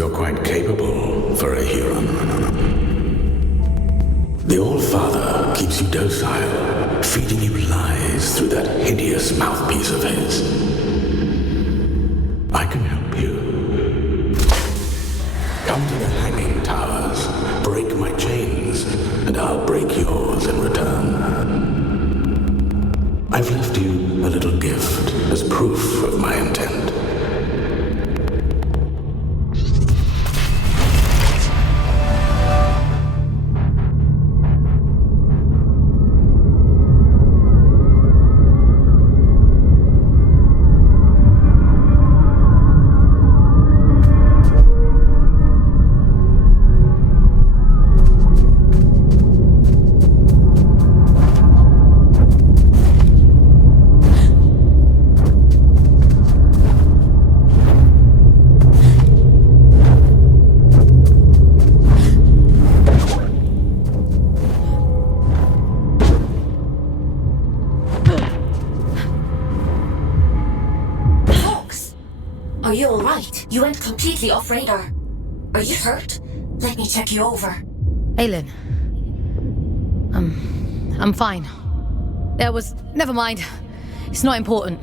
You're quite capable for a Huron. The All-Father keeps you docile, feeding you lies through that hideous mouthpiece of his. I can help you. Come to the hanging towers, break my chains, and I'll break yours in return. I've left you a little gift as proof of my intent. Are you alright? You went completely off radar. Are you hurt? Let me check you over. Aylin. I'm fine. Never mind. It's not important.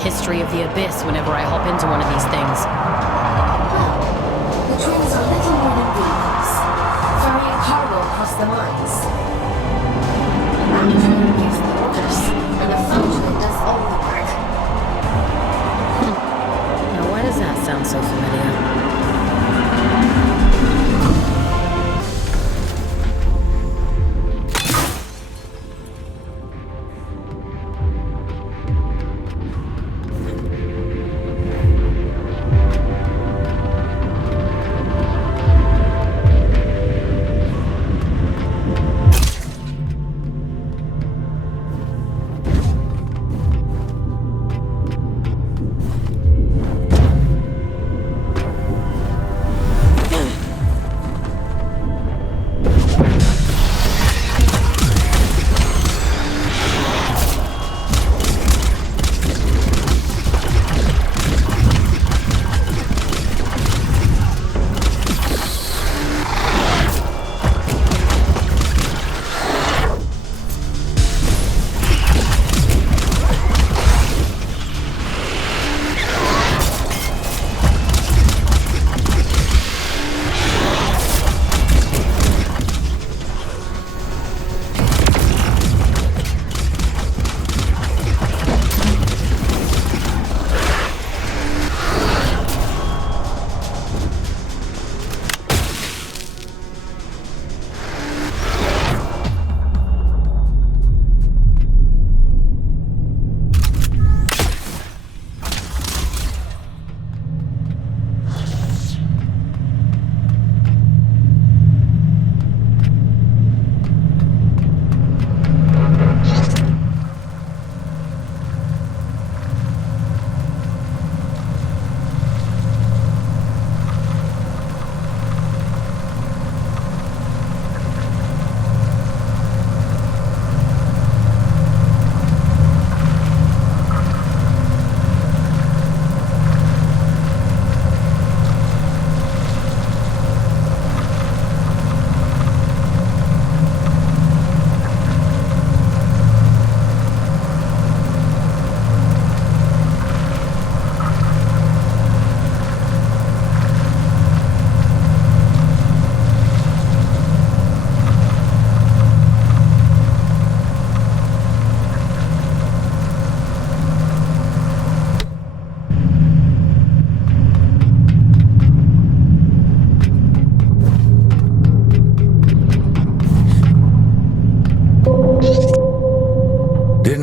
History of the Abyss whenever I hop into one of these things. Well, the twins are little more than vehicles, ferrying cargo across the mines. That train gives the orders, and the fountain does all the work. Now why does that sound so familiar?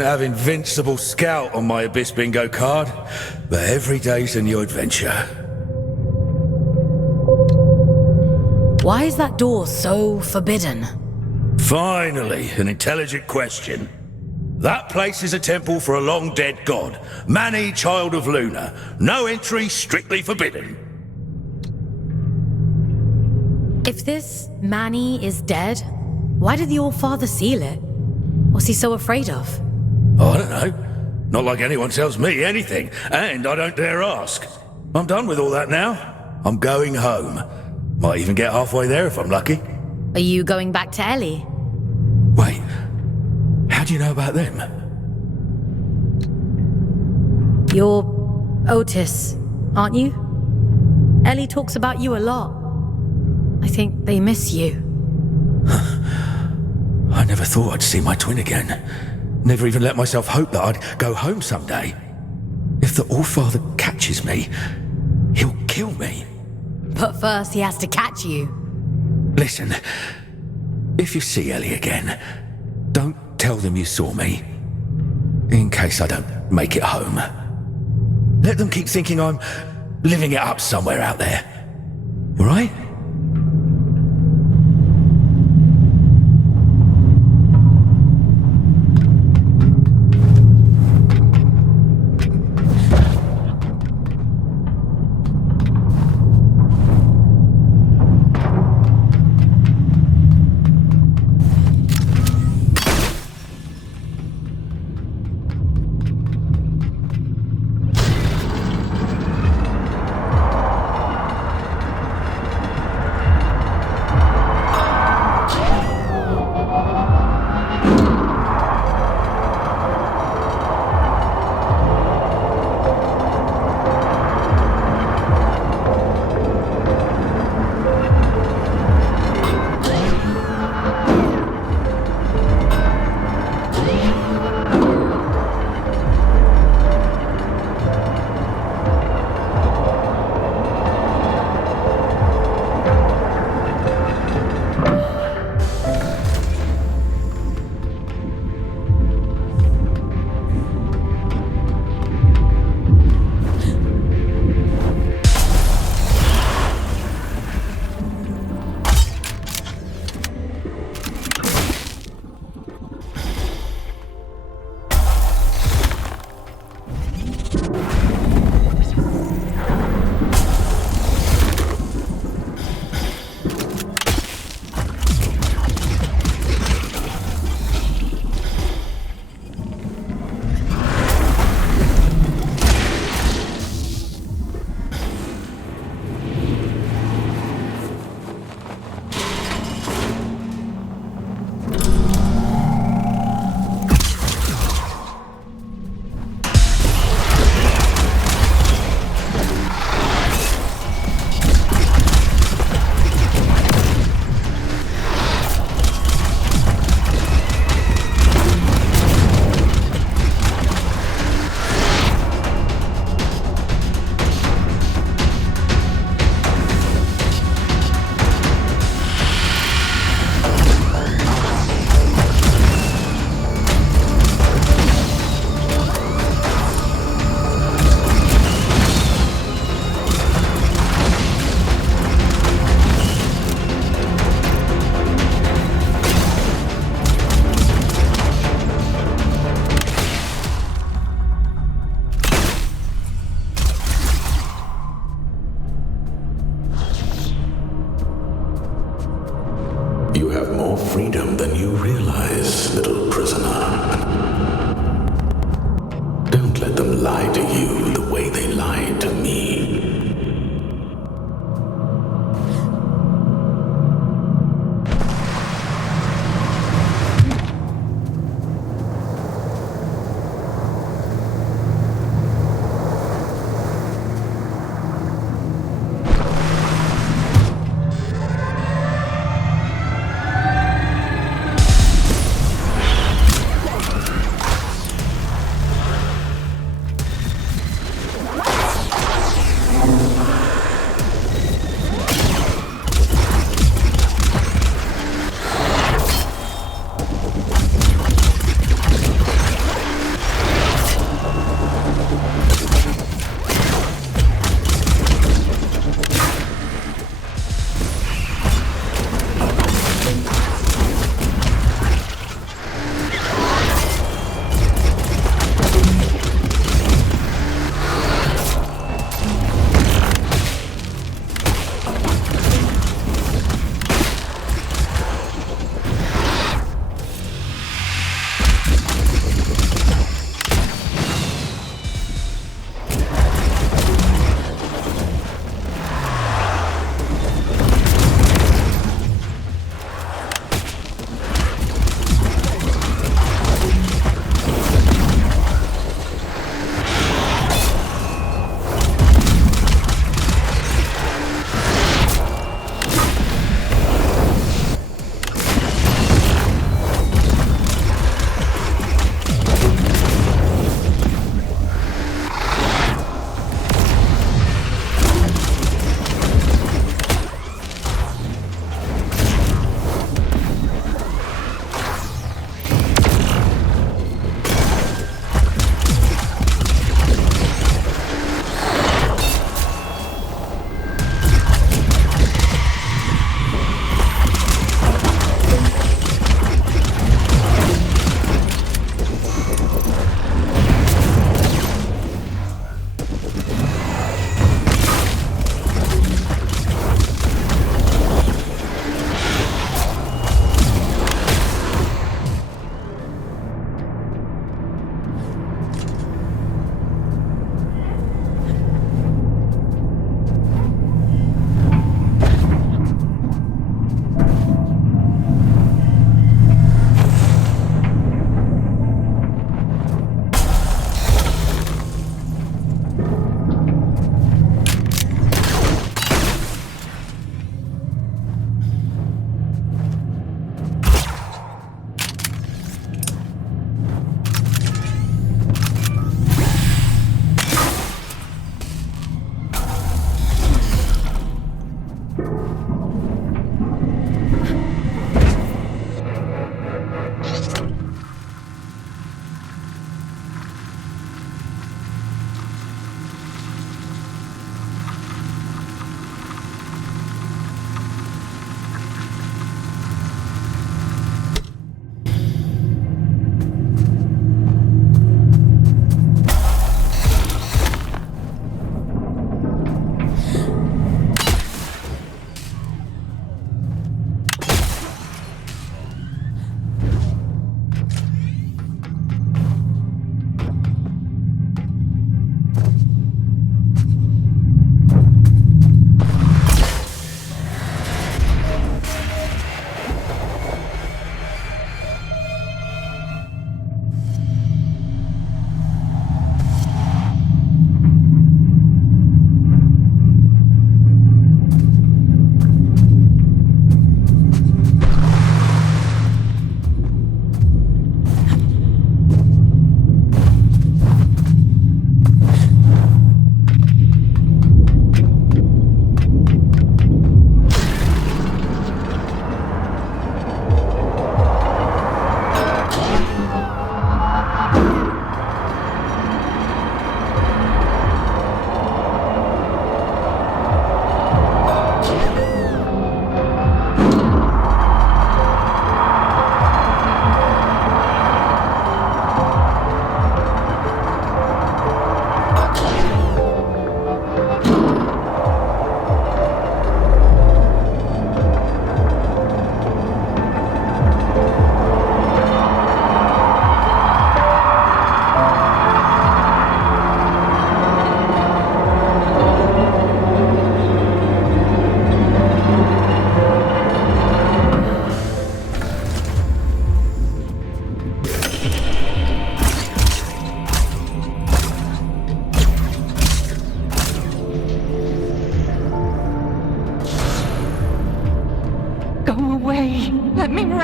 have Invincible Scout on my Abyss bingo card, but every day's a new adventure. Why is that door so forbidden? Finally, an intelligent question. That place is a temple for a long-dead god, Mani, child of Luna. No entry, strictly forbidden. If this Mani is dead, why did the All-Father seal it? What's he so afraid of? Oh, I don't know. Not like anyone tells me anything, and I don't dare ask. I'm done with all that now. I'm going home. Might even get halfway there if I'm lucky. Are you going back to Ellie? Wait, how do you know about them? You're Otis, aren't you? Ellie talks about you a lot. I think they miss you. I never thought I'd see my twin again. Never even let myself hope that I'd go home someday. If the All-Father catches me, he'll kill me. But first he has to catch you. Listen, if you see Ellie again, don't tell them you saw me. In case I don't make it home. Let them keep thinking I'm living it up somewhere out there. All right? You have more freedom than you realize, little prisoner. Don't let them lie to you the way they lied to me.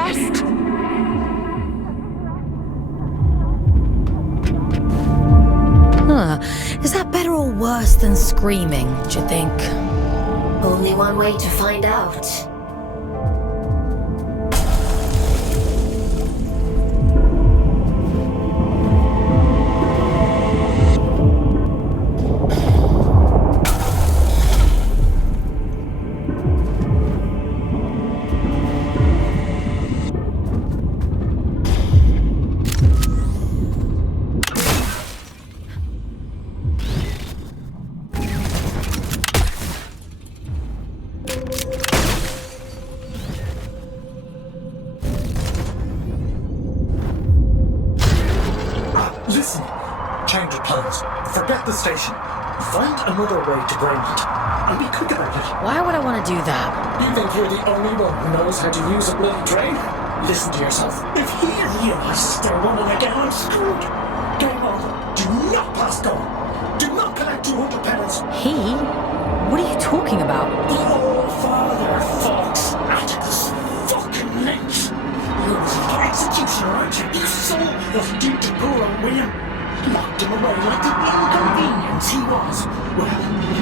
rest. Is that better or worse than screaming, do you think? Only one way to find out. Listen, change of plans. Forget the station. Find another way to Greenland. And be quick about it. Why would I want to do that? You think you're the only one who knows how to use a bloody train? Listen to yourself. If he realizes they're running again, I'm screwed. Game over. Do not pass go. Do not collect 200 penance. He? What are you talking about? The old father, Fawkes, at this fucking lynch. You're the executioner, aren't you? You soul of due to poor old William. Locked him away like the inconvenience he was. Well,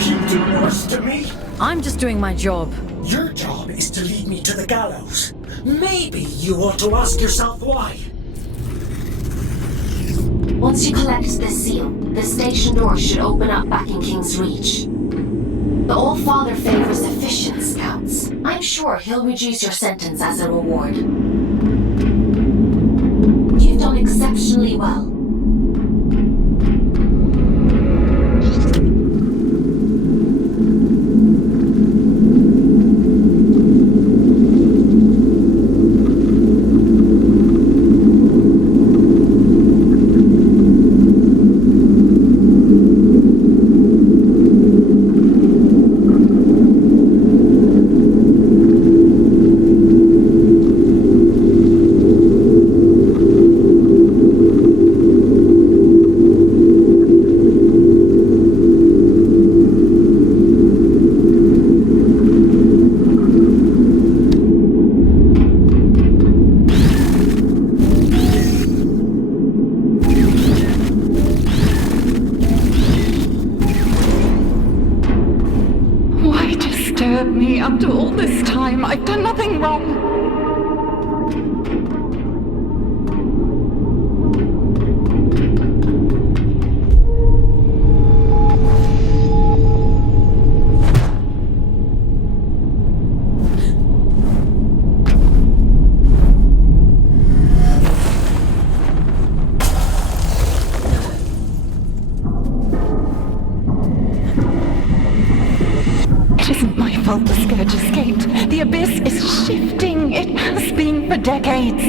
you do worse to me. I'm just doing my job. Your job is to lead me to the gallows. Maybe you ought to ask yourself why. Once you collect this seal, the station door should open up back in King's Reach. The Old Father favors efficient scouts. I'm sure he'll reduce your sentence as a reward. You've done exceptionally well. After all this time, I've done nothing wrong. The Scourge escaped. The abyss is shifting. It has been for decades.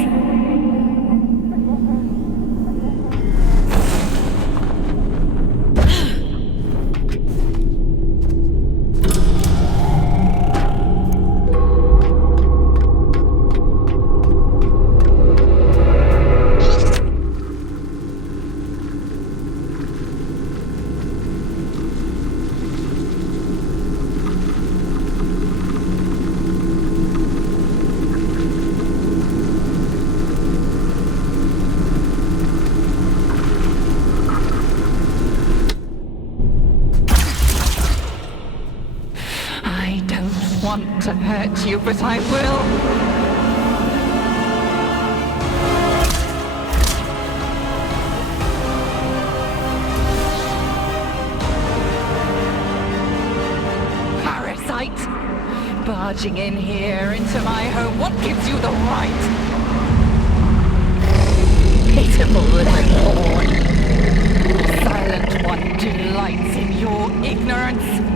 To hurt you, but I will. Parasite! Barging in here into my home, what gives you the right? Pitiful little pawn. The Silent One delights in your ignorance.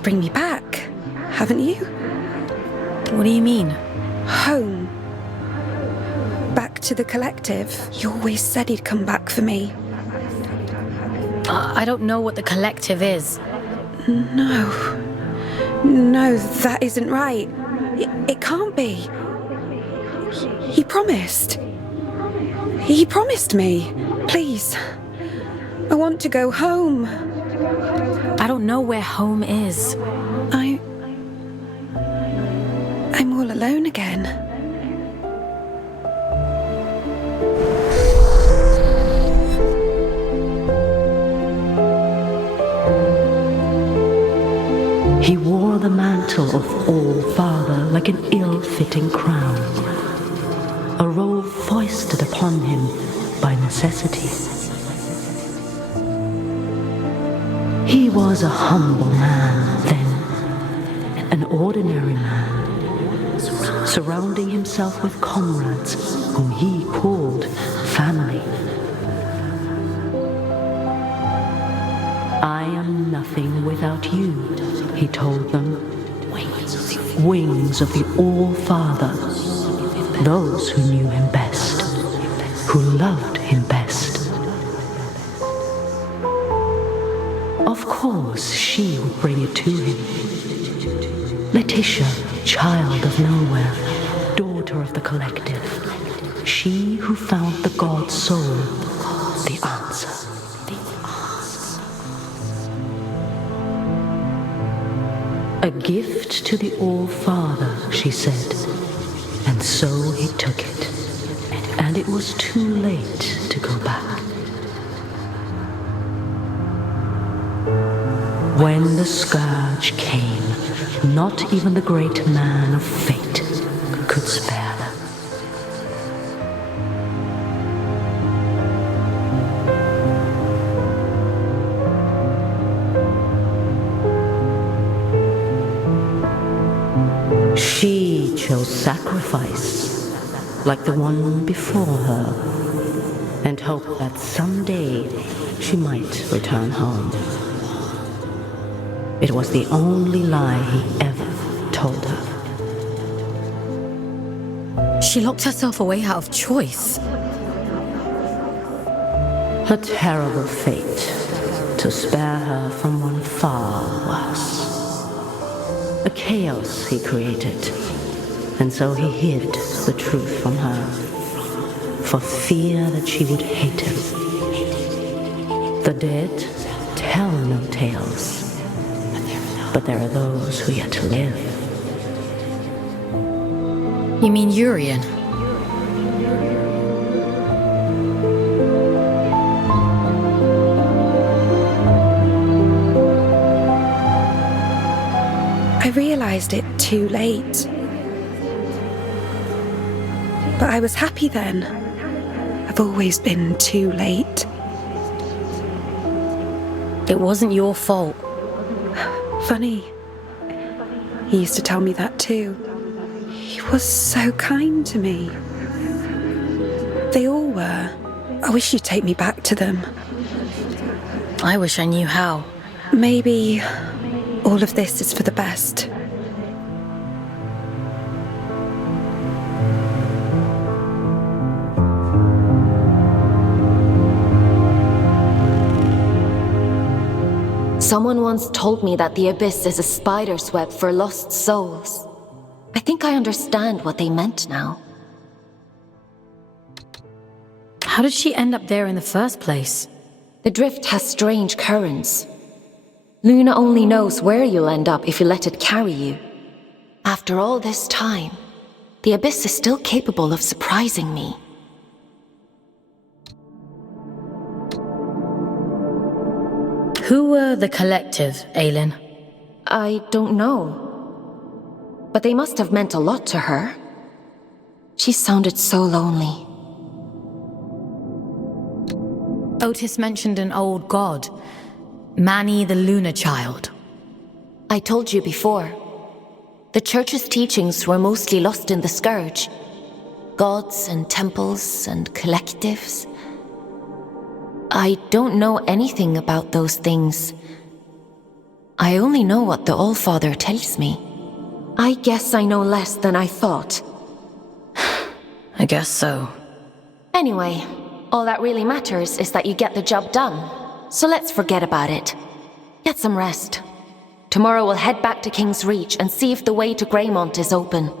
to bring me back, haven't you? What do you mean? Home. Back to the collective. You always said he'd come back for me. I don't know what the collective is. No, that isn't right. It can't be. He promised. He promised me. Please. I want to go home. I don't know where home is. I'm all alone again. He wore the mantle of All-Father like an ill-fitting crown, a role foisted upon him by necessity. He was a humble man then, an ordinary man, surrounding himself with comrades whom he called family. I am nothing without you, he told them. Wings of the All-Father, those who knew him best, who loved him best. Of course, she would bring it to him. Letitia, child of nowhere, daughter of the collective, she who found the God soul, the answer. A gift to the All-Father, she said, and so he took it, and it was too late to go back. When the scourge came, not even the great man of fate could spare them. She chose sacrifice, like the one before her, and hoped that someday she might return home. It was the only lie he ever told her. She locked herself away out of choice. A terrible fate to spare her from one far worse. A chaos he created, and so he hid the truth from her, for fear that she would hate him. The dead tell no tales, but there are those who yet to live. You mean Urian? I realized it too late. But I was happy then. I've always been too late. It wasn't your fault. Funny. He used to tell me that too. He was so kind to me. They all were. I wish you'd take me back to them. I wish I knew how. Maybe all of this is for the best. Someone once told me that the Abyss is a spider's web for lost souls. I think I understand what they meant now. How did she end up there in the first place? The drift has strange currents. Luna only knows where you'll end up if you let it carry you. After all this time, the Abyss is still capable of surprising me. Who were the collective, Aylin? I don't know. But they must have meant a lot to her. She sounded so lonely. Otis mentioned an old god. Manny the Lunar Child. I told you before. The Church's teachings were mostly lost in the Scourge. Gods and temples and collectives. I don't know anything about those things. I only know what the Allfather tells me. I guess I know less than I thought. I guess so. Anyway, all that really matters is that you get the job done. So let's forget about it. Get some rest. Tomorrow we'll head back to King's Reach and see if the way to Greymont is open.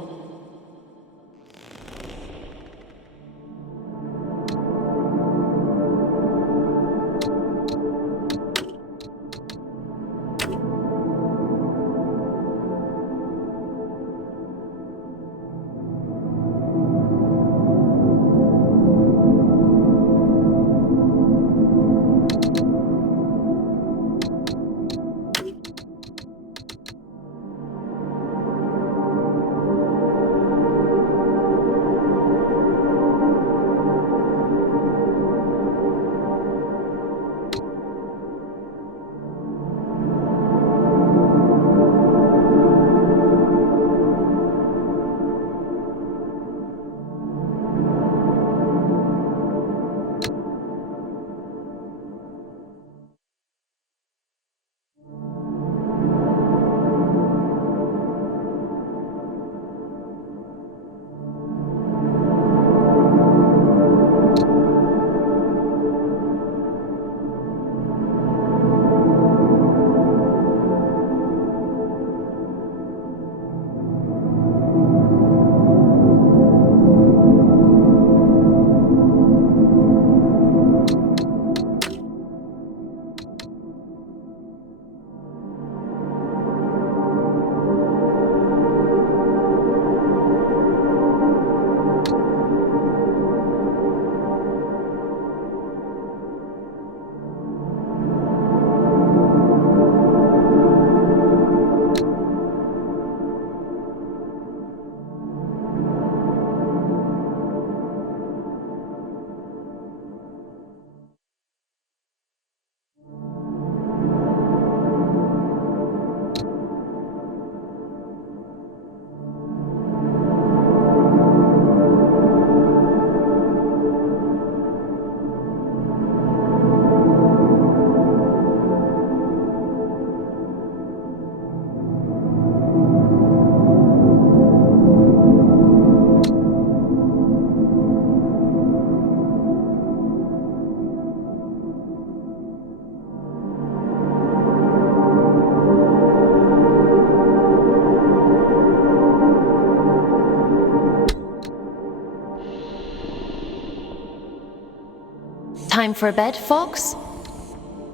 Time for bed, Fawkes?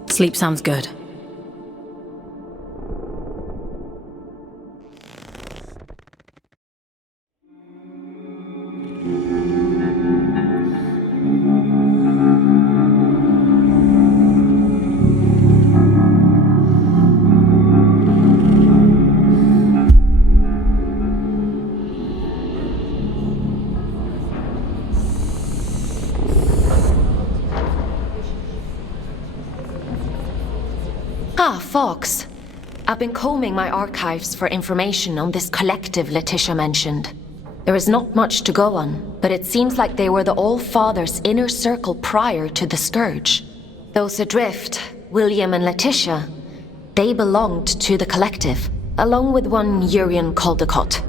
Sleep sounds good. Ah, Fawkes. I've been combing my archives for information on this collective Letitia mentioned. There is not much to go on, but it seems like they were the All-Father's inner circle prior to the Scourge. Those adrift, William and Letitia, they belonged to the collective, along with one Urian Caldecott.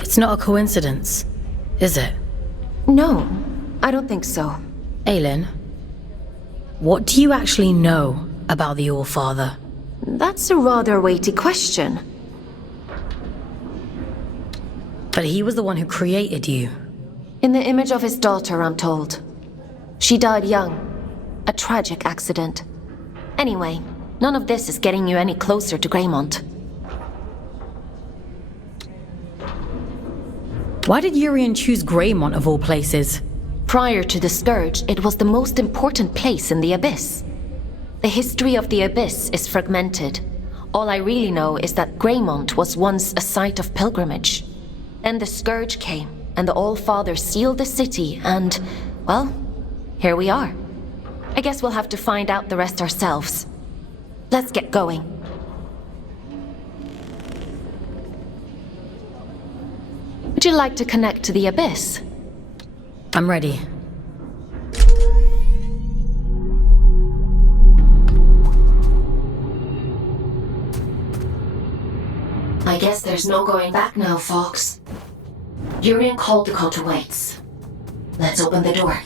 It's not a coincidence, is it? No, I don't think so. Aylin, what do you actually know about the All-Father? That's a rather weighty question. But he was the one who created you. In the image of his daughter, I'm told. She died young. A tragic accident. Anyway, none of this is getting you any closer to Greymont. Why did Urian choose Greymont of all places? Prior to the Scourge, it was the most important place in the Abyss. The history of the Abyss is fragmented. All I really know is that Greymont was once a site of pilgrimage. Then the Scourge came, and the All-Father sealed the city, and, well, here we are. I guess we'll have to find out the rest ourselves. Let's get going. Would you like to connect to the Abyss? I'm ready. I guess there's no going back now, Fawkes. Urian Caldecott awaits. Let's open the door.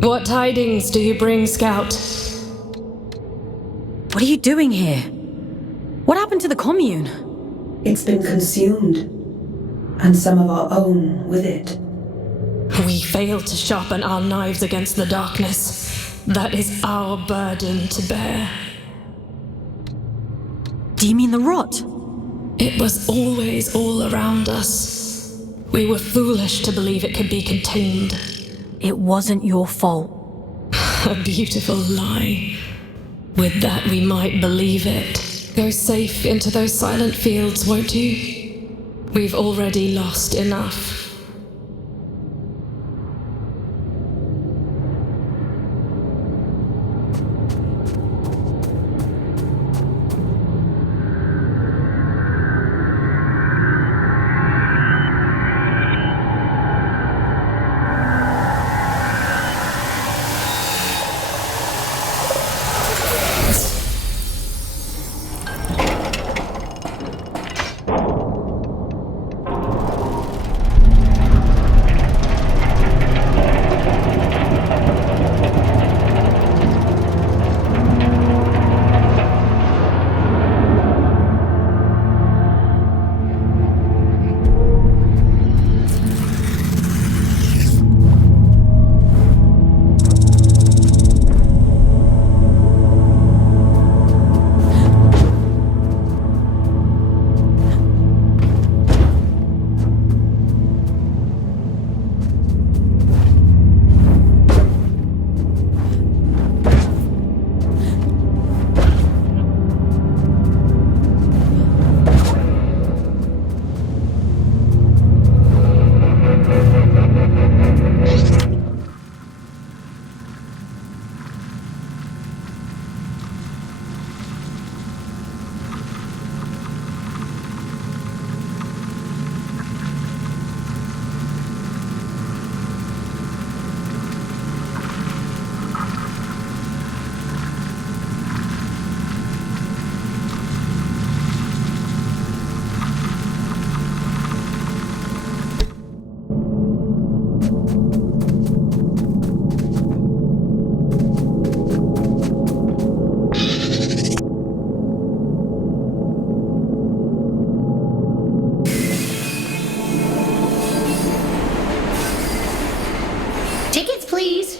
What tidings do you bring, Scout? What are you doing here? What happened to the commune? It's been consumed, and some of our own with it. We failed to sharpen our knives against the darkness. That is our burden to bear. Do you mean the rot? It was always all around us. We were foolish to believe it could be contained. It wasn't your fault. A beautiful lie. With that, we might believe it. Go safe into those silent fields, won't you? We've already lost enough.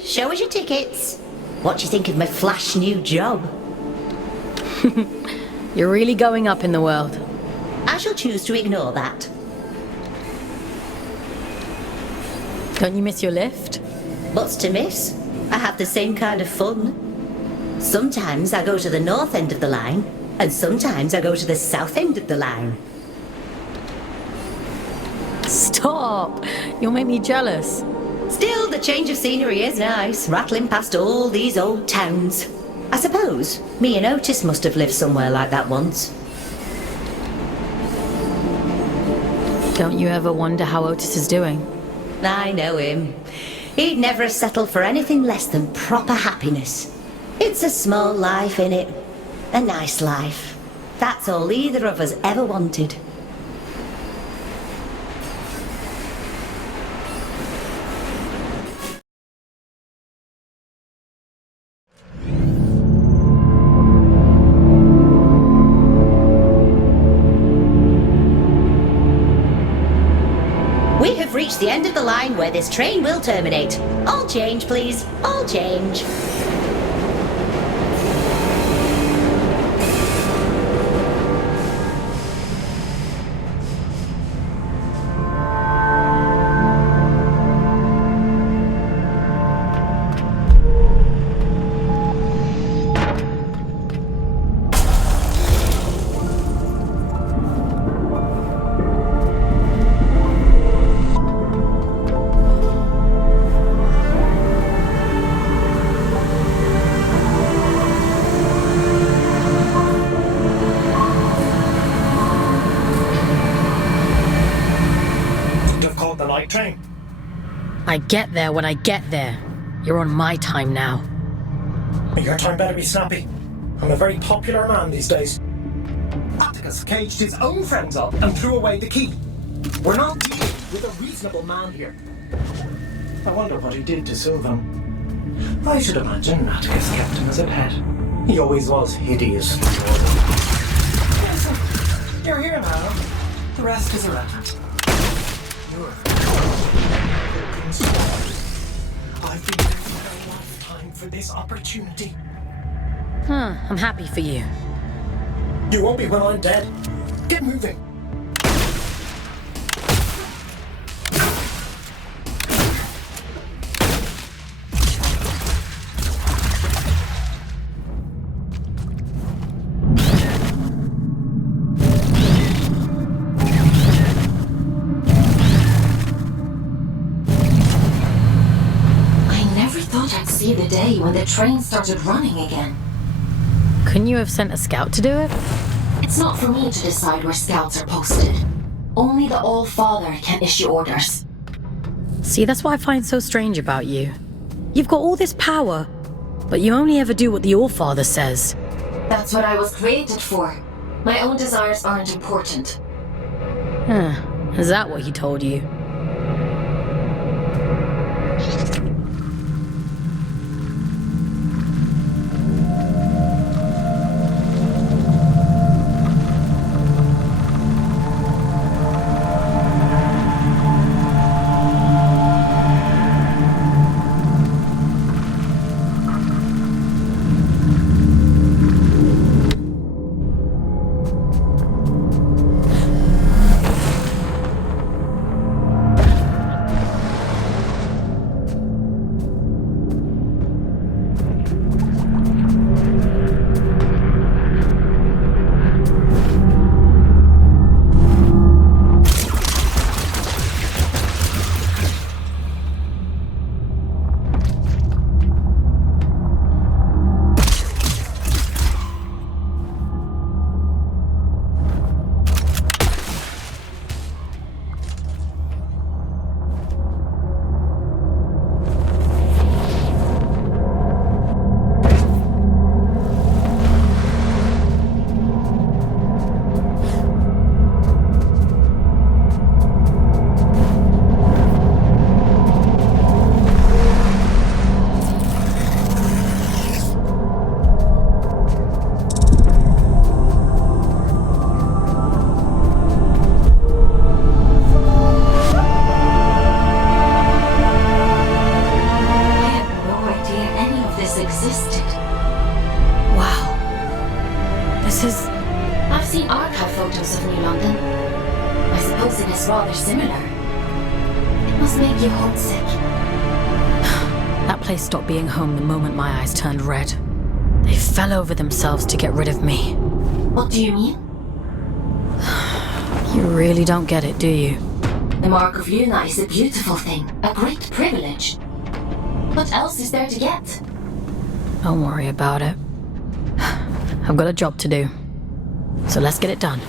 Show us your tickets. What do you think of my flash new job? You're really going up in the world. I shall choose to ignore that. Don't you miss your lift? What's to miss? I have the same kind of fun. Sometimes I go to the north end of the line, and sometimes I go to the south end of the line. Stop! You'll make me jealous. Still, the change of scenery is nice, rattling past all these old towns. I suppose me and Otis must have lived somewhere like that once. Don't you ever wonder how Otis is doing? I know him. He'd never settle for anything less than proper happiness. It's a small life, innit? A nice life. That's all either of us ever wanted. line where this train will terminate. All change, please. All change. Train. I get there when I get there. You're on my time now. Your time better be snappy. I'm a very popular man these days. Atticus caged his own friends up and threw away the key. We're not dealing with a reasonable man here. I wonder what he did to Sylvan. I should imagine Atticus kept him as a pet. He always was hideously orderly. Listen, you're here now. The rest is irrelevant. I've been waiting a lifetime for this opportunity. I'm happy for you. You won't be when I'm dead. Get moving. The day when the train started running again. Couldn't you have sent a scout to do it? It's not for me to decide where scouts are posted. Only the All-Father can issue orders. See, that's what I find so strange about you. You've got all this power, but you only ever do what the All-Father says. That's what I was created for. My own desires aren't important. Is that what he told you? Stopped being home the moment my eyes turned red. They fell over themselves to get rid of me. What do you mean? You really don't get it, do you? The Mark of Luna is a beautiful thing, a great privilege. What else is there to get? Don't worry about it. I've got a job to do. So let's get it done.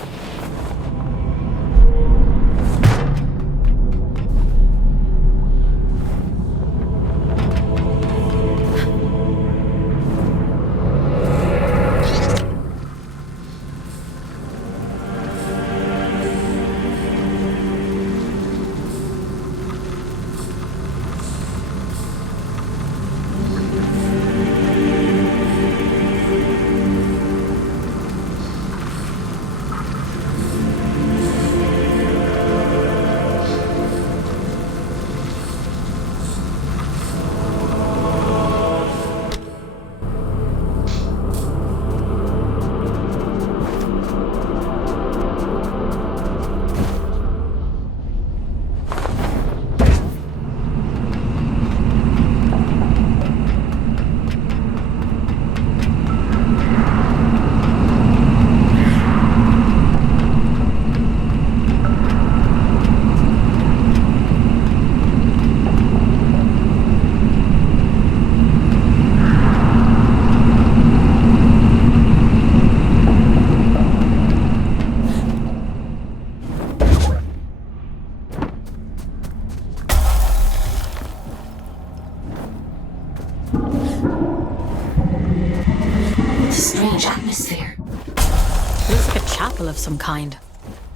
It's a strange atmosphere. Looks like a chapel of some kind.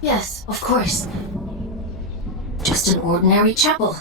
Yes, of course. Just an ordinary chapel.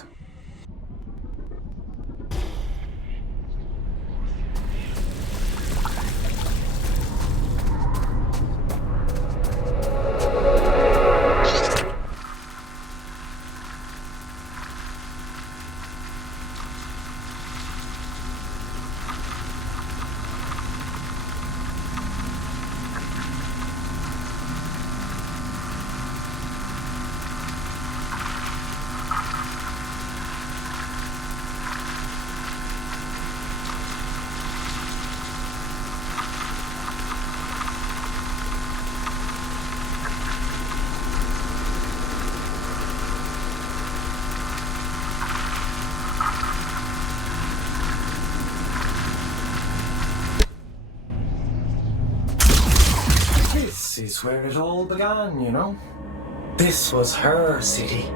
This is where it all began, you know? This was her city.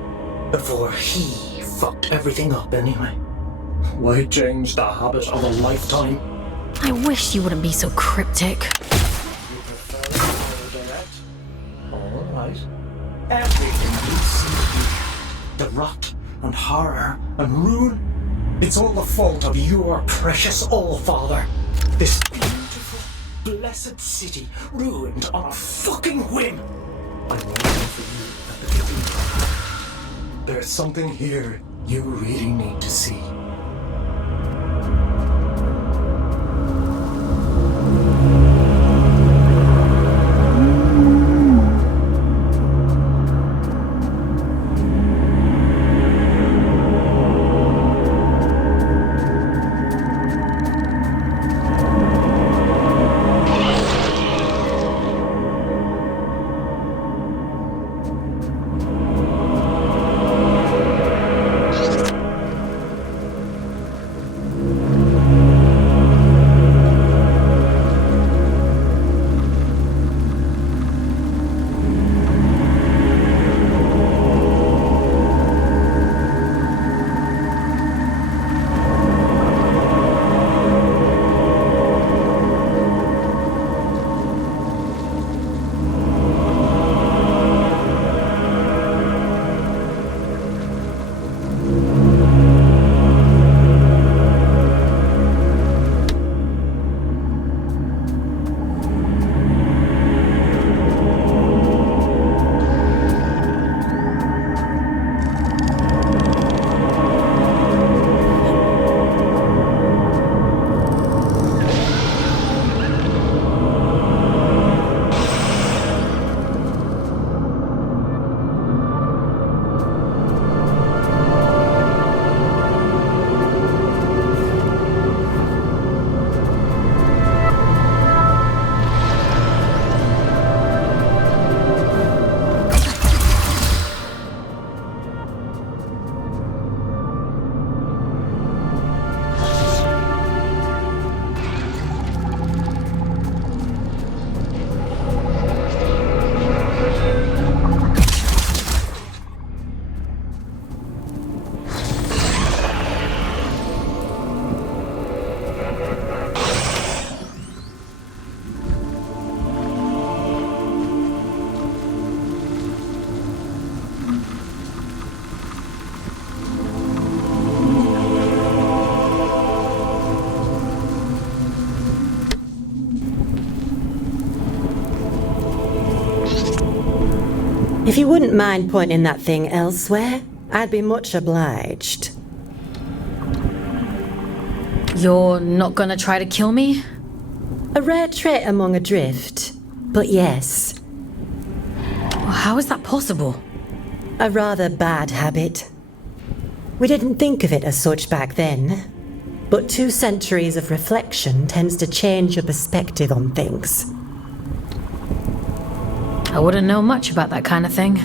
Before he fucked everything up anyway. Why change the habit of a lifetime? I wish you wouldn't be so cryptic. Alright. Everything you see here, the rot and horror and ruin, it's all the fault of your precious Allfather. This beautiful, blessed city ruined on a fucking whim. I won't for you at the cathedral. There's something here you really need to see. If you wouldn't mind pointing that thing elsewhere, I'd be much obliged. You're not gonna try to kill me? A rare trait among a drift, but yes. How is that possible? A rather bad habit. We didn't think of it as such back then, but 2 centuries of reflection tends to change your perspective on things. I wouldn't know much about that kind of thing.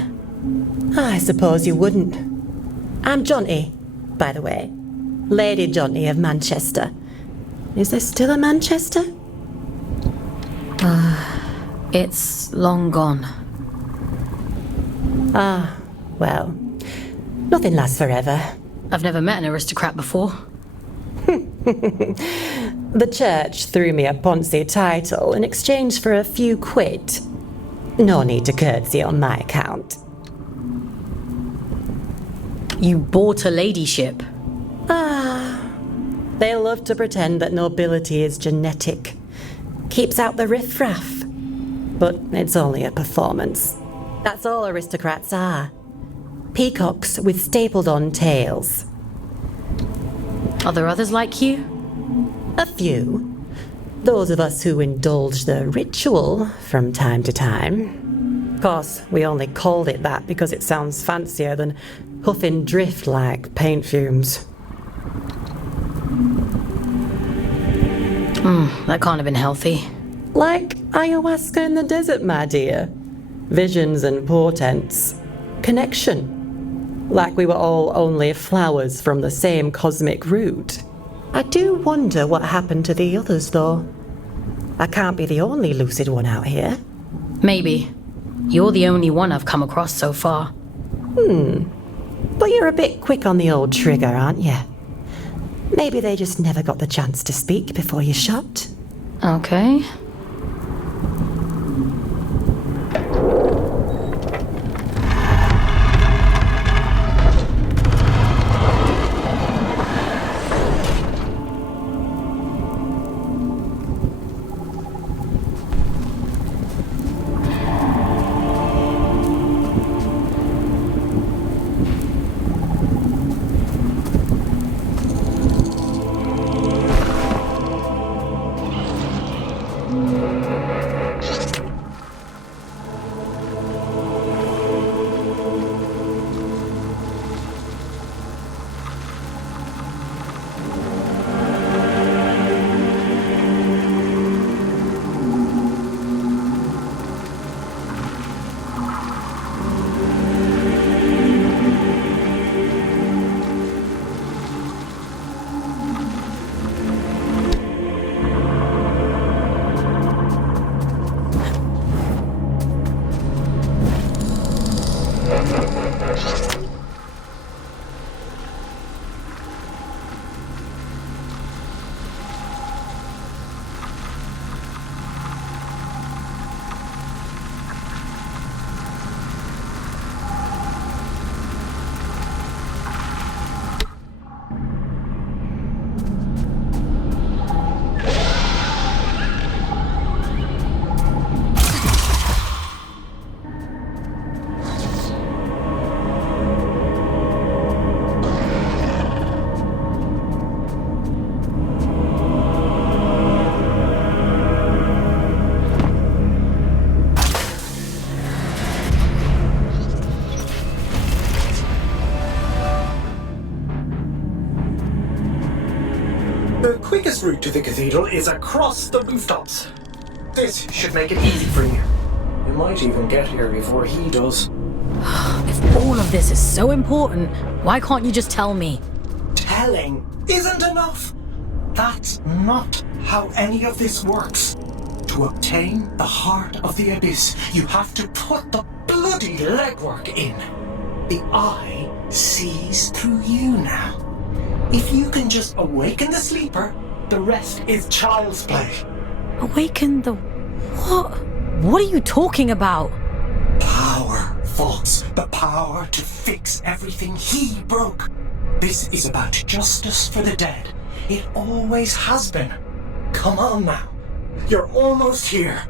I suppose you wouldn't. I'm Jonty, by the way. Lady Jonty of Manchester. Is there still a Manchester? It's long gone. Ah, well, nothing lasts forever. I've never met an aristocrat before. The church threw me a Ponzi title in exchange for a few quid. No need to curtsy on my account. You bought a ladyship. They love to pretend that nobility is genetic. Keeps out the riffraff. But it's only a performance. That's all aristocrats are. Peacocks with stapled-on tails. Are there others like you? A few. Those of us who indulge the ritual from time to time. Of course, we only called it that because it sounds fancier than huffing drift like paint fumes. That can't have been healthy. Like ayahuasca in the desert, my dear. Visions and portents. Connection. Like we were all only flowers from the same cosmic root. I do wonder what happened to the others, though. I can't be the only lucid one out here. Maybe. You're the only one I've come across so far. But you're a bit quick on the old trigger, aren't you? Maybe they just never got the chance to speak before you shot. Okay. The quickest route to the cathedral is across the rooftops. This should make it easy for you. You might even get here before he does. If all of this is so important, why can't you just tell me? Telling isn't enough. That's not how any of this works. To obtain the heart of the abyss, you have to put the bloody legwork in. The eye sees through you now. If you can just awaken the sleeper, the rest is child's play. Awaken the... what? What are you talking about? Power, Fawkes. The power to fix everything he broke. This is about justice for the dead. It always has been. Come on now. You're almost here.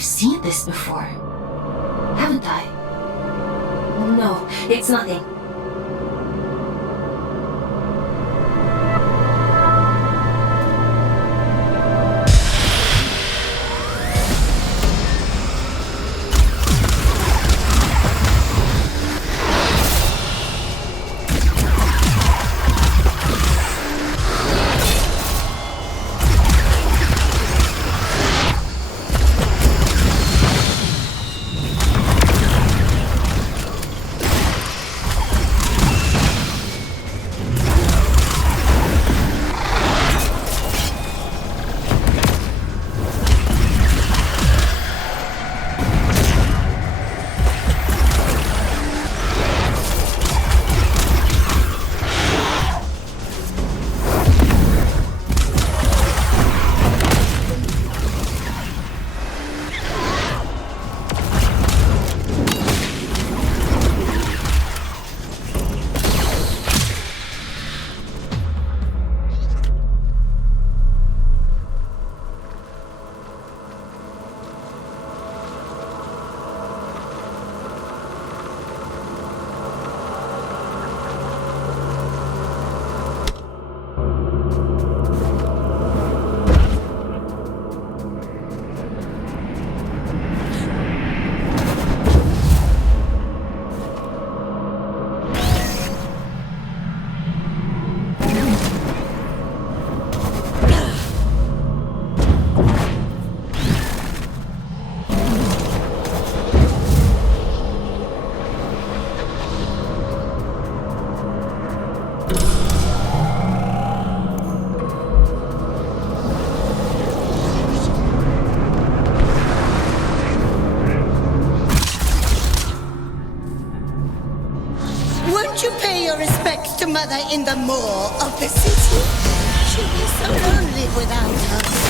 I've seen this before. Haven't I? No, it's nothing. Won't you pay your respects to Mother in the moor of the city? She'll be so lonely without us.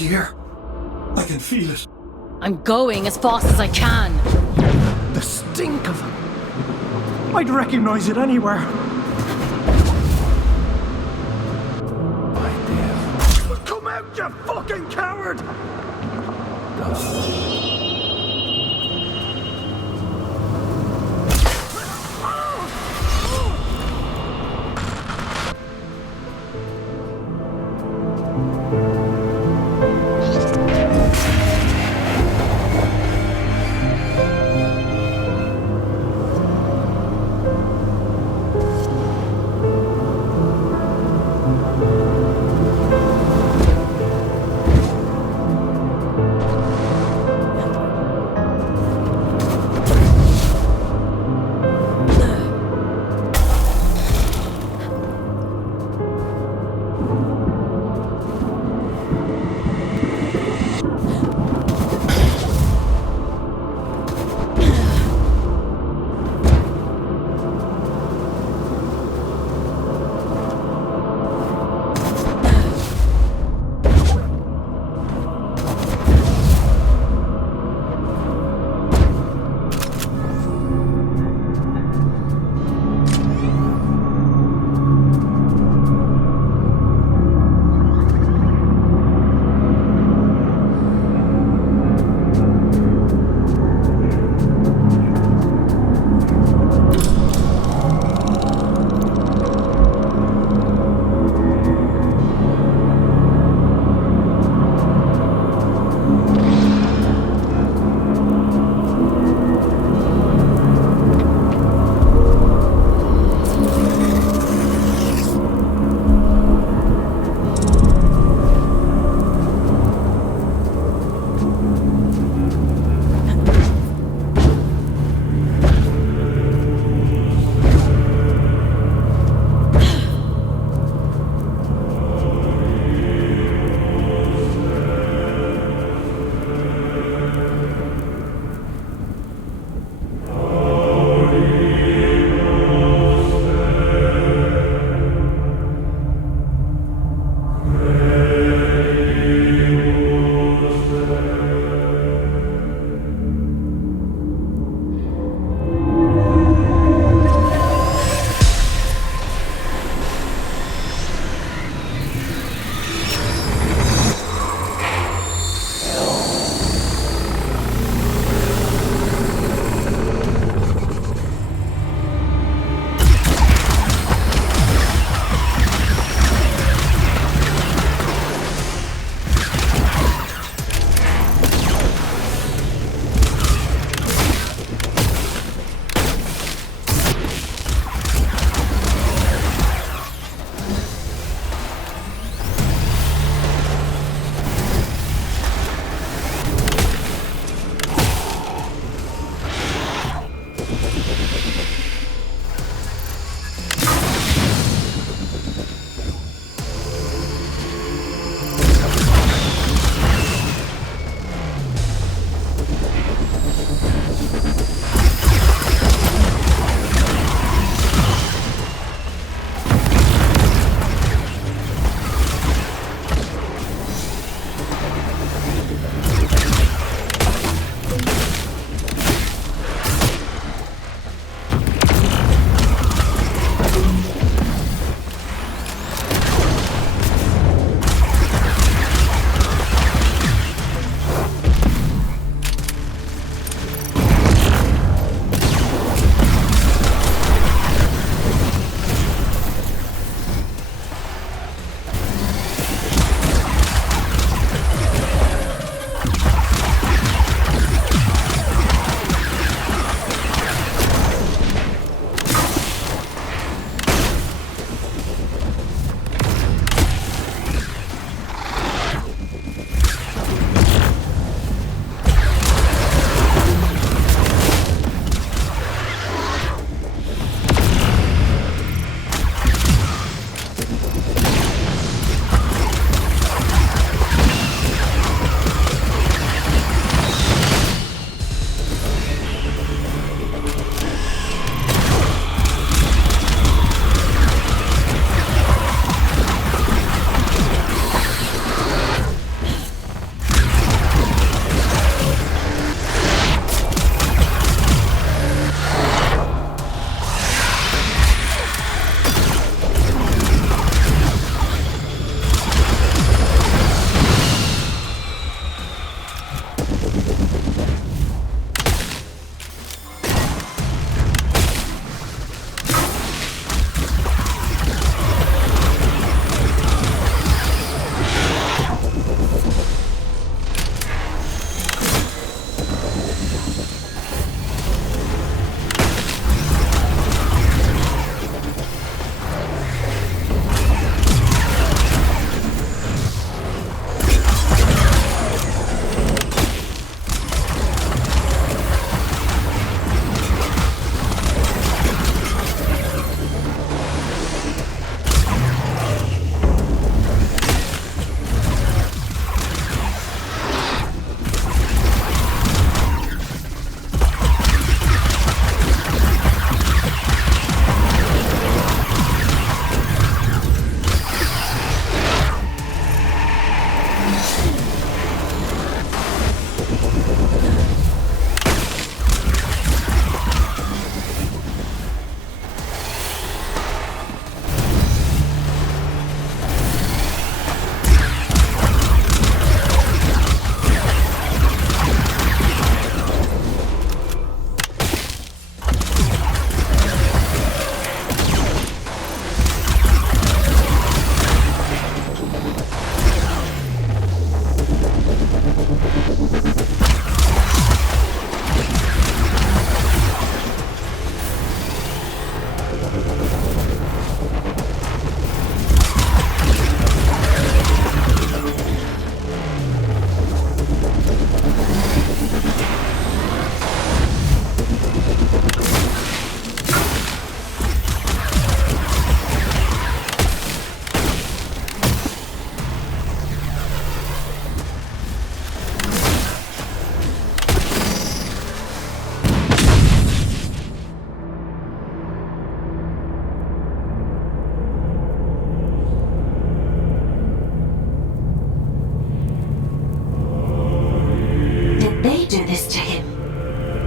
here. I can feel it. I'm going as fast as I can. The stink of them. I'd recognize it anywhere. Come out, you fucking coward!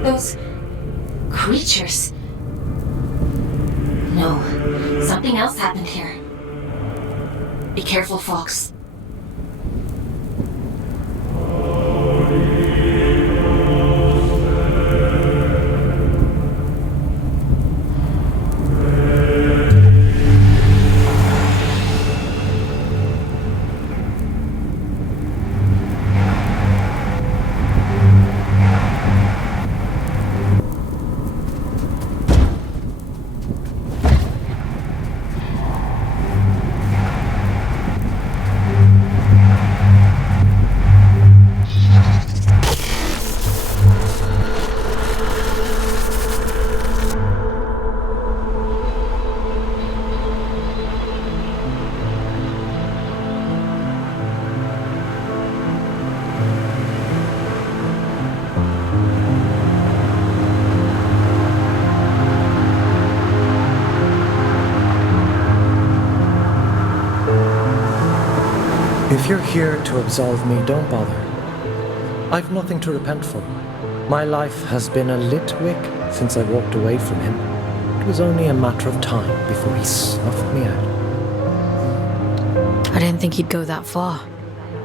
Those creatures. No, something else happened here. Be careful, Fawkes. If you're here to absolve me, don't bother. I've nothing to repent for. My life has been a lit wick since I walked away from him. It was only a matter of time before he snuffed me out. I didn't think he'd go that far.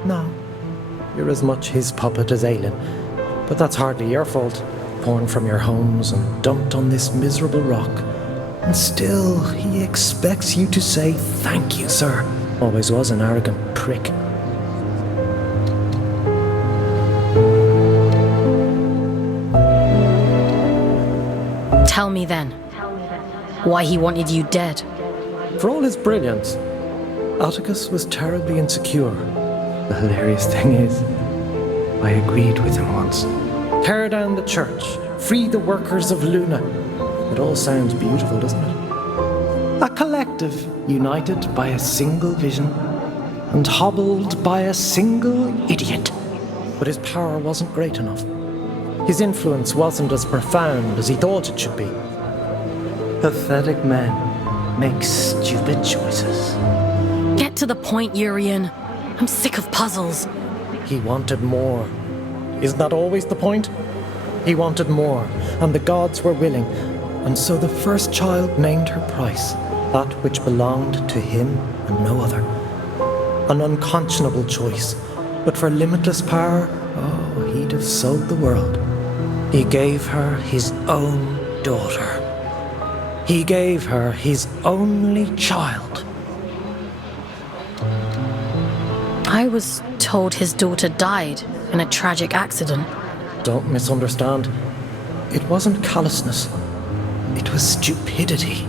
No. You're as much his puppet as Aelin. But that's hardly your fault. Torn from your homes and dumped on this miserable rock. And still, he expects you to say, "Thank you, sir." Always was an arrogant prick. Tell me then, why he wanted you dead. For all his brilliance, Atticus was terribly insecure. The hilarious thing is, I agreed with him once. Tear down the church, free the workers of Luna. It all sounds beautiful, doesn't it? A collective united by a single vision and hobbled by a single idiot. But his power wasn't great enough. His influence wasn't as profound as he thought it should be. Pathetic men make stupid choices. Get to the point, Urian. I'm sick of puzzles. He wanted more. Isn't that always the point? He wanted more, and the gods were willing. And so the first child named her price, that which belonged to him and no other. An unconscionable choice, but for limitless power, oh, he'd have sold the world. He gave her his own daughter. He gave her his only child. I was told his daughter died in a tragic accident. Don't misunderstand. It wasn't callousness. It was stupidity.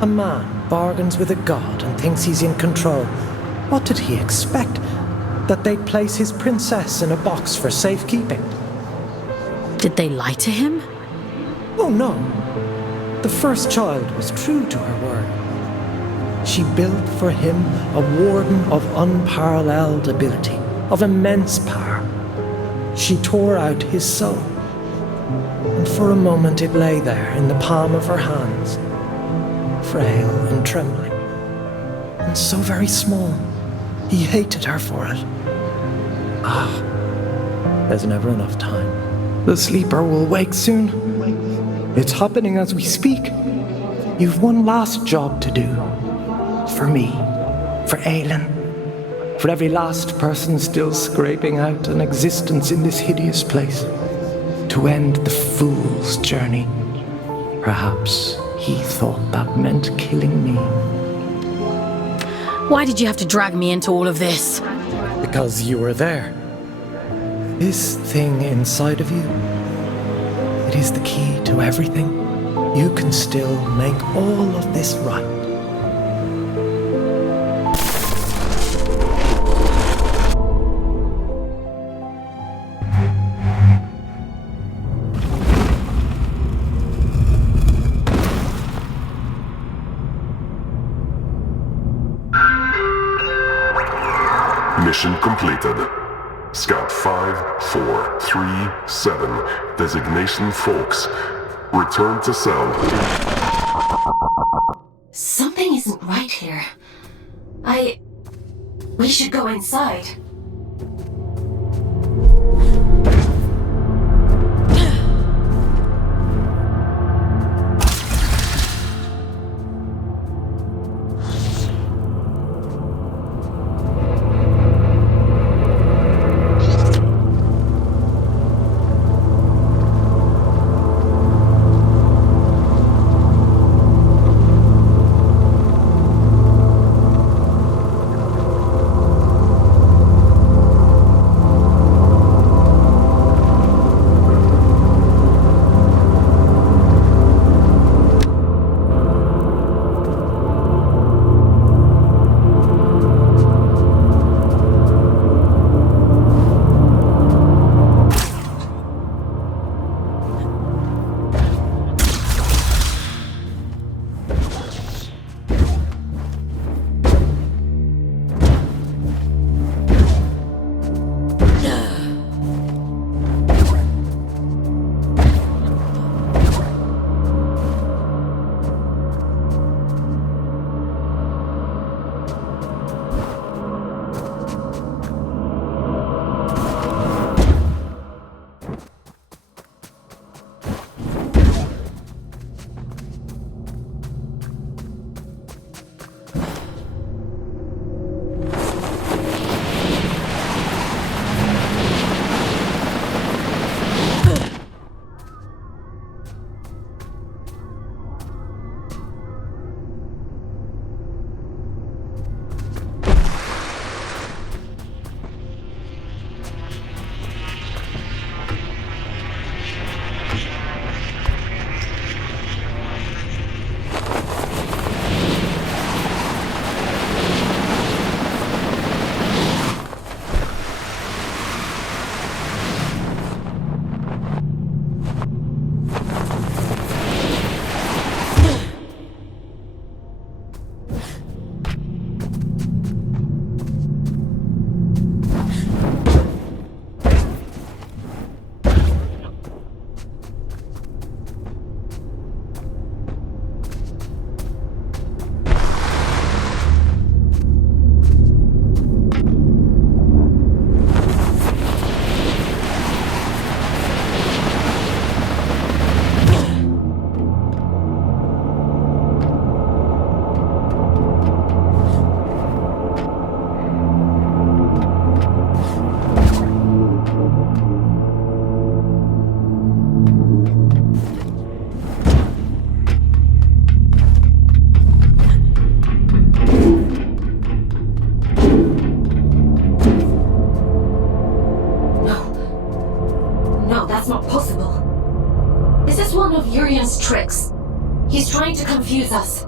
A man bargains with a god and thinks he's in control. What did he expect? That they'd place his princess in a box for safekeeping? Did they lie to him? Oh no. The first child was true to her word. She built for him a warden of unparalleled ability, of immense power. She tore out his soul. And for a moment it lay there in the palm of her hands, frail and trembling, and so very small. He hated her for it. Ah, there's never enough time. The sleeper will wake soon. It's happening as we speak. You've one last job to do. For me, for Aelin, for every last person still scraping out an existence in this hideous place. To end the fool's journey. Perhaps he thought that meant killing me. Why did you have to drag me into all of this? Because you were there. This thing inside of you, it is the key to everything. You can still make all of this right. Mission completed. Scout 5437, designation Fawkes. Return to cell. Something isn't right here. We should go inside. Turian's tricks. He's trying to confuse us.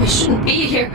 We shouldn't be here.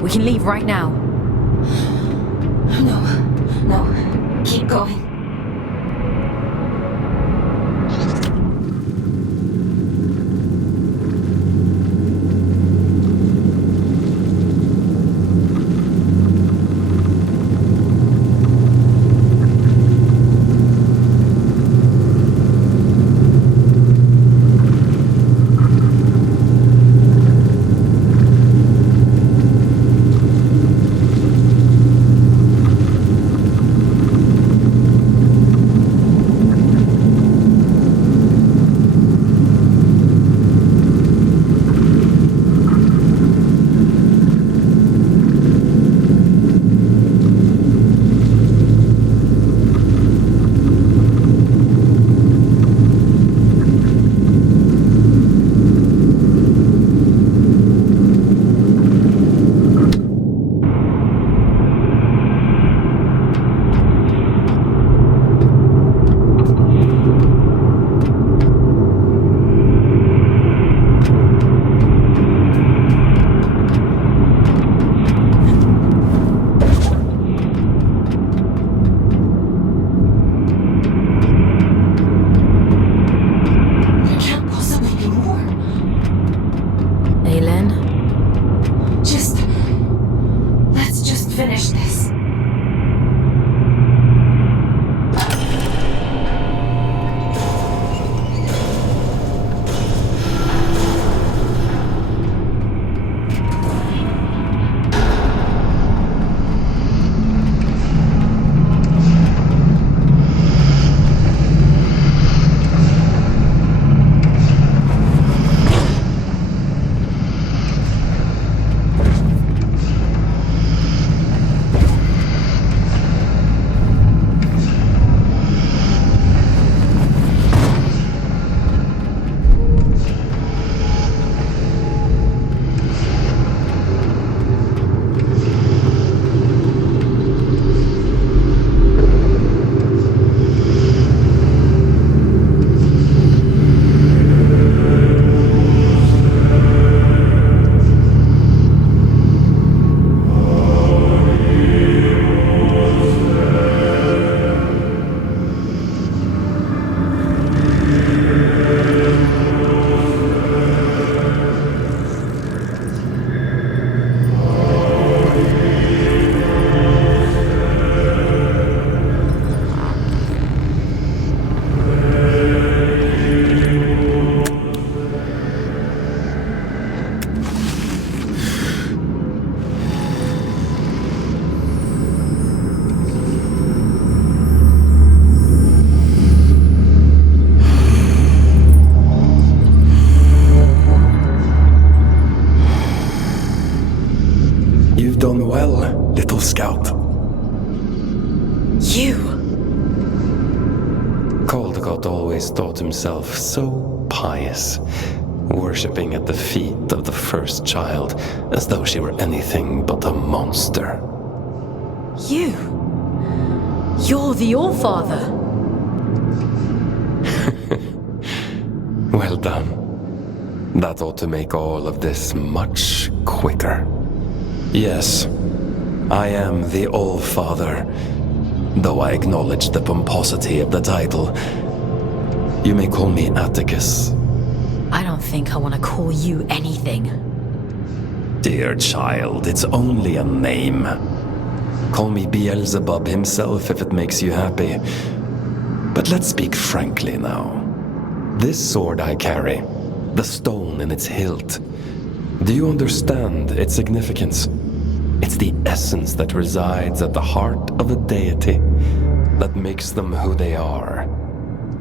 We can leave right now. No. Keep going. You! Caldecott always thought himself so pious, worshipping at the feet of the first child as though she were anything but a monster. You? You're the Allfather! Well done. That ought to make all of this much quicker. Yes, I am the Allfather, though I acknowledge the pomposity of the title. You may call me Atticus. I don't think I want to call you anything. Dear child, it's only a name. Call me Beelzebub himself if it makes you happy. But let's speak frankly now. This sword I carry, the stone in its hilt, do you understand its significance? It's the essence that resides at the heart of a deity that makes them who they are.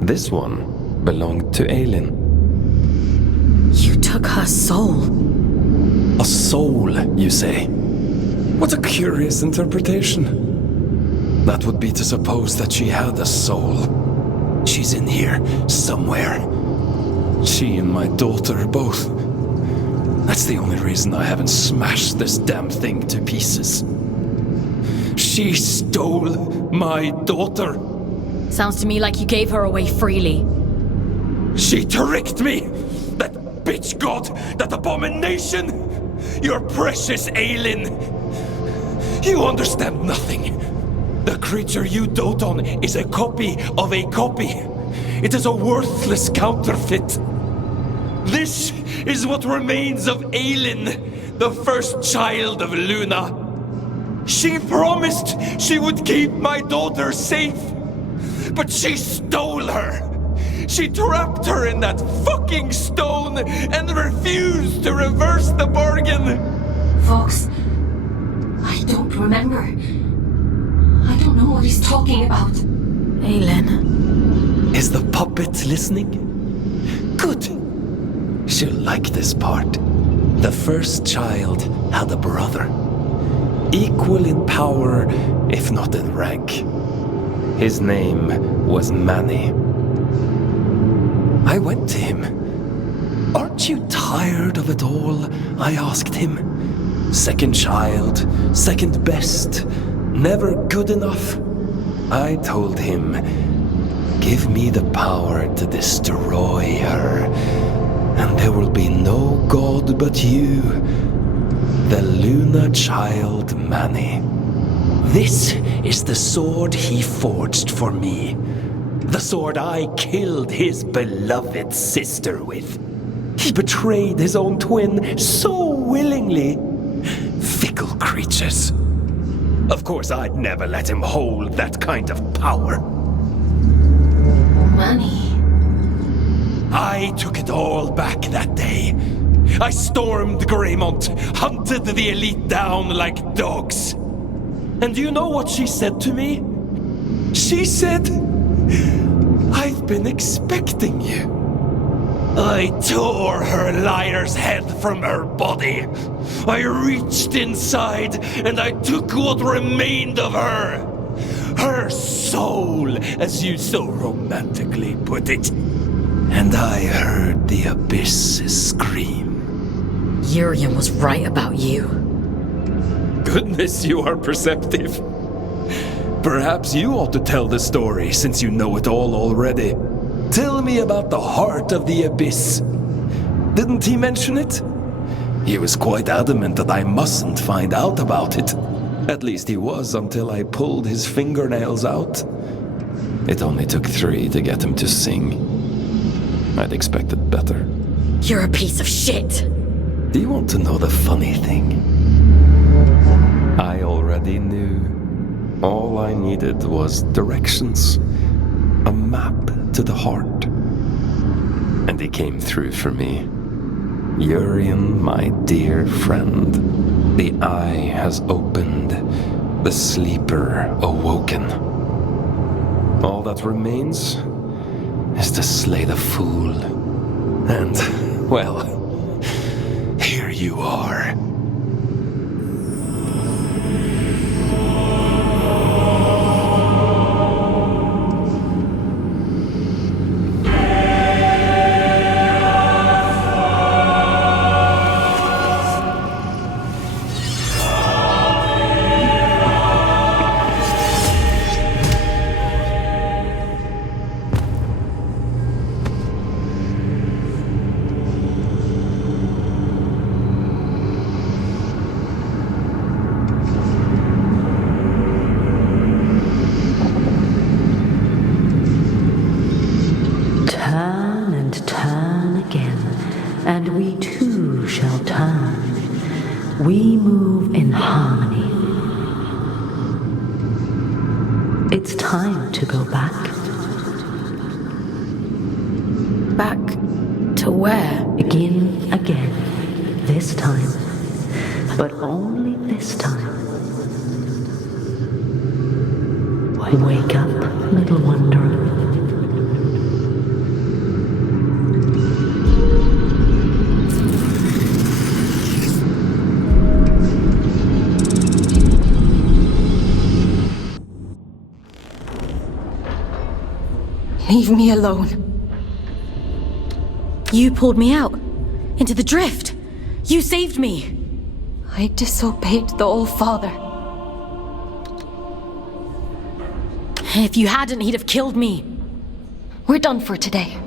This one belonged to Aelin. You took her soul. A soul, you say? What a curious interpretation. That would be to suppose that she had a soul. She's in here, somewhere. She and my daughter both. That's the only reason I haven't smashed this damn thing to pieces. She stole my daughter. Sounds to me like you gave her away freely. She tricked me! That bitch god! That abomination! Your precious Aelin! You understand nothing. The creature you dote on is a copy of a copy. It is a worthless counterfeit. This is what remains of Aelin, the first child of Luna. She promised she would keep my daughter safe, but she stole her. She trapped her in that fucking stone and refused to reverse the bargain. Fawkes, I don't remember. I don't know what he's talking about. Aelin. Is the puppet listening? Good. She'll like this part. The first child had a brother. Equal in power, if not in rank. His name was Manny. I went to him. Aren't you tired of it all? I asked him. Second child, second best, never good enough. I told him, give me the power to destroy her, and there will be no god but you, the Luna child Manny. This is the sword he forged for me. The sword I killed his beloved sister with. He betrayed his own twin so willingly. Fickle creatures. Of course, I'd never let him hold that kind of power. Manny. I took it all back that day. I stormed Greymont, hunted the elite down like dogs. And do you know what she said to me? She said, I've been expecting you. I tore her liar's head from her body. I reached inside and I took what remained of her. Her soul, as you so romantically put it. And I heard the abyss scream. Urian was right about you. Goodness, you are perceptive. Perhaps you ought to tell the story, since you know it all already. Tell me about the heart of the abyss. Didn't he mention it? He was quite adamant that I mustn't find out about it. At least he was until I pulled his fingernails out. It only took 3 to get him to sing. I'd expected better. You're a piece of shit! Do you want to know the funny thing? I already knew. All I needed was directions. A map to the heart. And he came through for me. Urian, my dear friend. The eye has opened. The sleeper awoken. All that remains is to slay the fool. And, well, here you are. And we too shall turn. We move in harmony. It's time to go back. Back to where? Begin again. This time. But only this time. Wake up, little wanderer. Leave me alone. You pulled me out. Into the drift. You saved me. I disobeyed the All-Father. If you hadn't, he'd have killed me. We're done for today.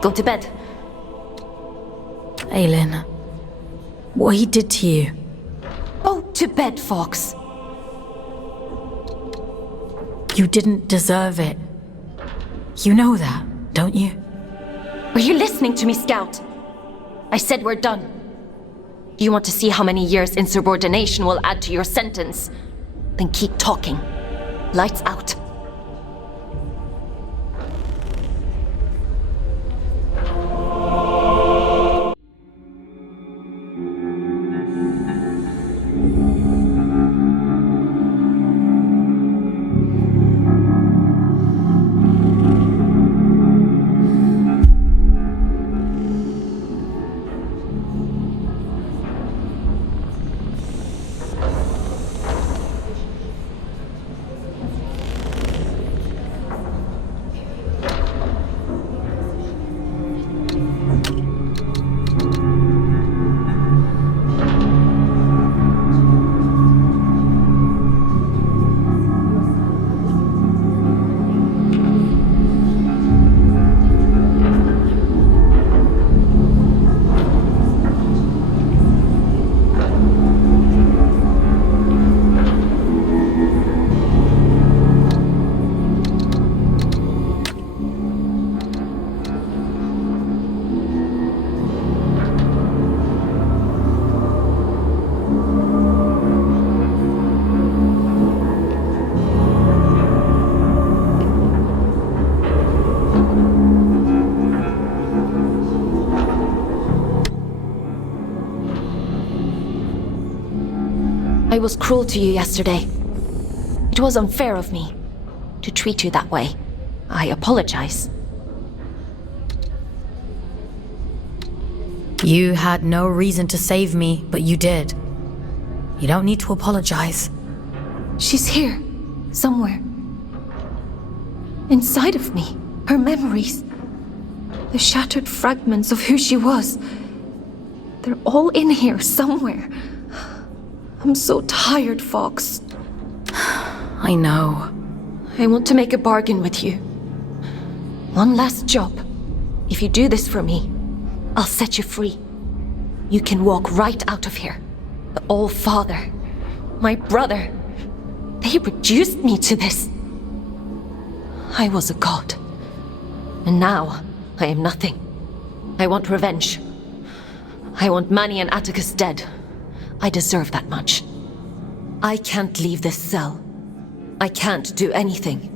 Go to bed. Aelin, what he did to you. Go to bed, Fawkes. You didn't deserve it. You know that, don't you? Were you listening to me, Scout? I said we're done. Do you want to see how many years insubordination will add to your sentence? Then keep talking. Lights out. I was cruel to you yesterday. It was unfair of me to treat you that way. I apologize. You had no reason to save me, but you did. You don't need to apologize. She's here, somewhere. Inside of me, her memories. The shattered fragments of who she was. They're all in here, somewhere. I'm so tired, Fawkes. I know. I want to make a bargain with you. One last job. If you do this for me, I'll set you free. You can walk right out of here. The All-Father, my brother, they reduced me to this. I was a god. And now, I am nothing. I want revenge. I want Manny and Atticus dead. I deserve that much. I can't leave this cell. I can't do anything.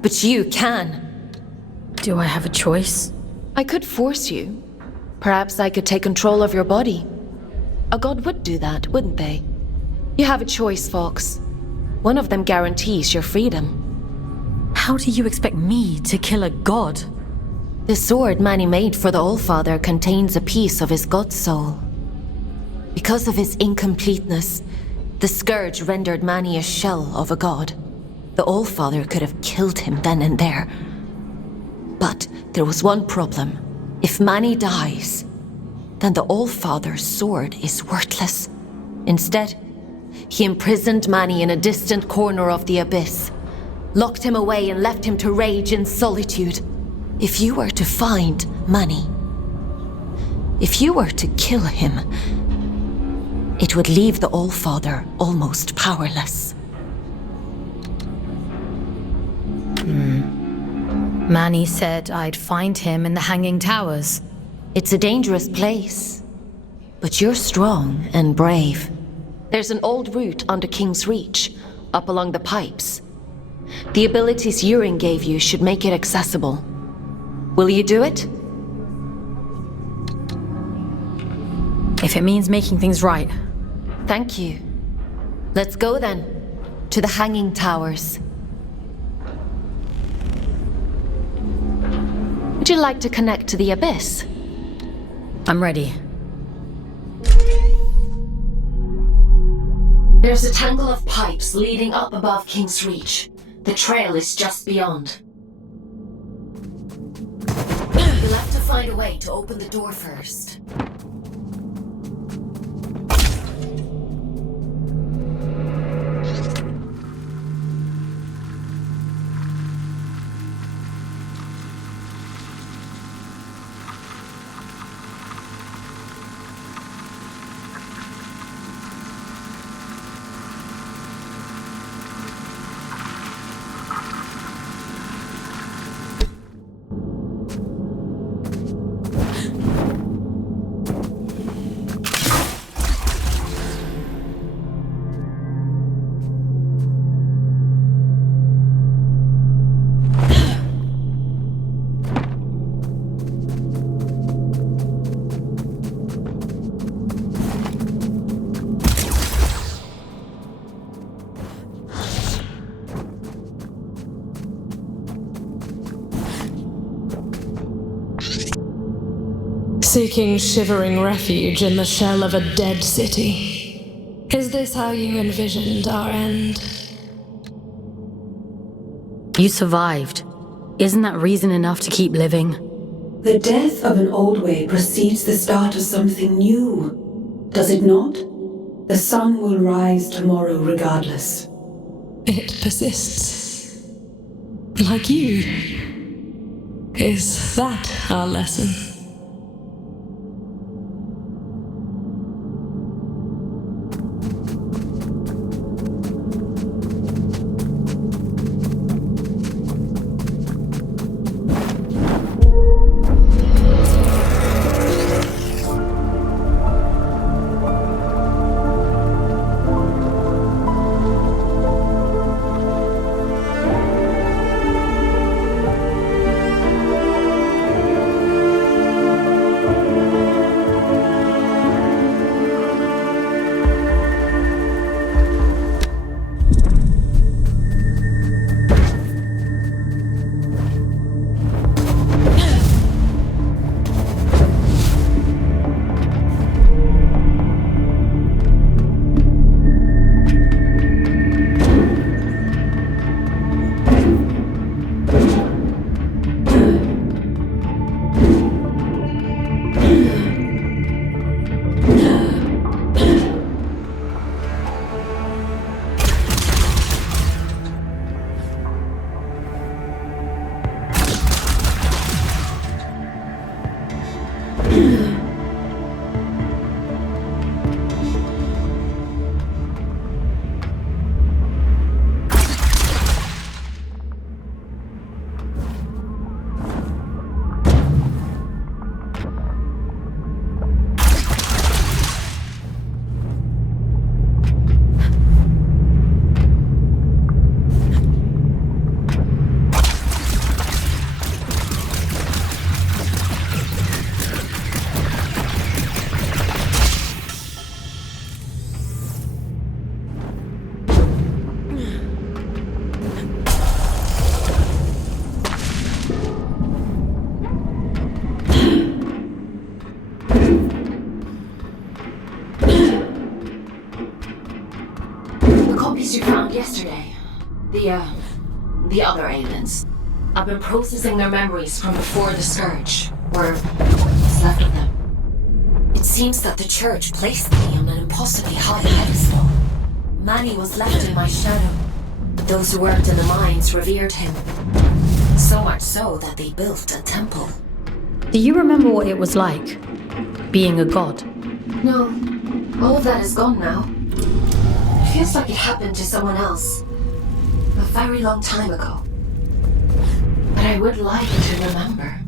But you can. Do I have a choice? I could force you. Perhaps I could take control of your body. A god would do that, wouldn't they? You have a choice, Fawkes. One of them guarantees your freedom. How do you expect me to kill a god? The sword Manny made for the All-Father contains a piece of his god soul. Because of his incompleteness, the Scourge rendered Manny a shell of a god. The All-Father could have killed him then and there. But there was one problem. If Manny dies, then the All-Father's sword is worthless. Instead, he imprisoned Manny in a distant corner of the abyss, locked him away and left him to rage in solitude. If you were to find Manny, if you were to kill him, it would leave the All-Father almost powerless. Manny said I'd find him in the Hanging Towers. It's a dangerous place. but you're strong and brave. There's an old route under King's Reach, up along the pipes. The abilities Yurin gave you should make it accessible. Will you do it? If it means making things right. Thank you. Let's go then, to the Hanging Towers. Would you like to connect to the Abyss? I'm ready. There's a tangle of pipes leading up above King's Reach. The trail is just beyond. You'll have to find a way to open the door first. Seeking shivering refuge in the shell of a dead city. Is this how you envisioned our end? You survived. Isn't that reason enough to keep living? The death of an old way precedes the start of something new. Does it not? The sun will rise tomorrow regardless. It persists. Like you. Is that our lesson? You found yesterday. The other aliens. I've been processing their memories from before the Scourge, or what's left of them. It seems that the Church placed me on an impossibly high pedestal. Manny was left in my shadow. Those who worked in the mines revered him. So much so that they built a temple. Do you remember what it was like, being a god? No, all of that is gone now. It feels like it happened to someone else. A very long time ago. But I would like to remember.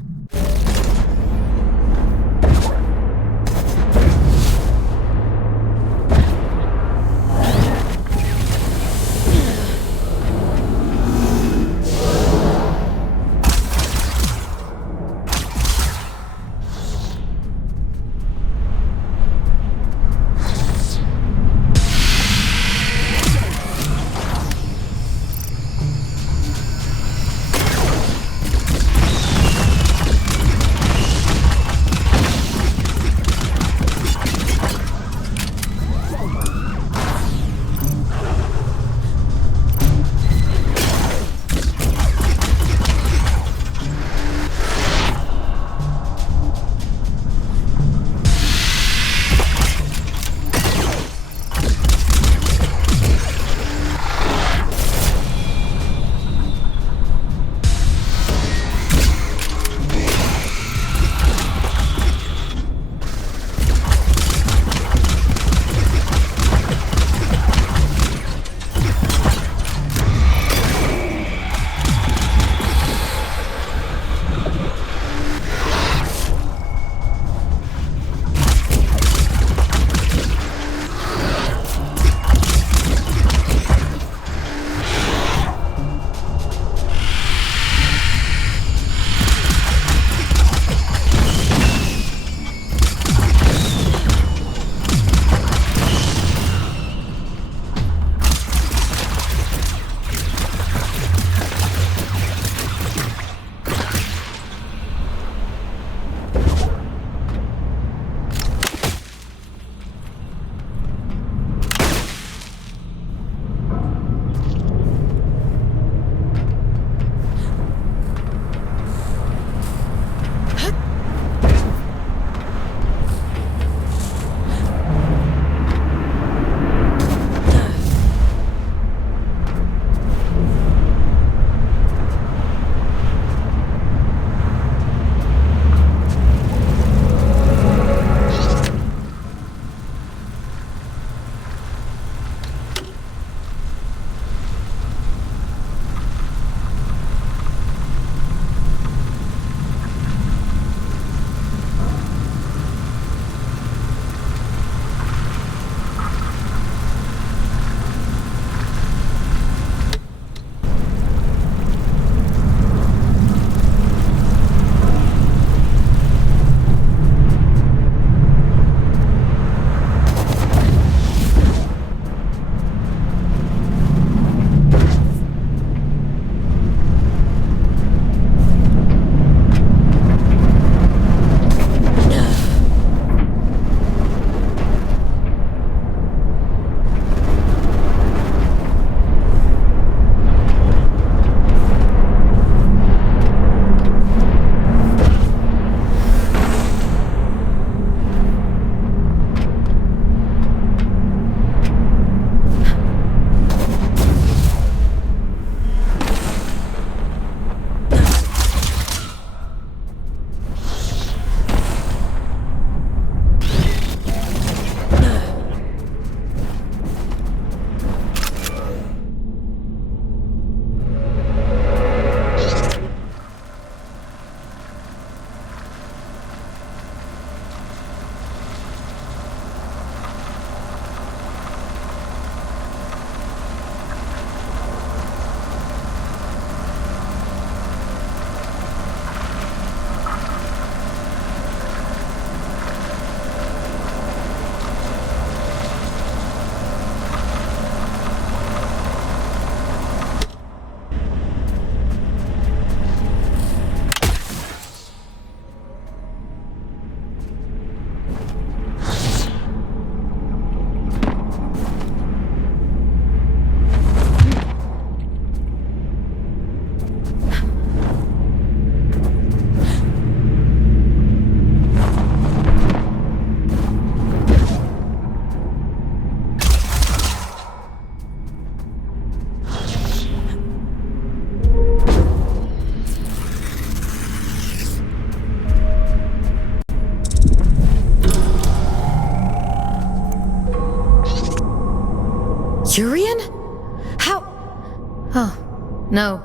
No,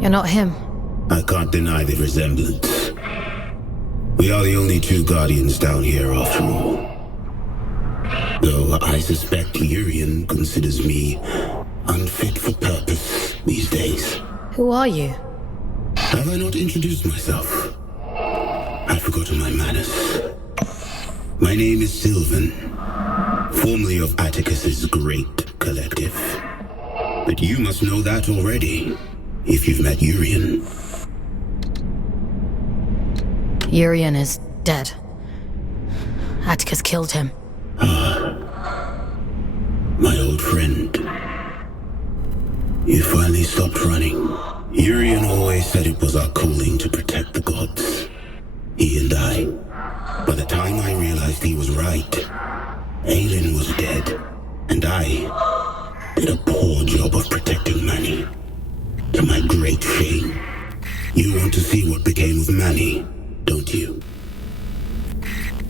you're not him. I can't deny the resemblance. We are the only two Guardians down here after all. Though I suspect Urian considers me unfit for purpose these days. Who are you? Have I not introduced myself? I've forgotten my manners. My name is Sylvan, formerly of Atticus's great collective. But you must know that already, if you've met Urian. Urian is dead. Atticus killed him. My old friend. You finally stopped running. Urian always said it was our calling to protect the gods. He and I. By the time I realized he was right, Aelin was dead, and I did a poor job of protecting Manny. To my great shame. You want to see what became of Manny, don't you?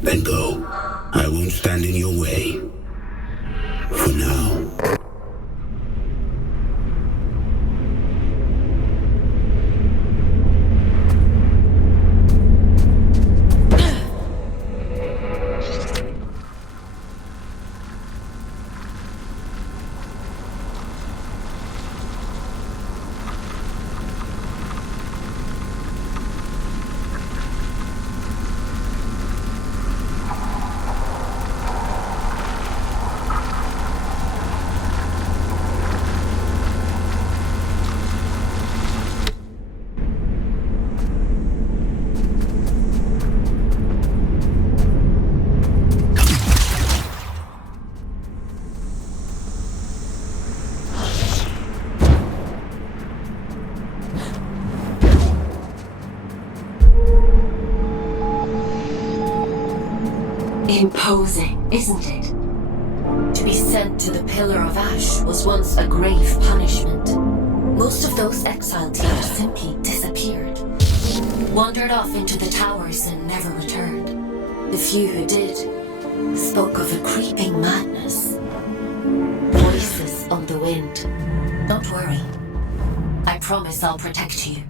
Then go. I won't stand in your way. For now. Imposing, isn't it? To be sent to the Pillar of Ash was once a grave punishment. Most of those exiled here simply disappeared. Wandered off into the towers and never returned. The few who did spoke of a creeping madness. Voices on the wind. Don't worry. I promise I'll protect you.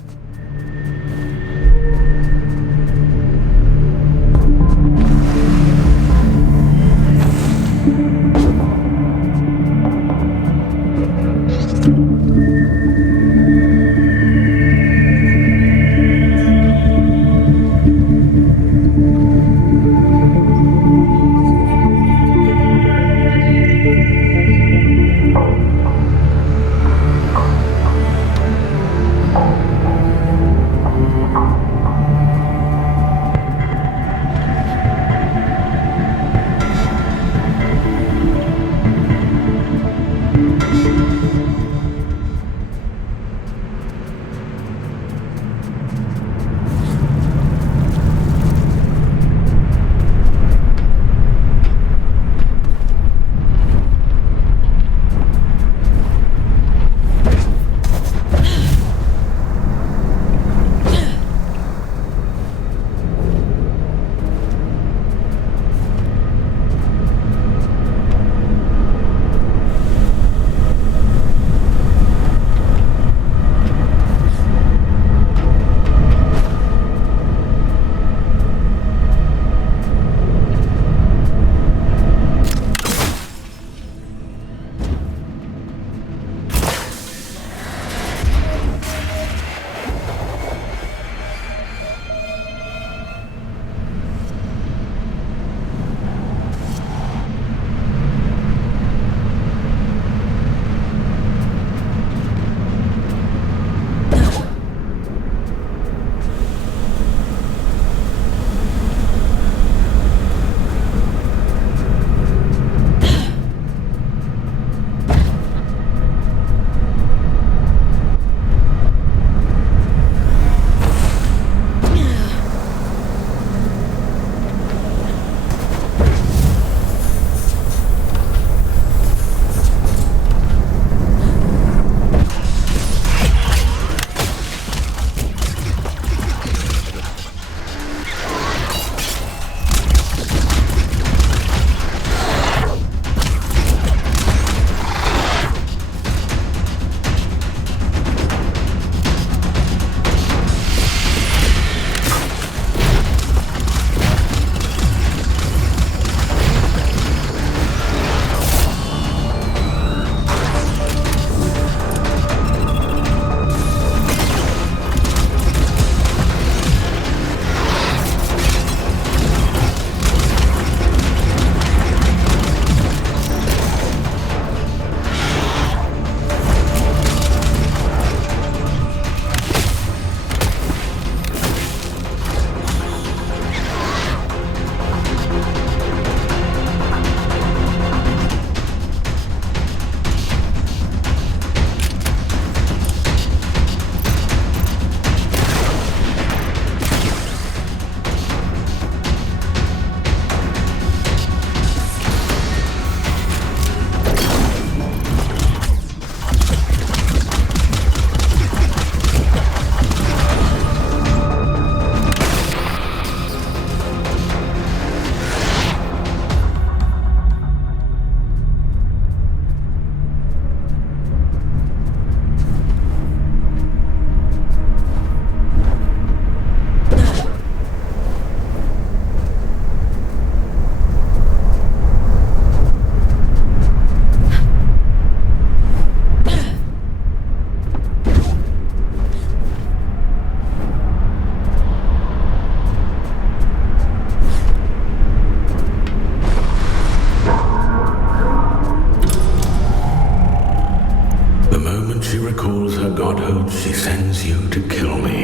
Lord, she sends you to kill me.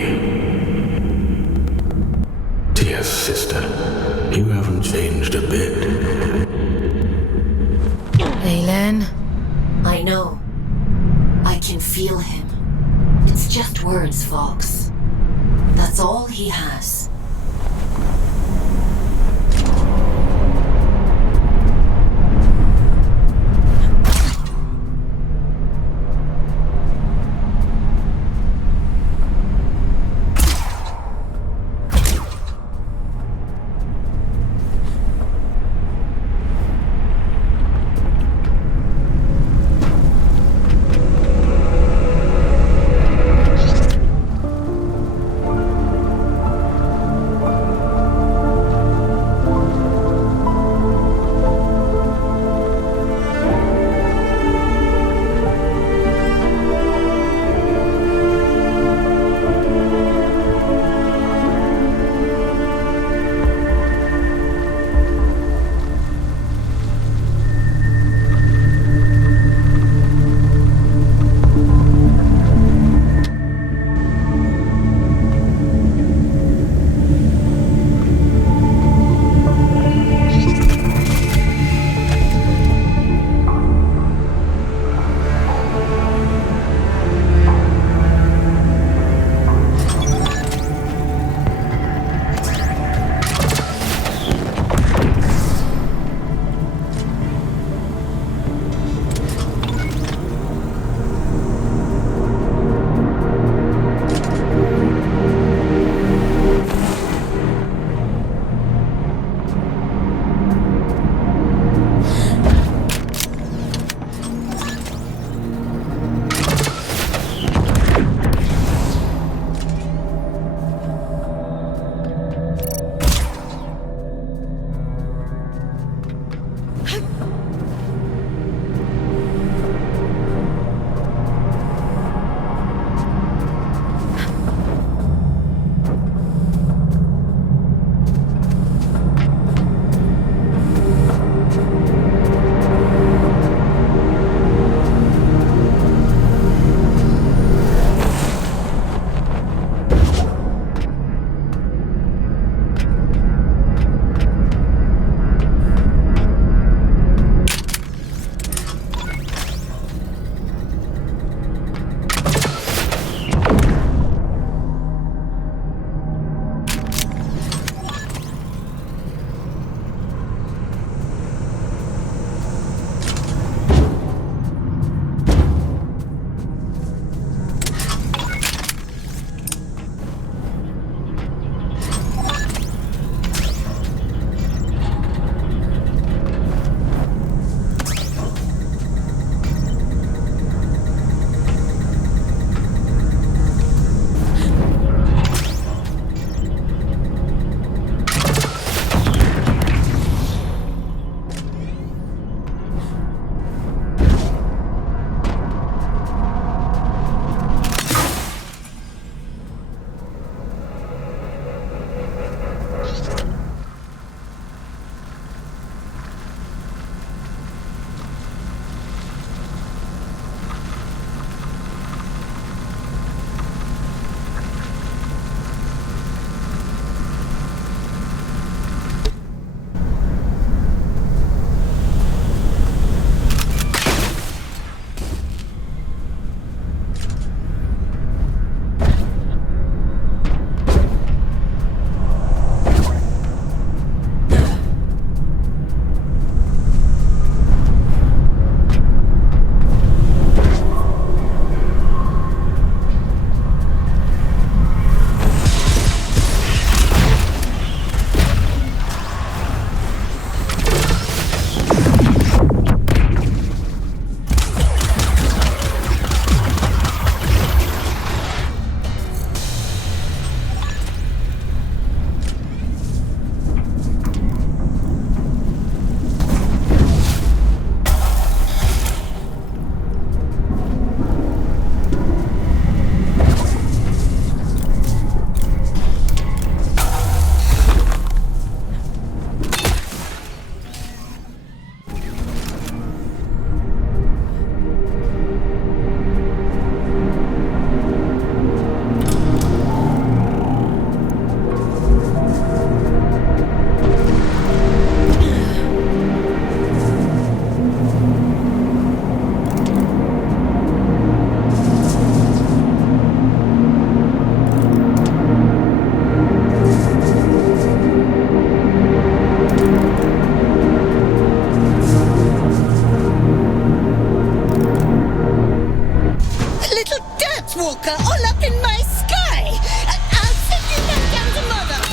Dear sister, you haven't changed a bit. Aelin? I know. I can feel him. It's just words, Fawkes. That's all he has. Walker all up in my sky! I'll send you back down to Mother!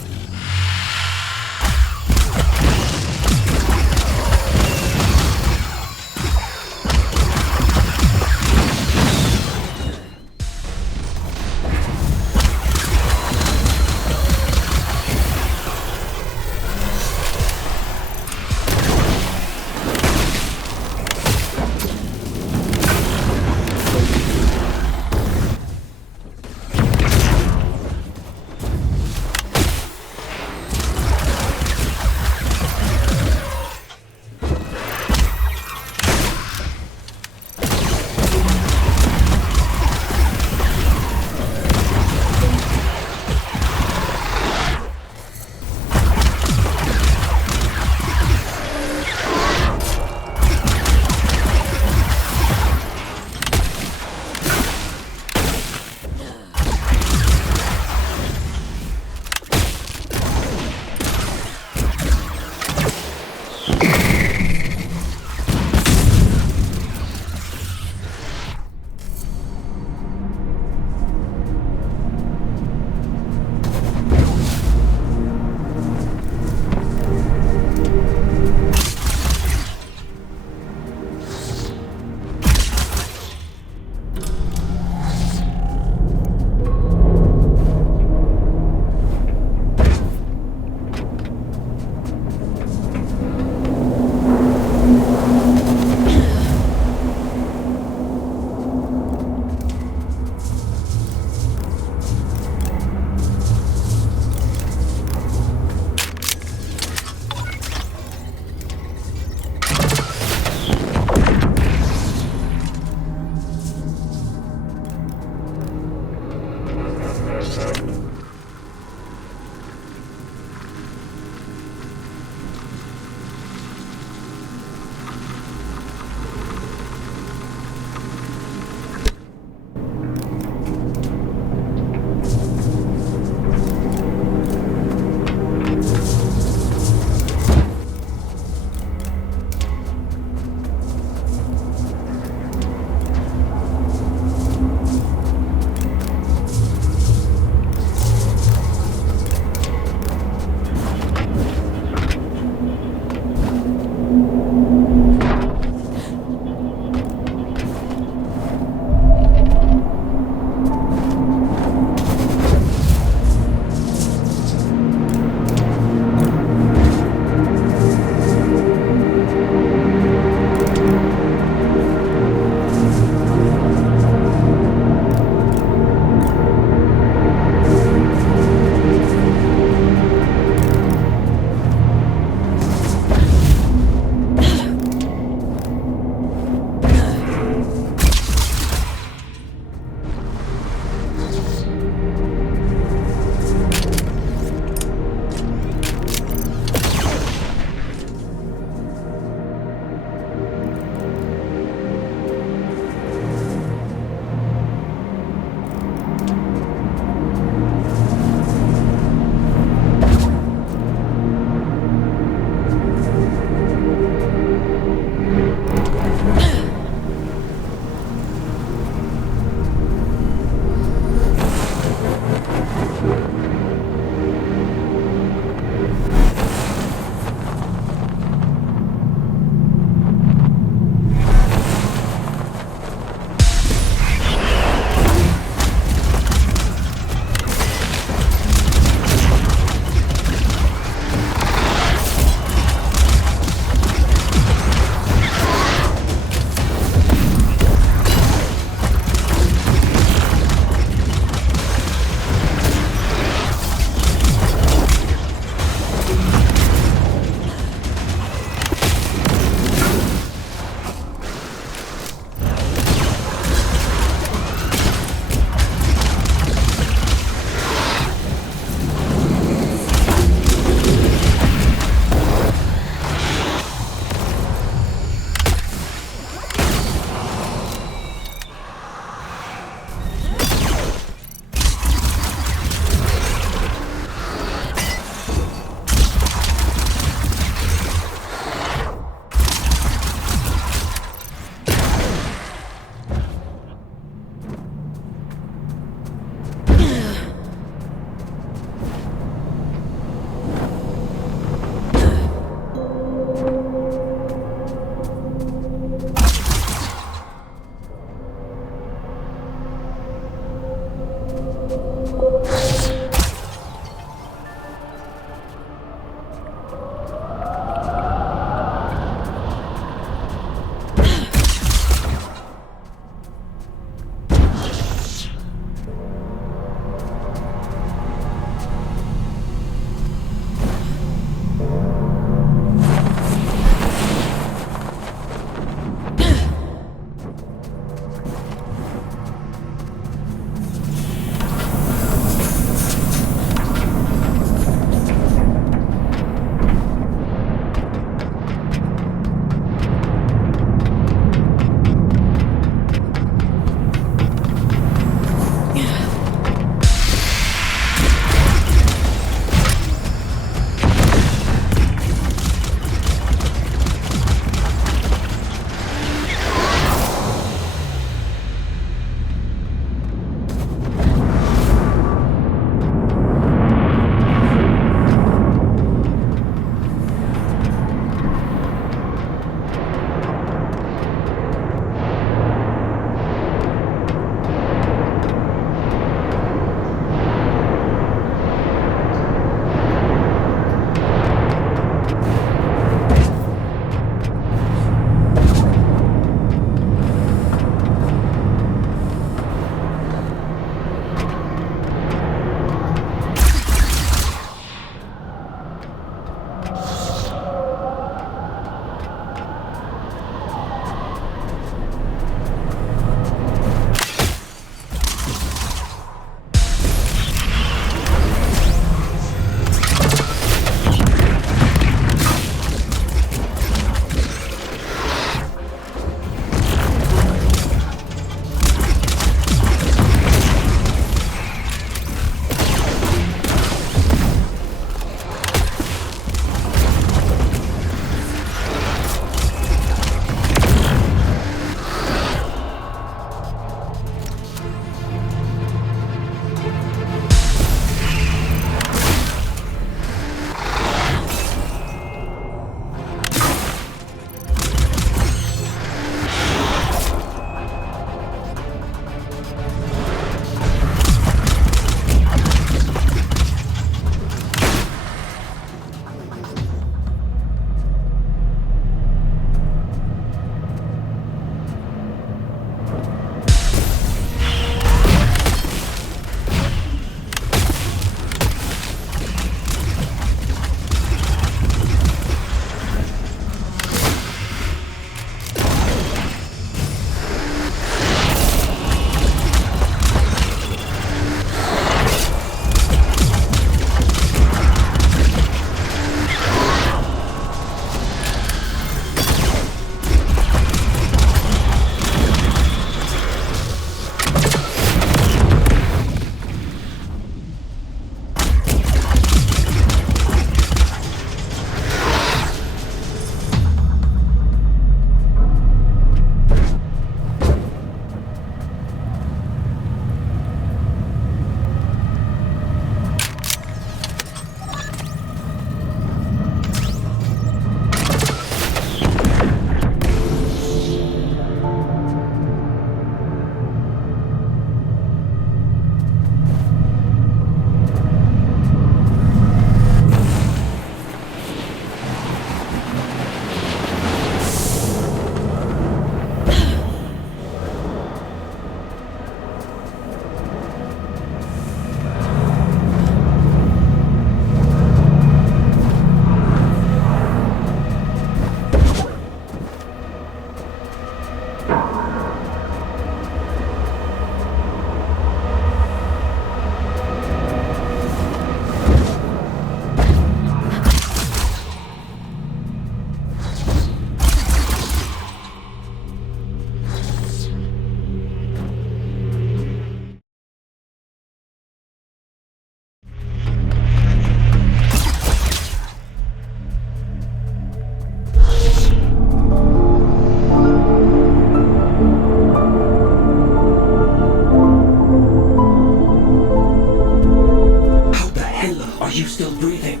you still breathing?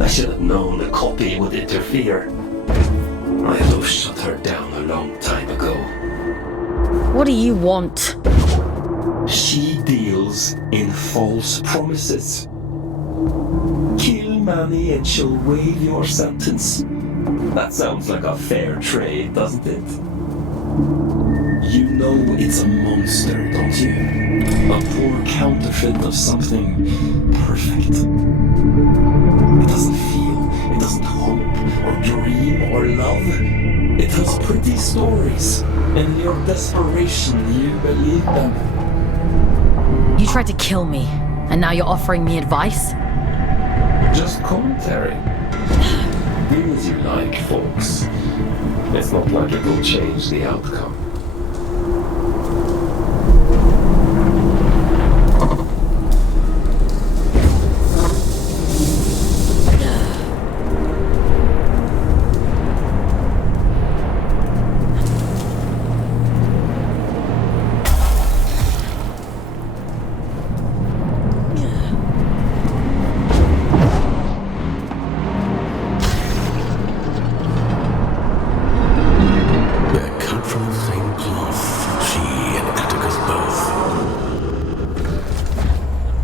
I should have known a copy would interfere. I'd have shut her down a long time ago. What do you want? She deals in false promises. Kill Manny and she'll waive your sentence. That sounds like a fair trade, doesn't it? You know it's a monster, don't you? A poor counterfeit of something perfect. It doesn't feel, it doesn't hope, or dream, or love. It has pretty stories. In your desperation, you believe them. You tried to kill me, and now you're offering me advice? Just commentary. Do as you like, folks. It's not like it will change the outcome.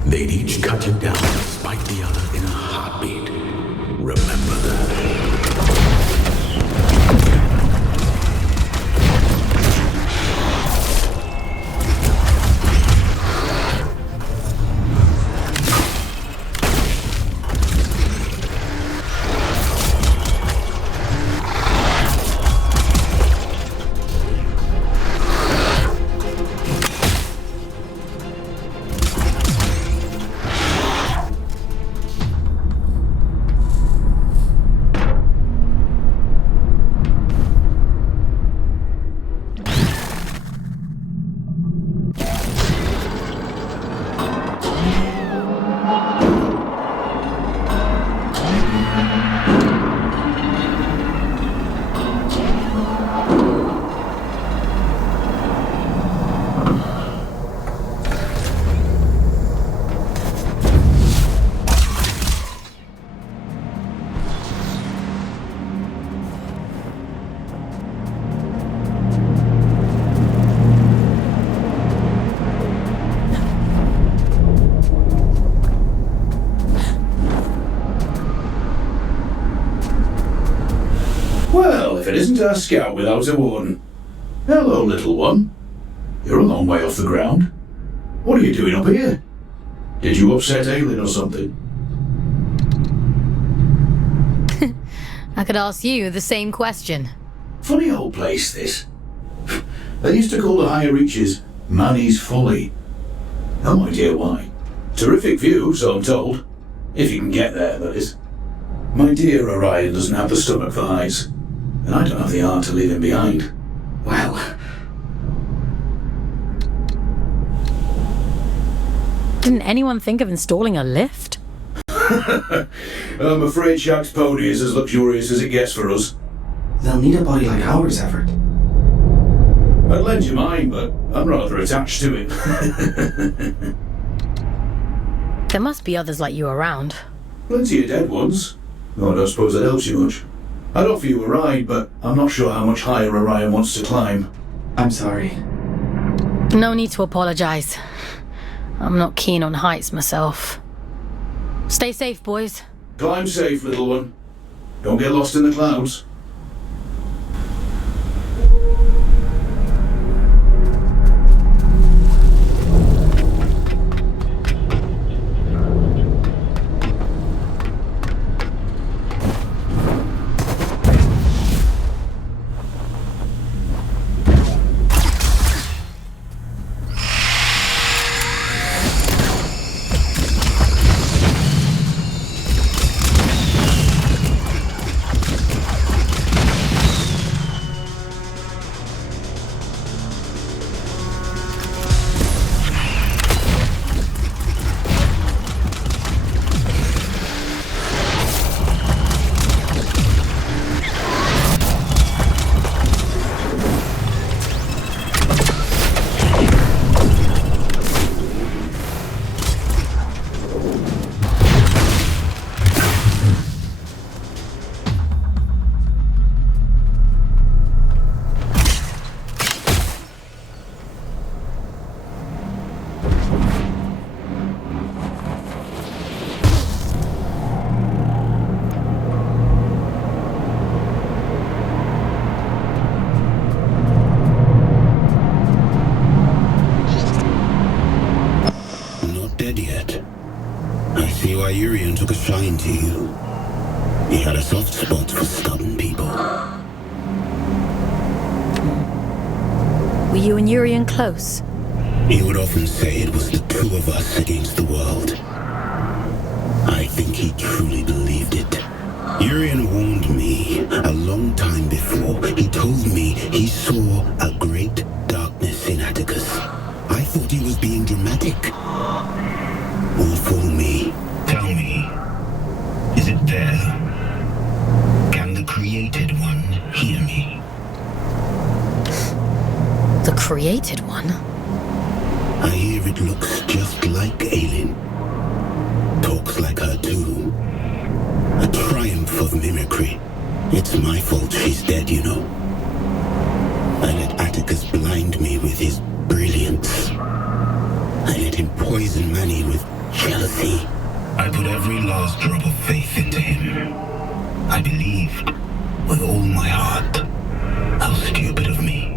They'd each cut him down to spite the other in a heartbeat. Remember that. Well, if it isn't our scout without a warden. Hello, little one. You're a long way off the ground. What are you doing up here? Did you upset Aelin or something? I could ask you the same question. Funny old place, this. They used to call the higher reaches Manny's Folly. No idea why. Terrific view, so I'm told. If you can get there, that is. My dear Orion doesn't have the stomach for heights, and I don't have the heart to leave him behind. Well... Didn't anyone think of installing a lift? I'm afraid Shaq's pony is as luxurious as it gets for us. They'll need a body like ours, Everett. I'd lend you mine, but I'm rather attached to it. There must be others like you around. Plenty of dead ones. No, I don't suppose that helps you much. I'd offer you a ride, but I'm not sure how much higher Orion wants to climb. I'm sorry. No need to apologize. I'm not keen on heights myself. Stay safe, boys. Climb safe, little one. Don't get lost in the clouds. why Urian took a shine to you. He had a soft spot for stubborn people. Were you and Urian close? He would often say it was the two of us against the world. I think he truly believed it. Urian warned me a long time before. He told me he saw a great darkness in Atticus. I thought he was being dramatic. All for me. Tell me, is it there? Can the Created One hear me? The Created One? I hear it looks just like Aelin. Talks like her too. A triumph of mimicry. It's my fault she's dead, you know. I let Atticus blind me with his brilliance. I let him poison Manny with jealousy. I put every last drop of faith into him. I believed with all my heart. How stupid of me.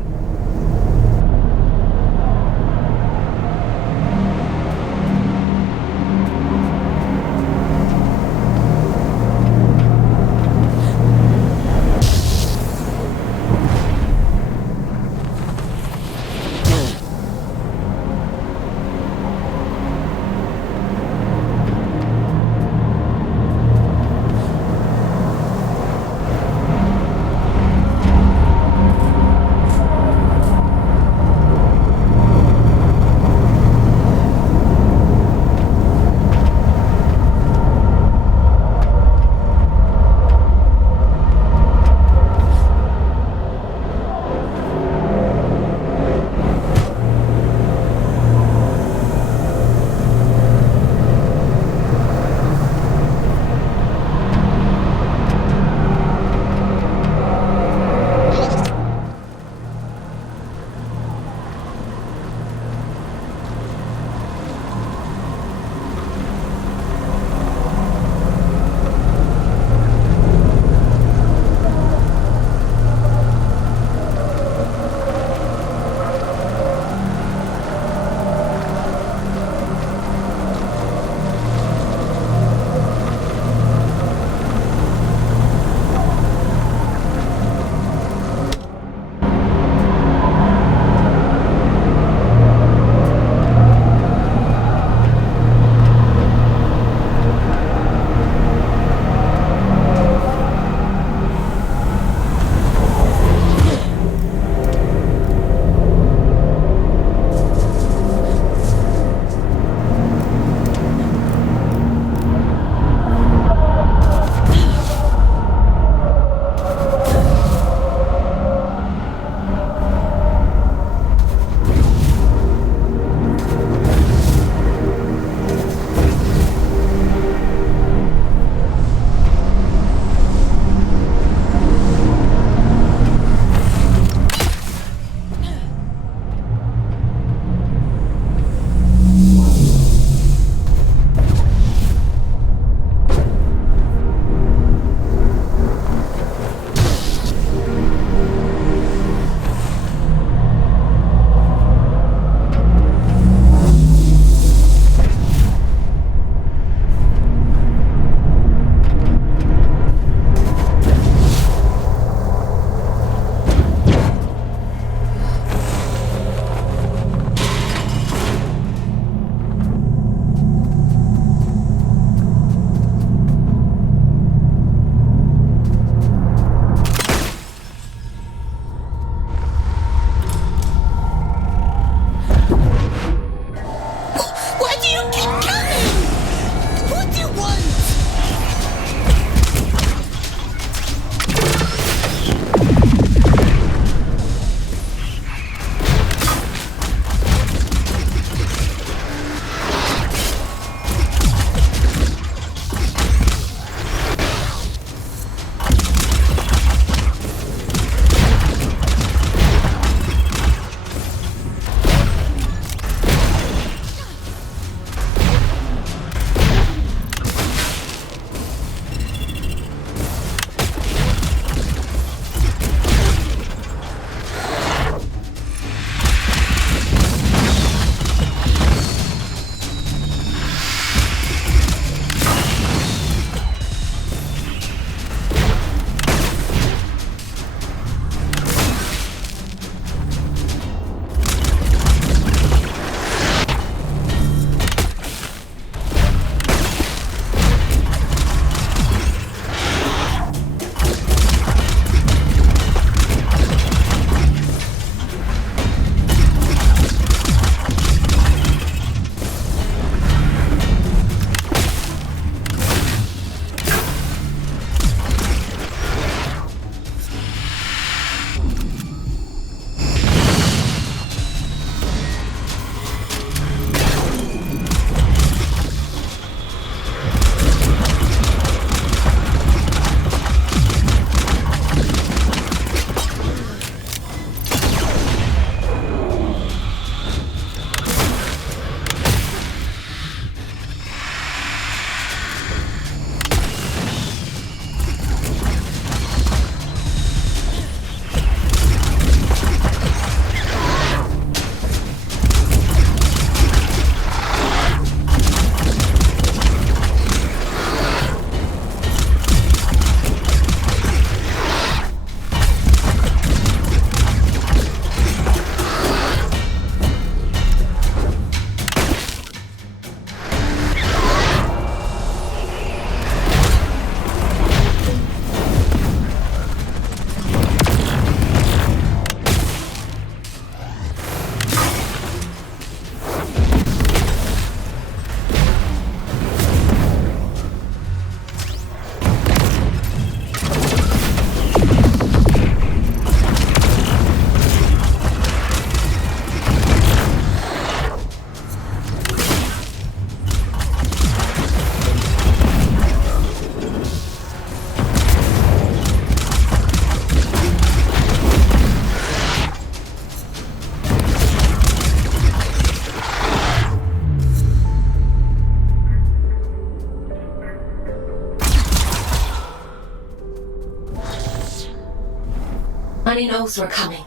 And he knows we're coming.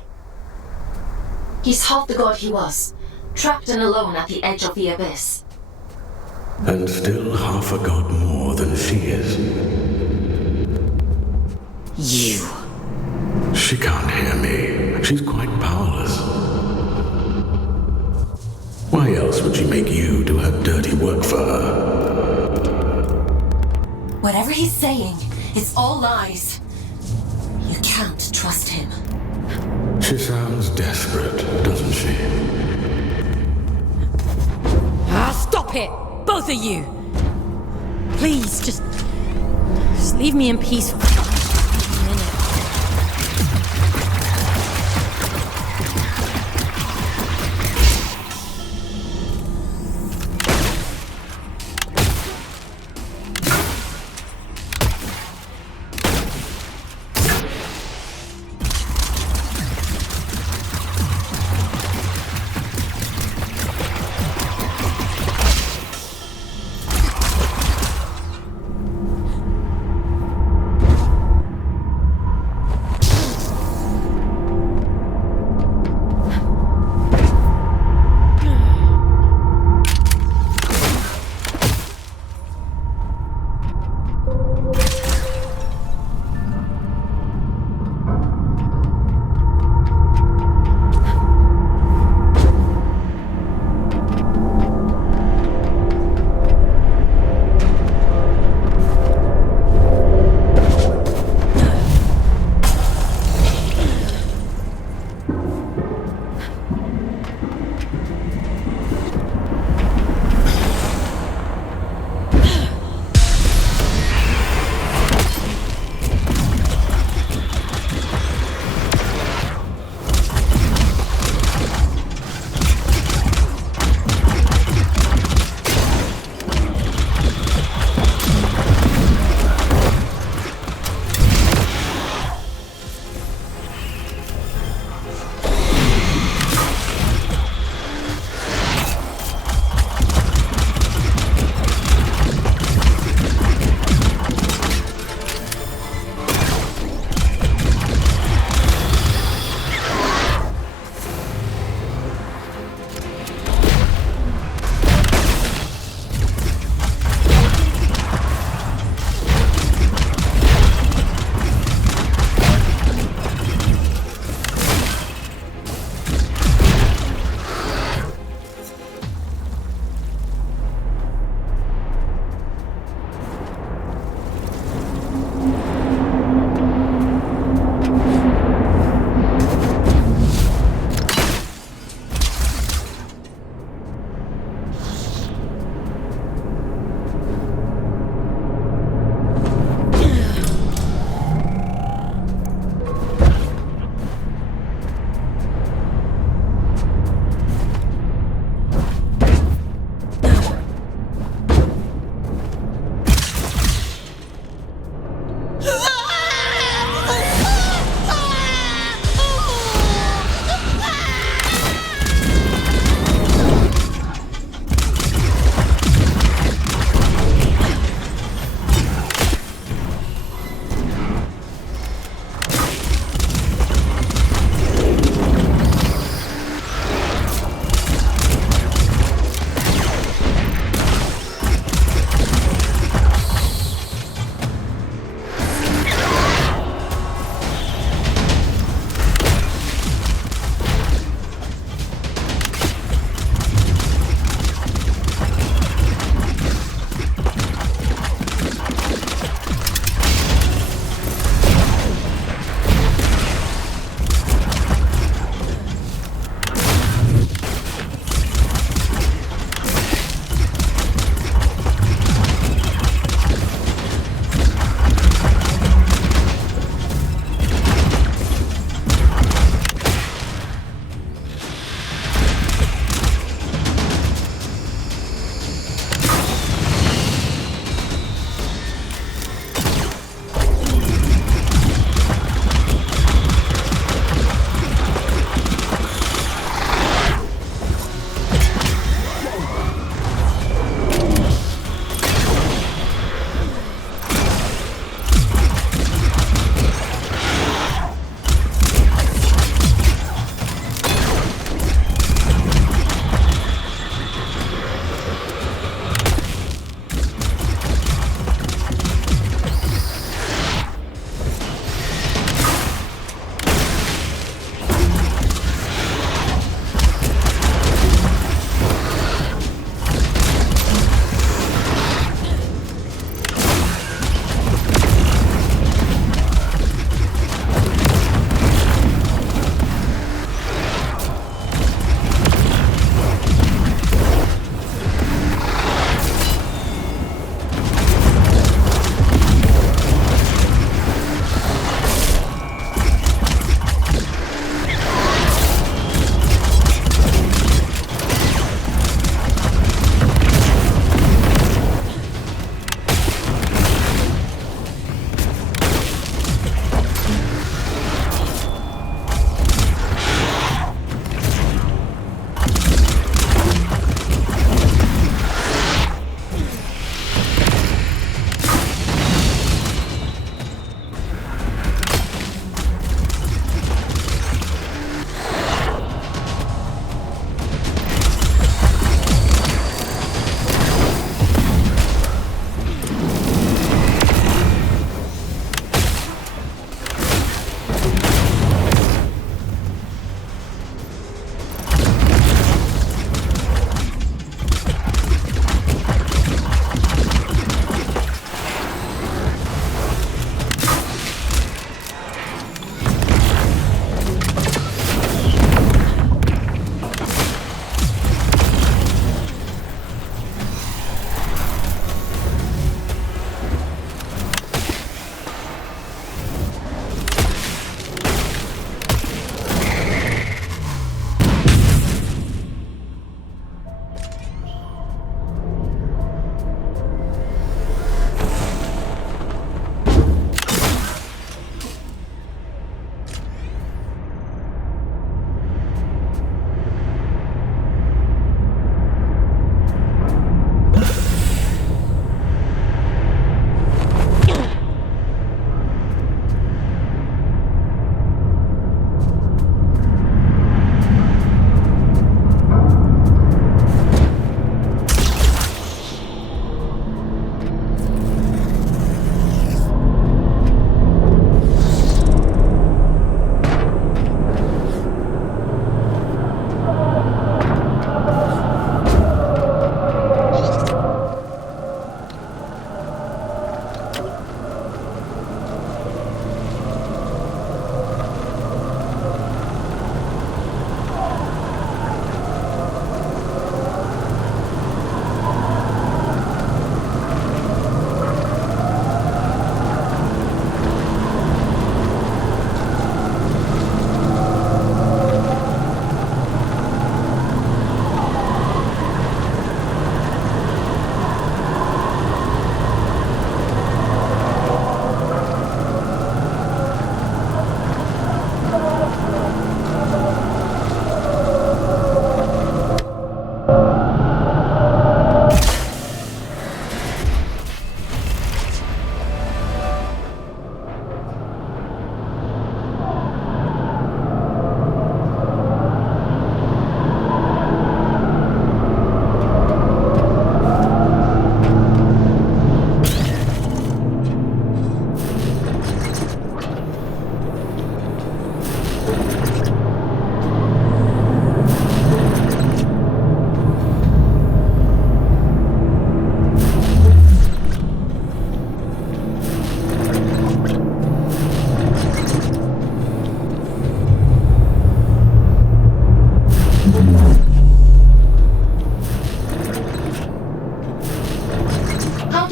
He's half the god he was, trapped and alone at the edge of the abyss. And still half a god more than she is. You. She can't hear me. She's quite powerless. Why else would she make you do her dirty work for her? Whatever he's saying, it's all lies. You can't trust him. She sounds desperate, doesn't she? Stop it! Both of you! Please, just leave me in peace for a minute.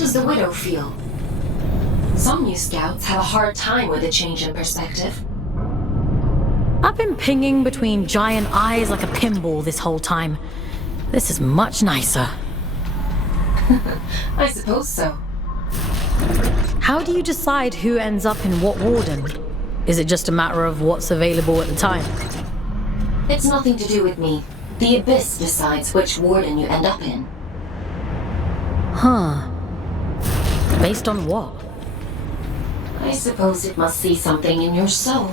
does the Widow feel? Some new scouts have a hard time with a change in perspective. I've been pinging between giant eyes like a pinball this whole time. This is much nicer. I suppose so. How do you decide who ends up in what warden? Is it just a matter of what's available at the time? It's nothing to do with me. The Abyss decides which warden you end up in. Huh. Based on what? I suppose it must see something in your soul.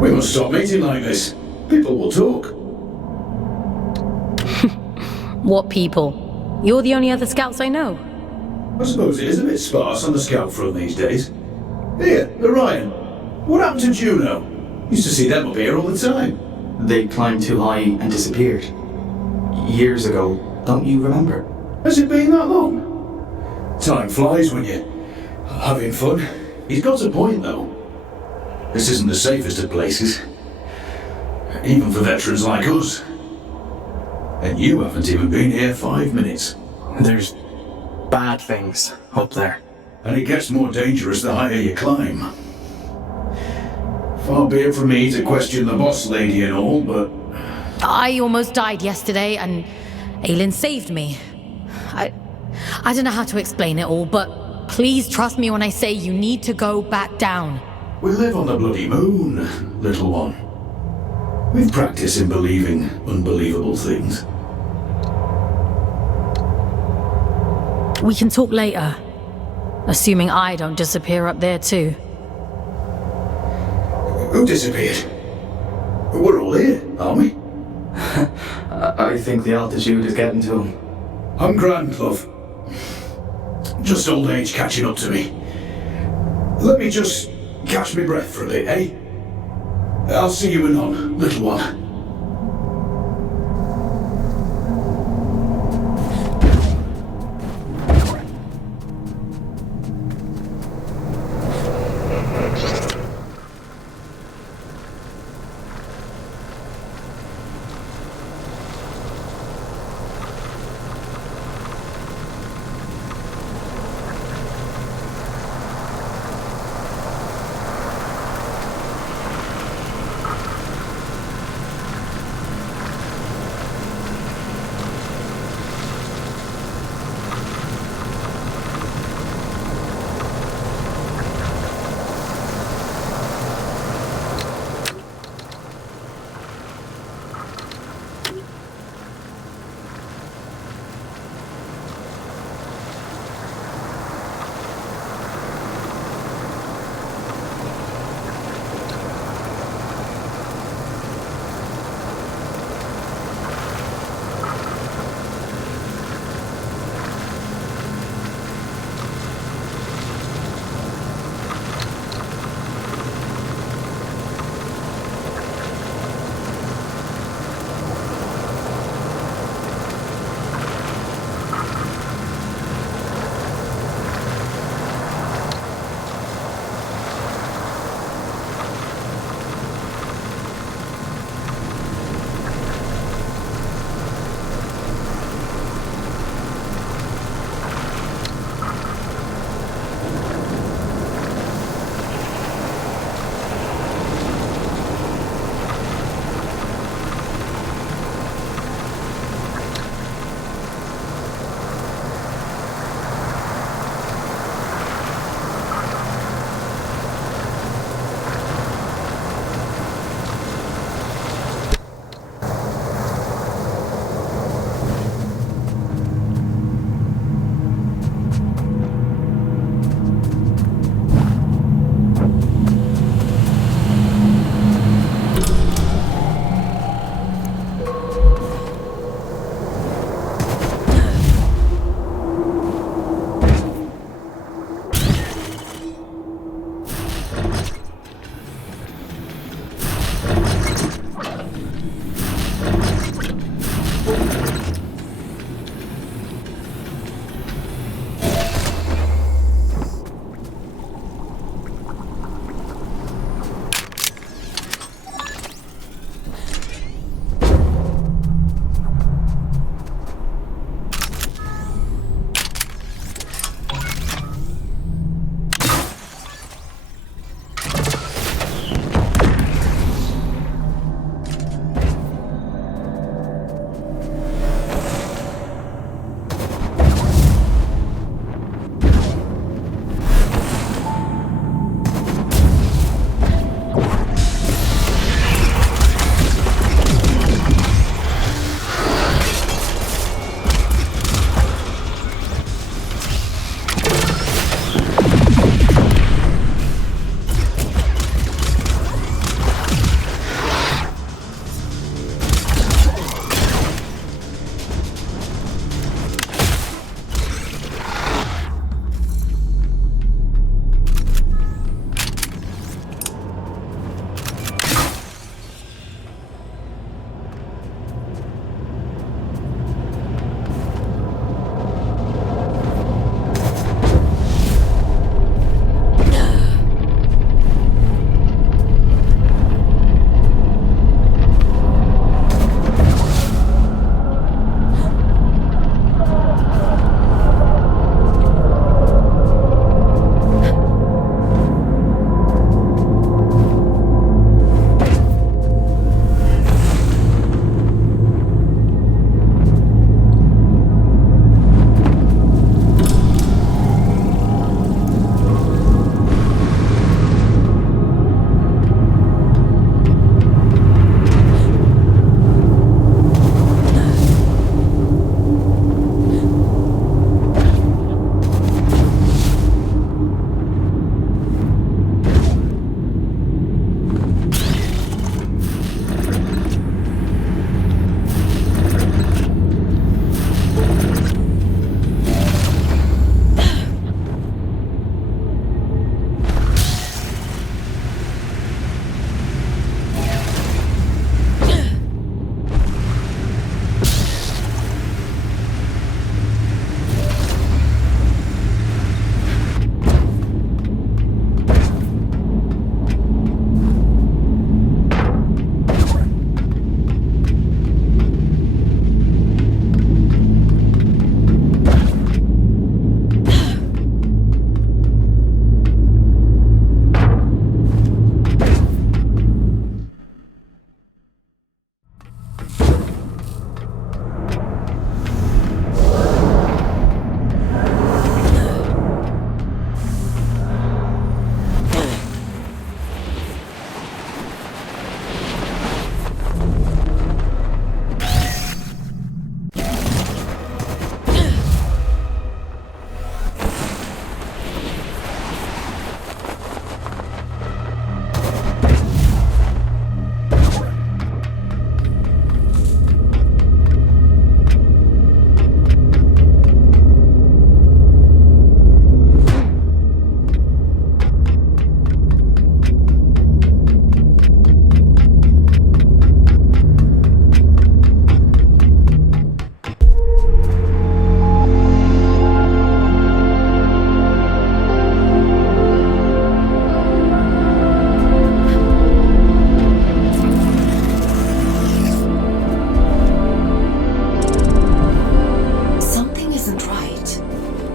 We must stop meeting like this. People will talk. What people? You're the only other scouts I know. I suppose it is a bit sparse on the scout front these days. Here, Orion. What happened to Juno? Used to see them up here all the time. They climbed too high and disappeared. Years ago, don't you remember? Has it been that long? Time flies when you're having fun. He's got a point, though. This isn't the safest of places. Even for veterans like us. And you haven't even been here 5 minutes. There's bad things up there. And it gets more dangerous the higher you climb. Far be it from me to question the boss lady and all, but... I almost died yesterday, and Aelin saved me. I don't know how to explain it all, but please trust me when I say you need to go back down. We live on the bloody moon, little one. We've practice in believing unbelievable things. We can talk later. Assuming I don't disappear up there too. Who disappeared? We're all here, aren't we? I think the altitude is getting to him. I'm grand, love. Just old age catching up to me. Let me just catch my breath for a bit, eh? I'll see you anon, little one.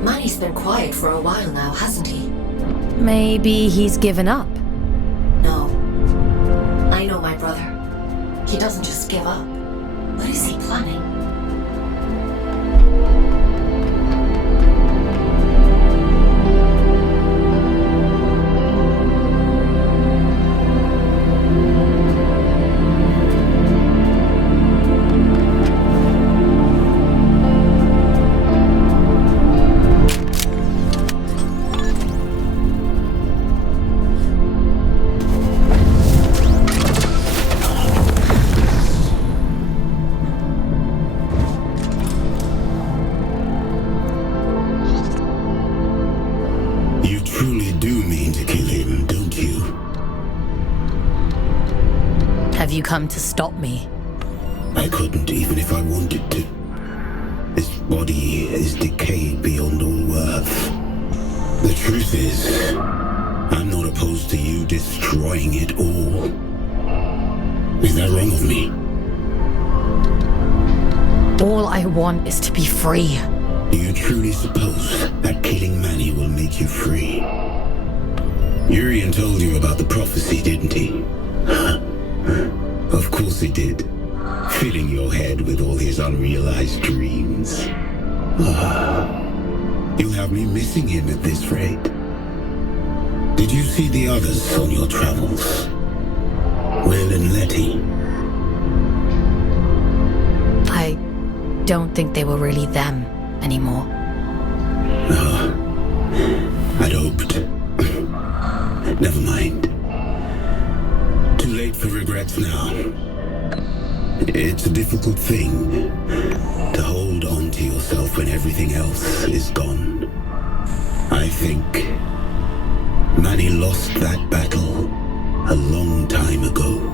Manny's been quiet for a while now, hasn't he? Maybe he's given up. No. I know my brother. He doesn't just give up. What is he planning? Have you come to stop me? I couldn't, even if I wanted to. This body is decayed beyond all worth. The truth is, I'm not opposed to you destroying it all. Is that wrong of me? All I want is to be free. Do you truly suppose that killing Manny will make you free? Urian told you about the prophecy, didn't he? Of course he did. Filling your head with all his unrealized dreams. You have me missing him at this rate. Did you see the others on your travels? Will and Letty? I don't think they were really them anymore. I'd hoped. Never mind. Too late for regrets now. It's a difficult thing to hold on to yourself when everything else is gone. I think Manny lost that battle a long time ago.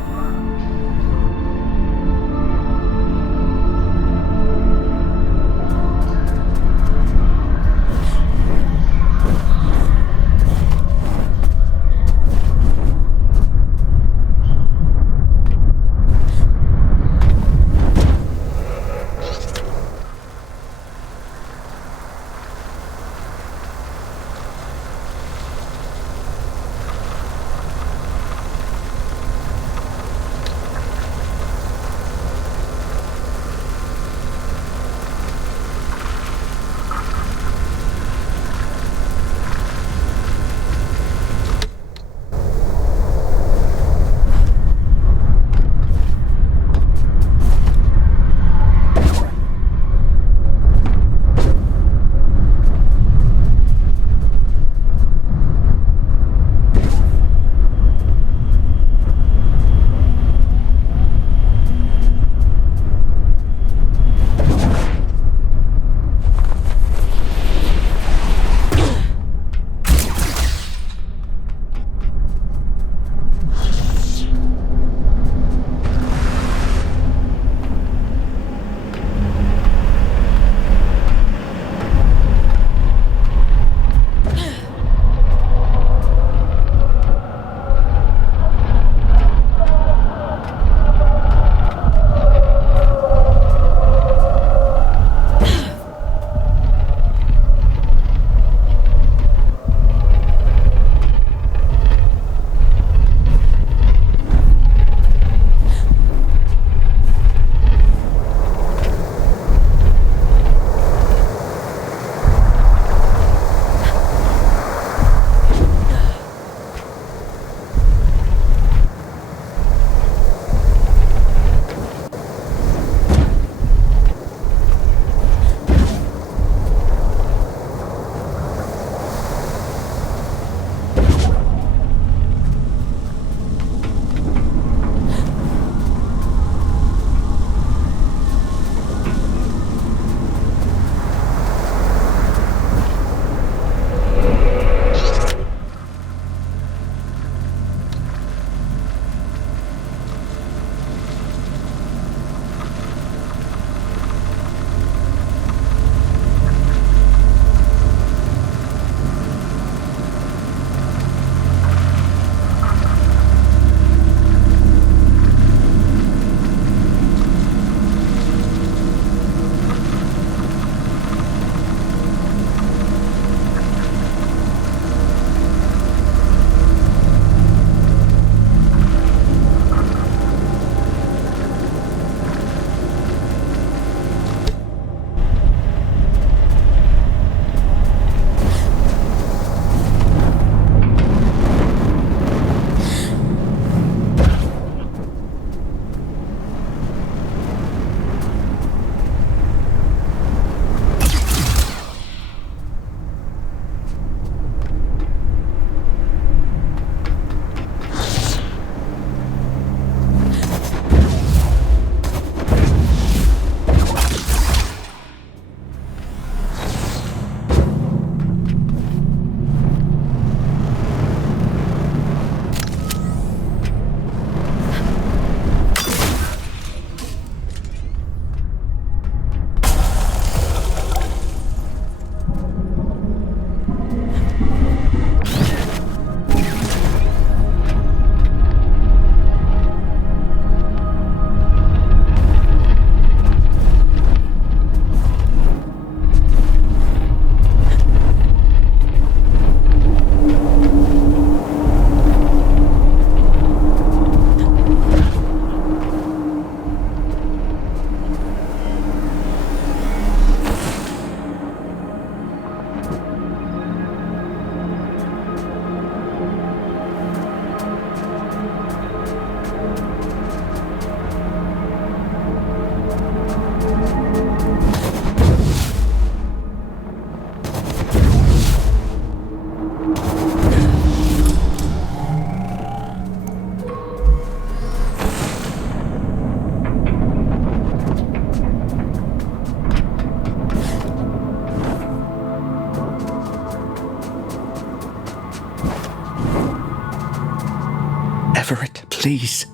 Please.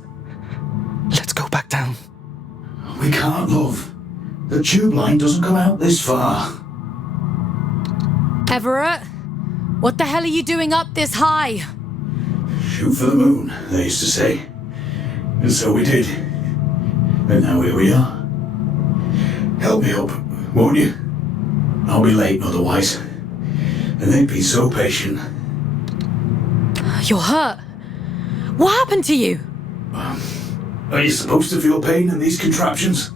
Let's go back down. We can't, love. The tube line doesn't come out this far. Everett? What the hell are you doing up this high? Shoot for the moon, they used to say. And so we did. And now here we are. Help me up, won't you? I'll be late otherwise. And they'd be so patient. You're hurt. What happened to you? Are you supposed to feel pain in these contraptions?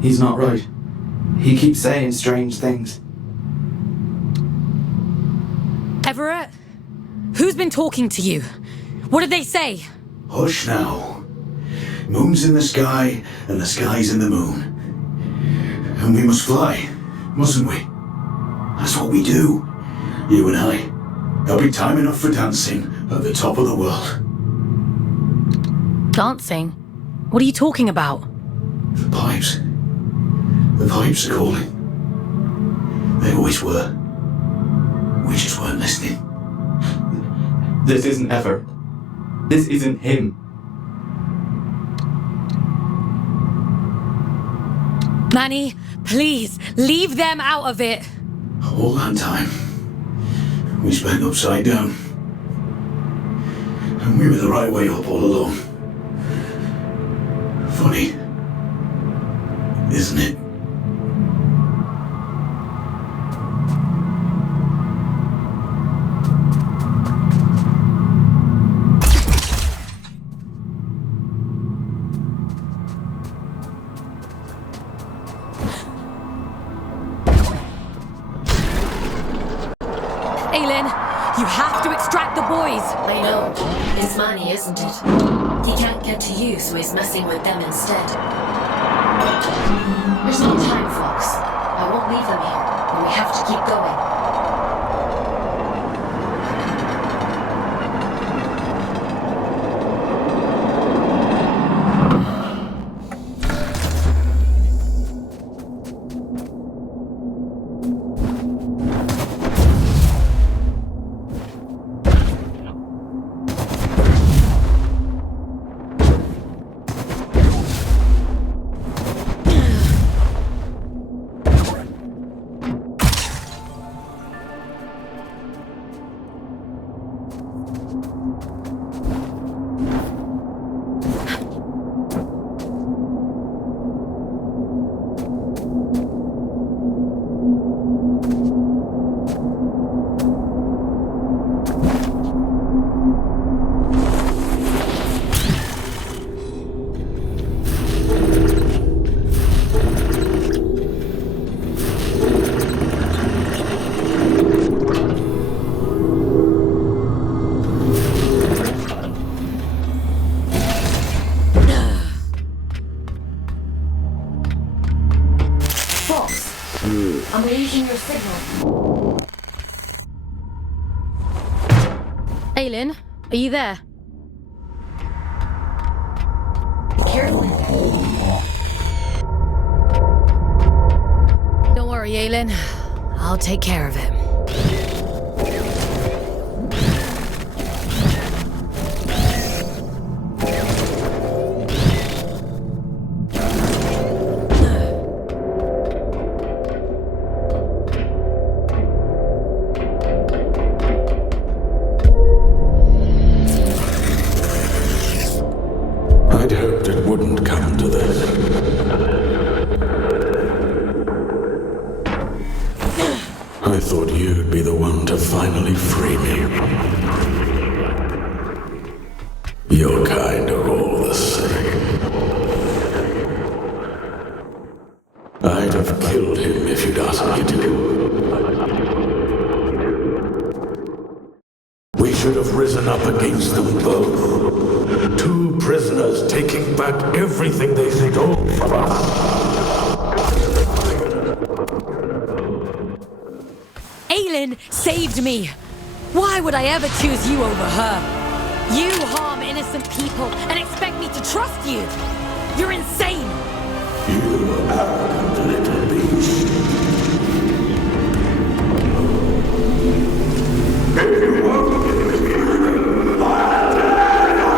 He's not right. He keeps saying strange things. Everett? Who's been talking to you? What did they say? Hush now. Moon's in the sky, and the sky's in the moon. And we must fly, mustn't we? That's what we do, you and I. There'll be time enough for dancing at the top of the world. Dancing? What are you talking about? The pipes. The pipes are calling. They always were. We just weren't listening. This isn't Ever. This isn't him. Manny, please, leave them out of it. All that time, we spent upside down. And we were the right way up all along. Funny, isn't it? You have to extract the boys! I know. It's Manny, isn't it? He can't get to you, so he's messing with them instead. There's no time, Fawkes. I won't leave them here, but we have to keep going. I'm losing your signal. Aylin, are you there? Be careful. Don't worry, Aylin. I'll take care of it. I'd hoped it wouldn't come to this. I thought you'd be the one to finally free me. Your kind are all the same. I'd have killed him if you'd asked me to. We should have risen up against them both. Two prisoners taking back everything they stole from us. Aylin saved me! Why would I ever choose you over her? You harm innocent people and expect me to trust you! You're insane! You arrogant little beast. If you won't give me anything, I'll tear you.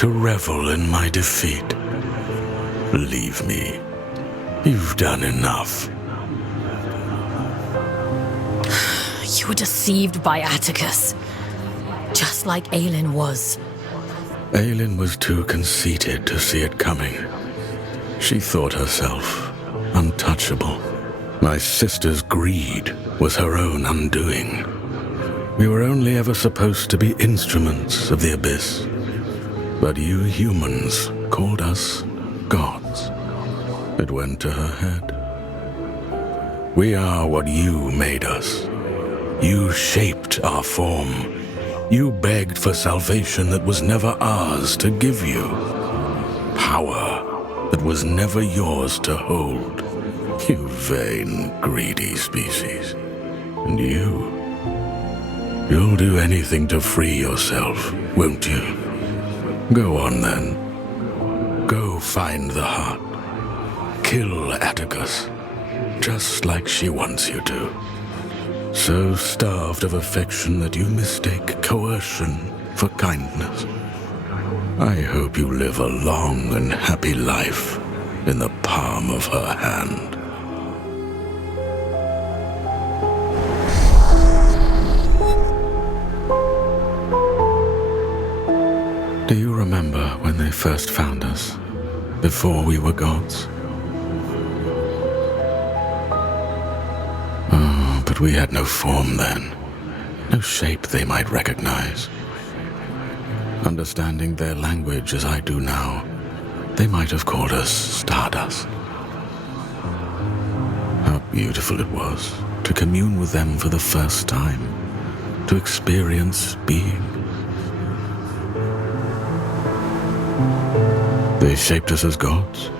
to revel in my defeat. Leave me. You've done enough. You were deceived by Atticus, just like Aelin was. Aelin was too conceited to see it coming. She thought herself untouchable. My sister's greed was her own undoing. We were only ever supposed to be instruments of the Abyss. But you humans called us gods. It went to her head. We are what you made us. You shaped our form. You begged for salvation that was never ours to give you. Power that was never yours to hold. You vain, greedy species. And you'll do anything to free yourself, won't you? Go on then. Go find the heart. Kill Atticus, just like she wants you to. So starved of affection that you mistake coercion for kindness. I hope you live a long and happy life in the palm of her hand. Do you remember when they first found us, before we were gods? Oh, but we had no form then, no shape they might recognize. Understanding their language as I do now, they might have called us Stardust. How beautiful it was to commune with them for the first time, to experience being. They shaped us as gods,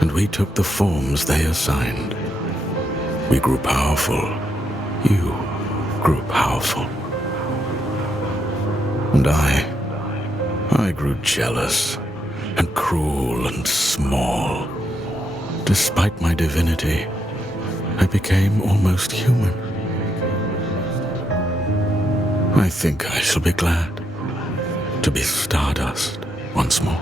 and we took the forms they assigned. We grew powerful. You grew powerful. And I grew jealous and cruel and small. Despite my divinity, I became almost human. I think I shall be glad to be Stardust once more.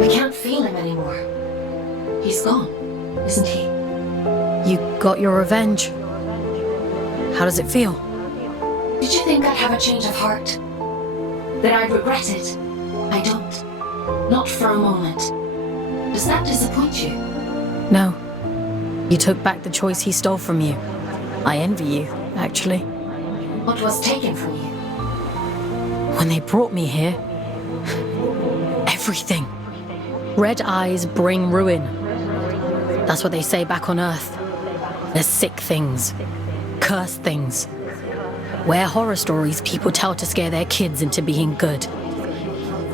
I can't feel him anymore. He's gone, isn't he? You got your revenge. How does it feel? Did you think I'd have a change of heart? That I'd regret it? I don't. Not for a moment. Does that disappoint you? No. You took back the choice he stole from you. I envy you, actually. What was taken from you? When they brought me here, everything. Red eyes bring ruin. That's what they say back on Earth. There's sick things, cursed things. We're horror stories people tell to scare their kids into being good.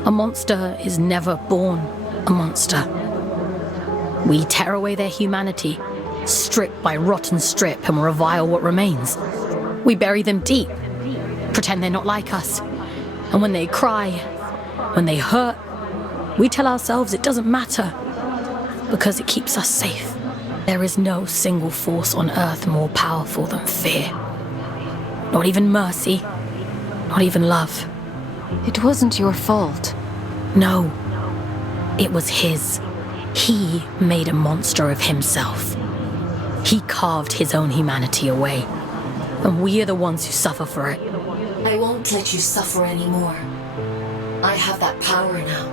A monster is never born a monster. We tear away their humanity, strip by rotten strip, and revile what remains. We bury them deep, pretend they're not like us. And when they cry, when they hurt, we tell ourselves it doesn't matter, because it keeps us safe. There is no single force on Earth more powerful than fear. Not even mercy, not even love. It wasn't your fault. No, it was his. He made a monster of himself. He carved his own humanity away, and we are the ones who suffer for it. I won't let you suffer anymore. I have that power now.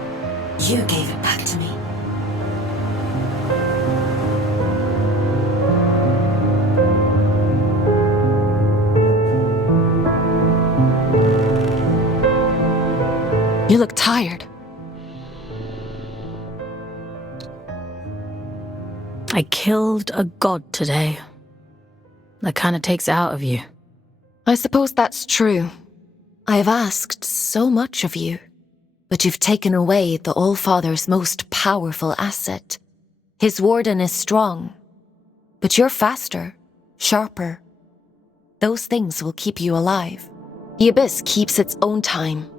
You gave it back to me. You look tired. I killed a god today. That kind of takes it out of you. I suppose that's true. I have asked so much of you, but you've taken away the All-Father's most powerful asset. His warden is strong, but you're faster, sharper. Those things will keep you alive. The Abyss keeps its own time.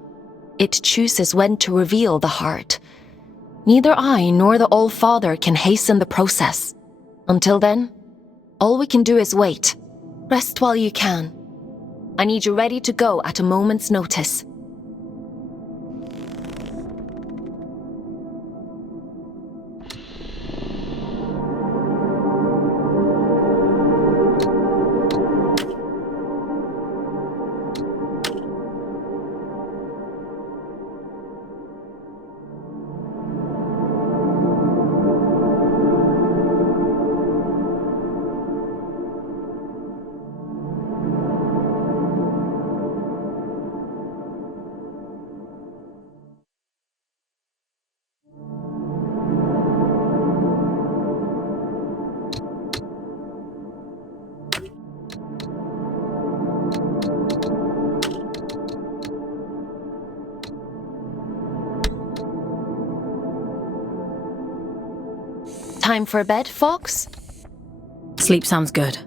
It chooses when to reveal the heart. Neither I nor the All-Father can hasten the process. Until then, all we can do is wait. Rest while you can. I need you ready to go at a moment's notice. Time for bed, Fawkes? Sleep sounds good.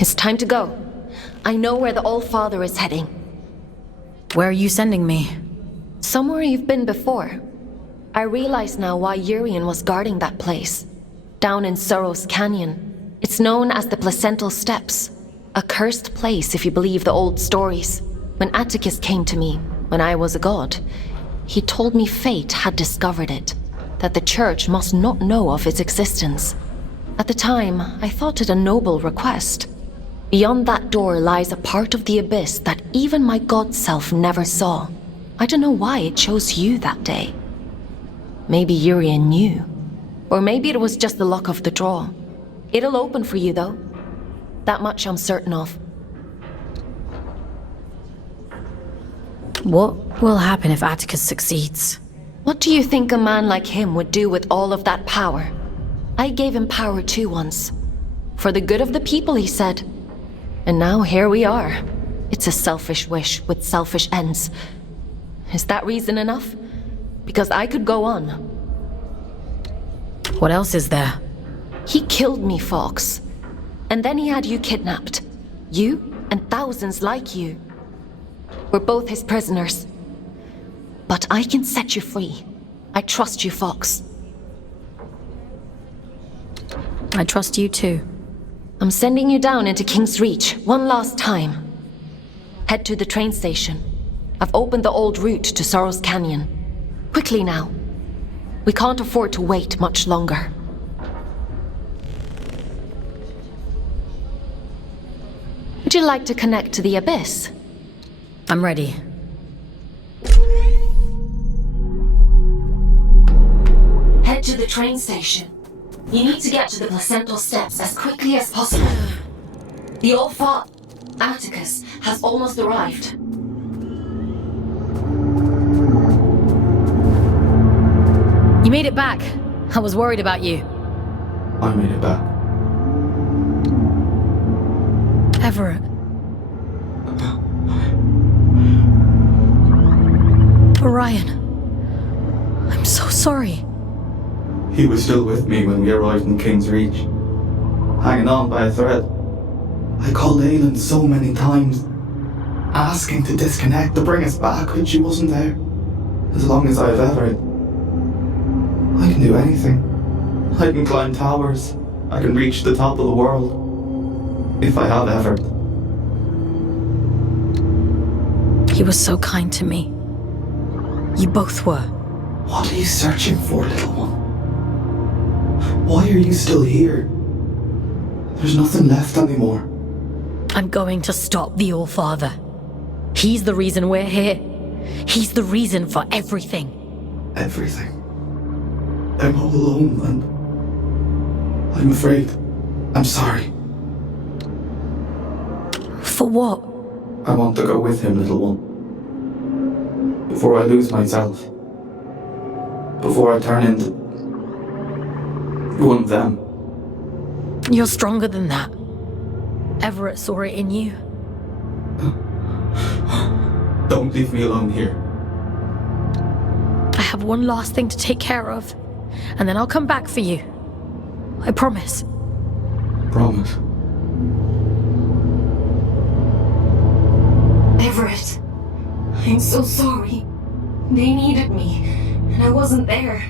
It's time to go. I know where the All-Father is heading. Where are you sending me? Somewhere you've been before. I realize now why Urian was guarding that place. Down in Sorrow's Canyon. It's known as the Placental Steps. A cursed place if you believe the old stories. When Atticus came to me, when I was a god, he told me fate had discovered it. That the church must not know of its existence. At the time, I thought it a noble request. Beyond that door lies a part of the abyss that even my god self never saw. I don't know why it chose you that day. Maybe Urian knew. Or maybe it was just the luck of the draw. It'll open for you, though. That much I'm certain of. What will happen if Atticus succeeds? What do you think a man like him would do with all of that power? I gave him power too once. For the good of the people, he said. And now here we are. It's a selfish wish with selfish ends. Is that reason enough? Because I could go on. What else is there? He killed me, Fawkes. And then he had you kidnapped. You and thousands like you. We're both his prisoners. But I can set you free. I trust you, Fawkes. I trust you too. I'm sending you down into King's Reach one last time. Head to the train station. I've opened the old route to Sorrow's Canyon. Quickly now. We can't afford to wait much longer. Would you like to connect to the Abyss? I'm ready. Head to the train station. You need to get to the Placental Steps as quickly as possible. The All-Father, Atticus, has almost arrived. You made it back. I was worried about you. I made it back. Everett. Orion. I'm so sorry. He was still with me when we arrived in King's Reach, hanging on by a thread. I called Aelin so many times, asking to disconnect, to bring us back, but she wasn't there. As long as I've Everett, I can do anything. I can climb towers. I can reach the top of the world. If I have Everett. He was so kind to me. You both were. What are you searching for, little one? Why are you still here? There's nothing left anymore. I'm going to stop the All-Father. He's the reason we're here. He's the reason for everything. Everything. I'm all alone, and I'm afraid. I'm sorry. For what? I want to go with him, little one. Before I lose myself. Before I turn into one of them. You're stronger than that. Everett saw it in you. Don't leave me alone here. I have one last thing to take care of, and then I'll come back for you. I promise. Promise. Everett, I'm so sorry. They needed me, and I wasn't there.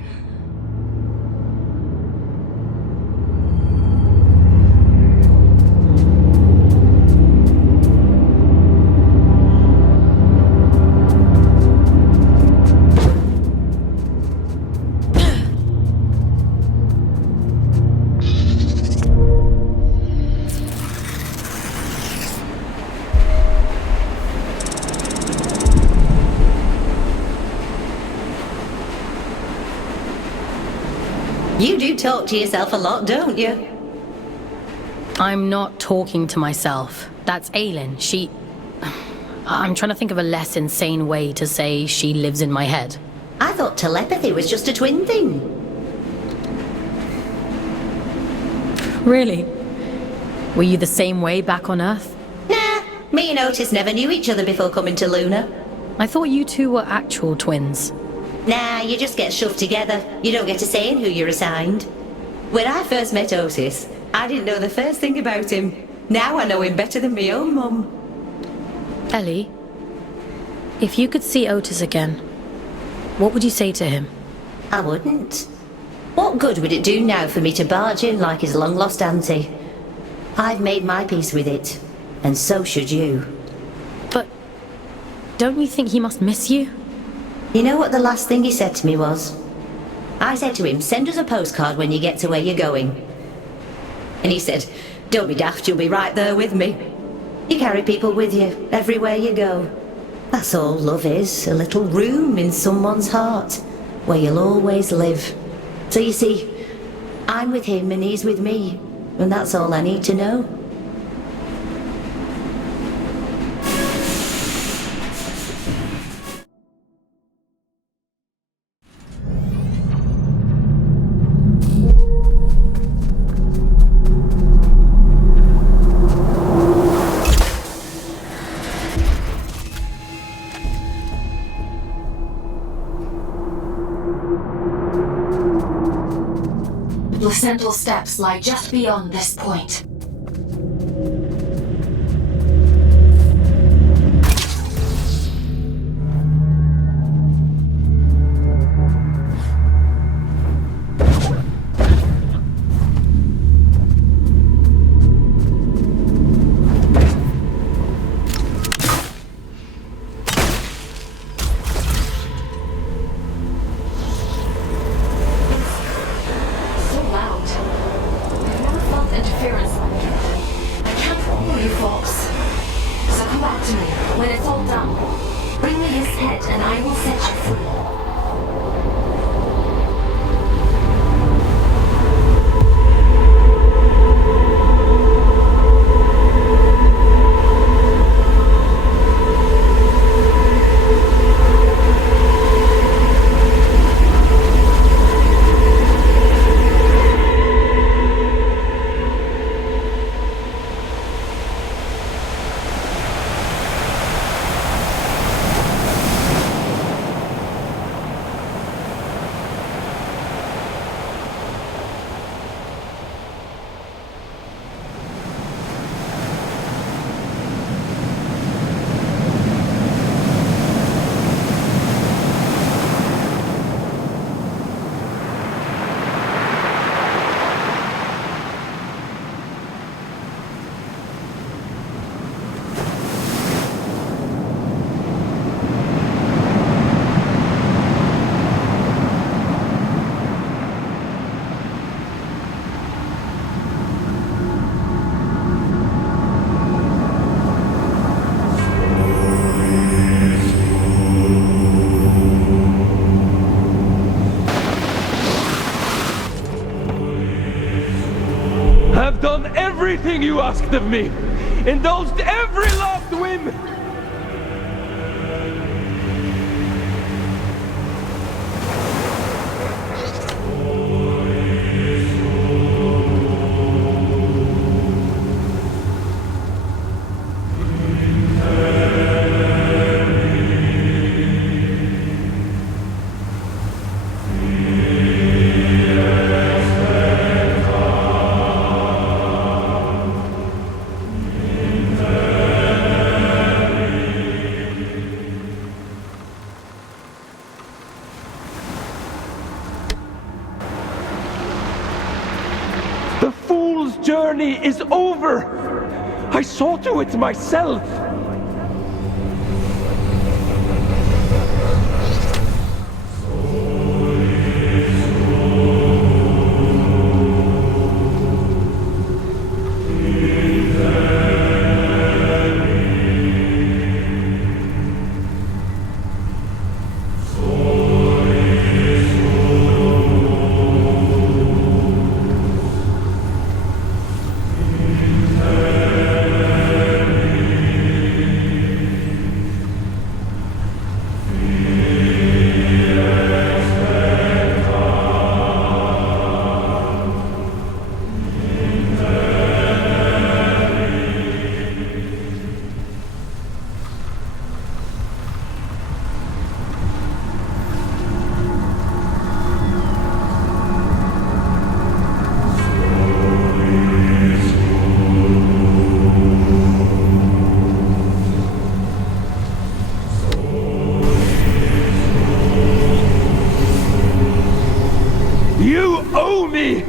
You do talk to yourself a lot, don't you? I'm not talking to myself. That's Aylin. I'm trying to think of a less insane way to say she lives in my head. I thought telepathy was just a twin thing. Really? Were you the same way back on Earth? Nah, me and Otis never knew each other before coming to Luna. I thought you two were actual twins. Nah, you just get shoved together. You don't get a say in who you're assigned. When I first met Otis, I didn't know the first thing about him. Now I know him better than my own mum. Ellie, if you could see Otis again, what would you say to him? I wouldn't. What good would it do now for me to barge in like his long-lost auntie? I've made my peace with it, and so should you. But don't you think he must miss you? You know what the last thing he said to me was? I said to him, send us a postcard when you get to where you're going. And he said, don't be daft, you'll be right there with me. You carry people with you, everywhere you go. That's all love is, a little room in someone's heart, where you'll always live. So you see, I'm with him and he's with me, and that's all I need to know. Placental steps lie just beyond this point. I've done everything you asked of me! Indulged every last whim! journey is over. I saw to it myself. You owe me!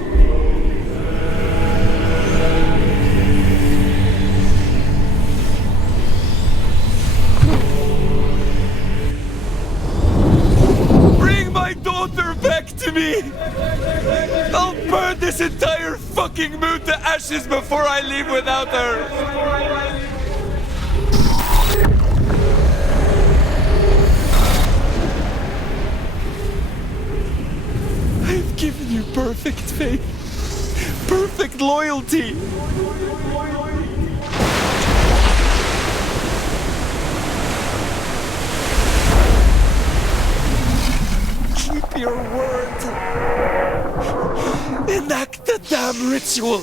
Bring my daughter back to me! I'll burn this entire fucking moon to ashes before I leave without her! I've given you perfect faith, perfect loyalty. Keep your word. Enact the damn ritual.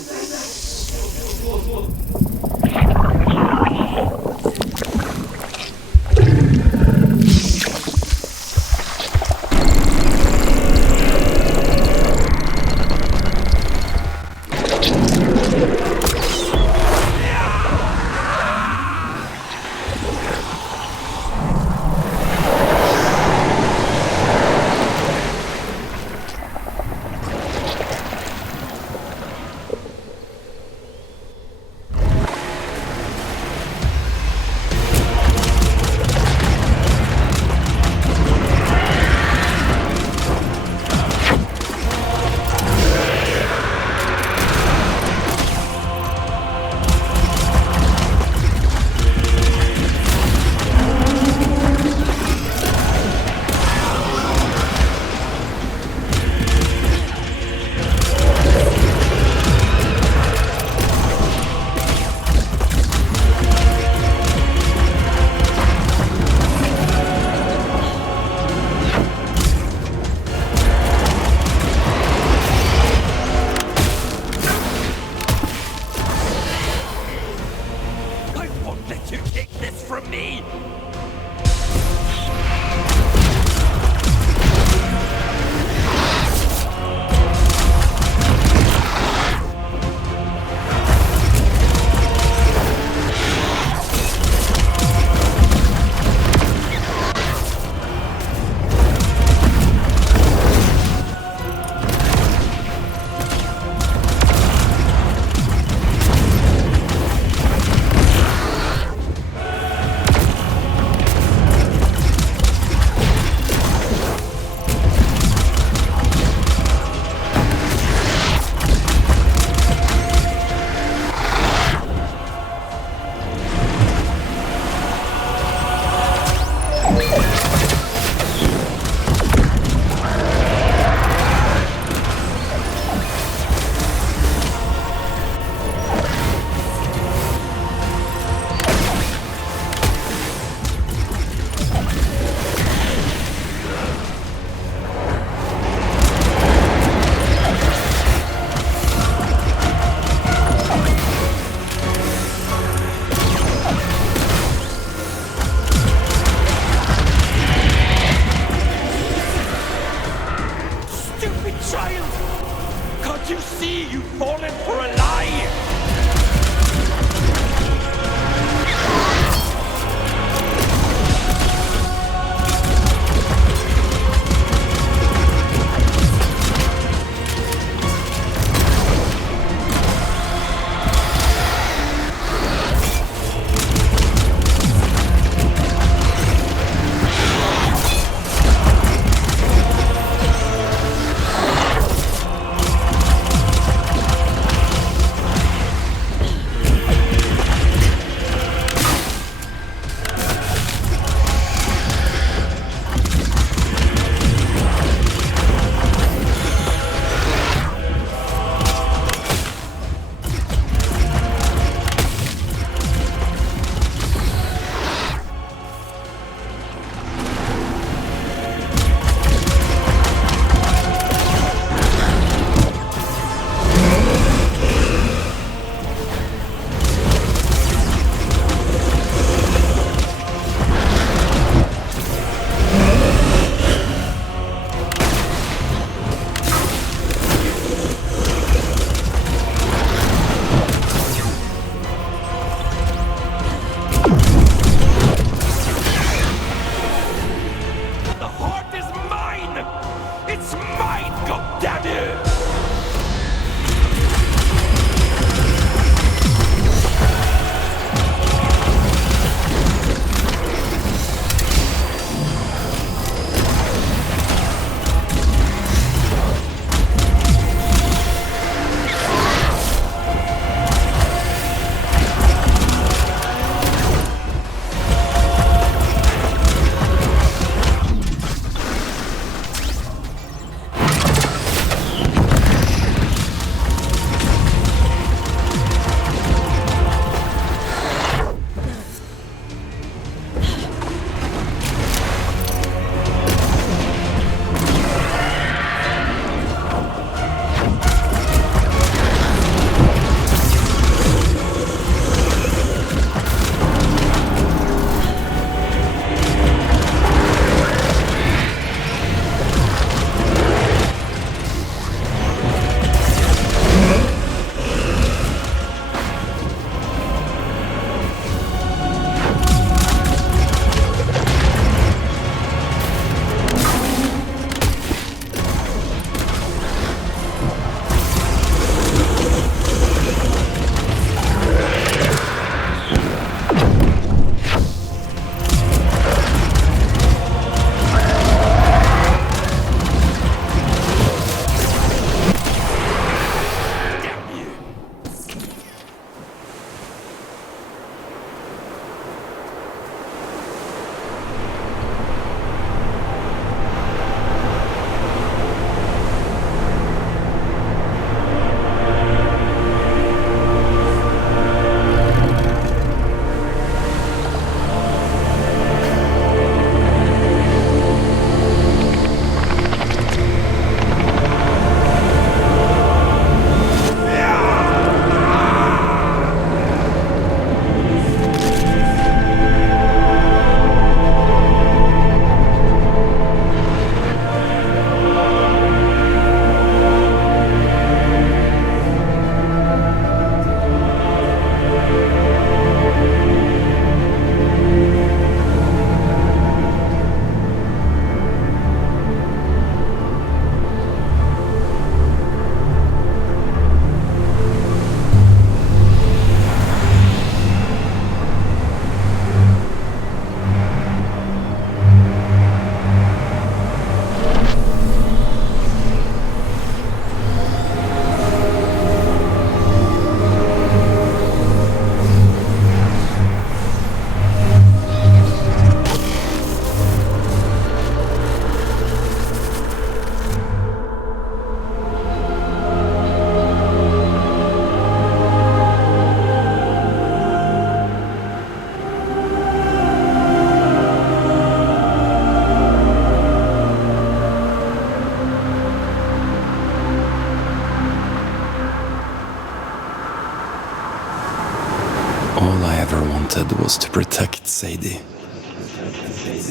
All I ever wanted was to protect Sadie.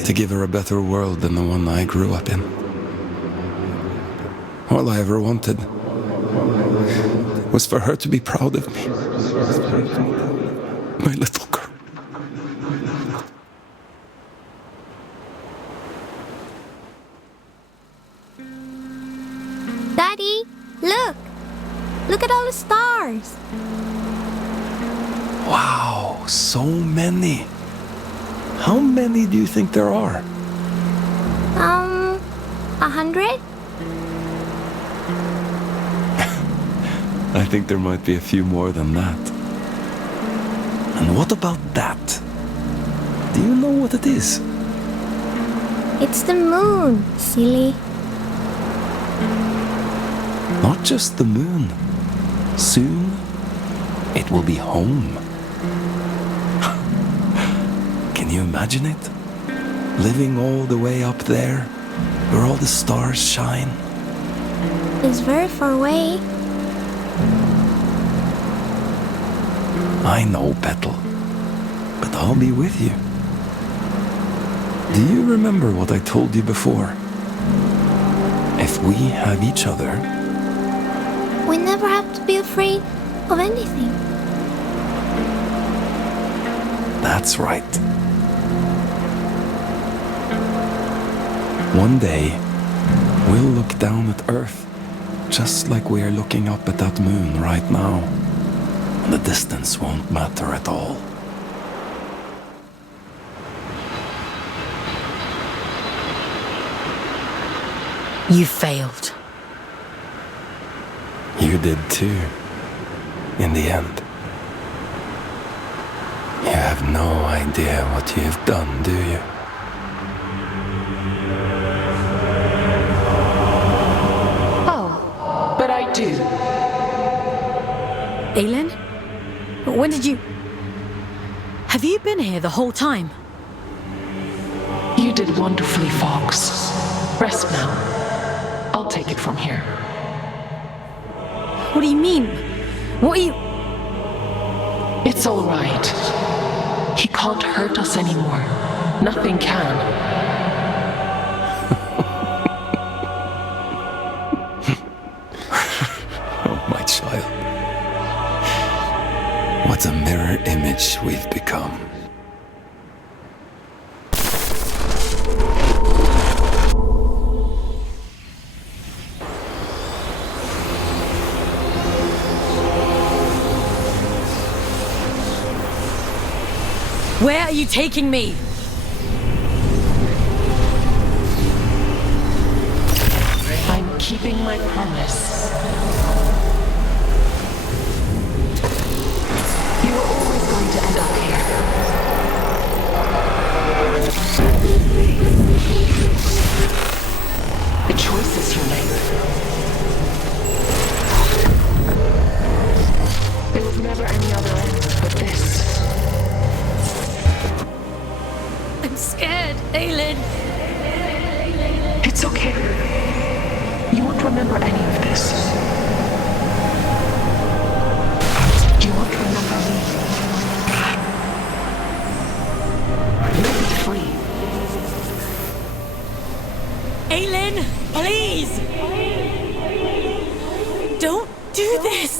To give her a better world than the one I grew up in. All I ever wanted was for her to be proud of me. My little girl. Daddy, look! Look at all the stars! Wow, so many. How many do you think there are? 100? I think there might be a few more than that. And what about that? Do you know what it is? It's the moon, silly. Not just the moon. Soon, it will be home. Can you imagine it? Living all the way up there, where all the stars shine. It's very far away. I know, Petal. But I'll be with you. Do you remember what I told you before? If we have each other... We never have to be afraid of anything. That's right. One day, we'll look down at Earth, just like we are looking up at that moon right now. And the distance won't matter at all. You failed. You did too, in the end. You have no idea what you have done, do you? Oh, but I do. Aylin? When did you... Have you been here the whole time? You did wonderfully, Fawkes. Rest now. I'll take it from here. What do you mean? What are you... It's all right. He can't hurt us anymore. Nothing can. Oh, my child. What a mirror image we've become. Where are you taking me? I'm keeping my promise. You were always going to end up here. The choices you make. There was never any other end but this. I'm scared, Aylin. It's okay. You won't remember any of this. You won't remember me. You'll be free. Aylin, please! Don't do this!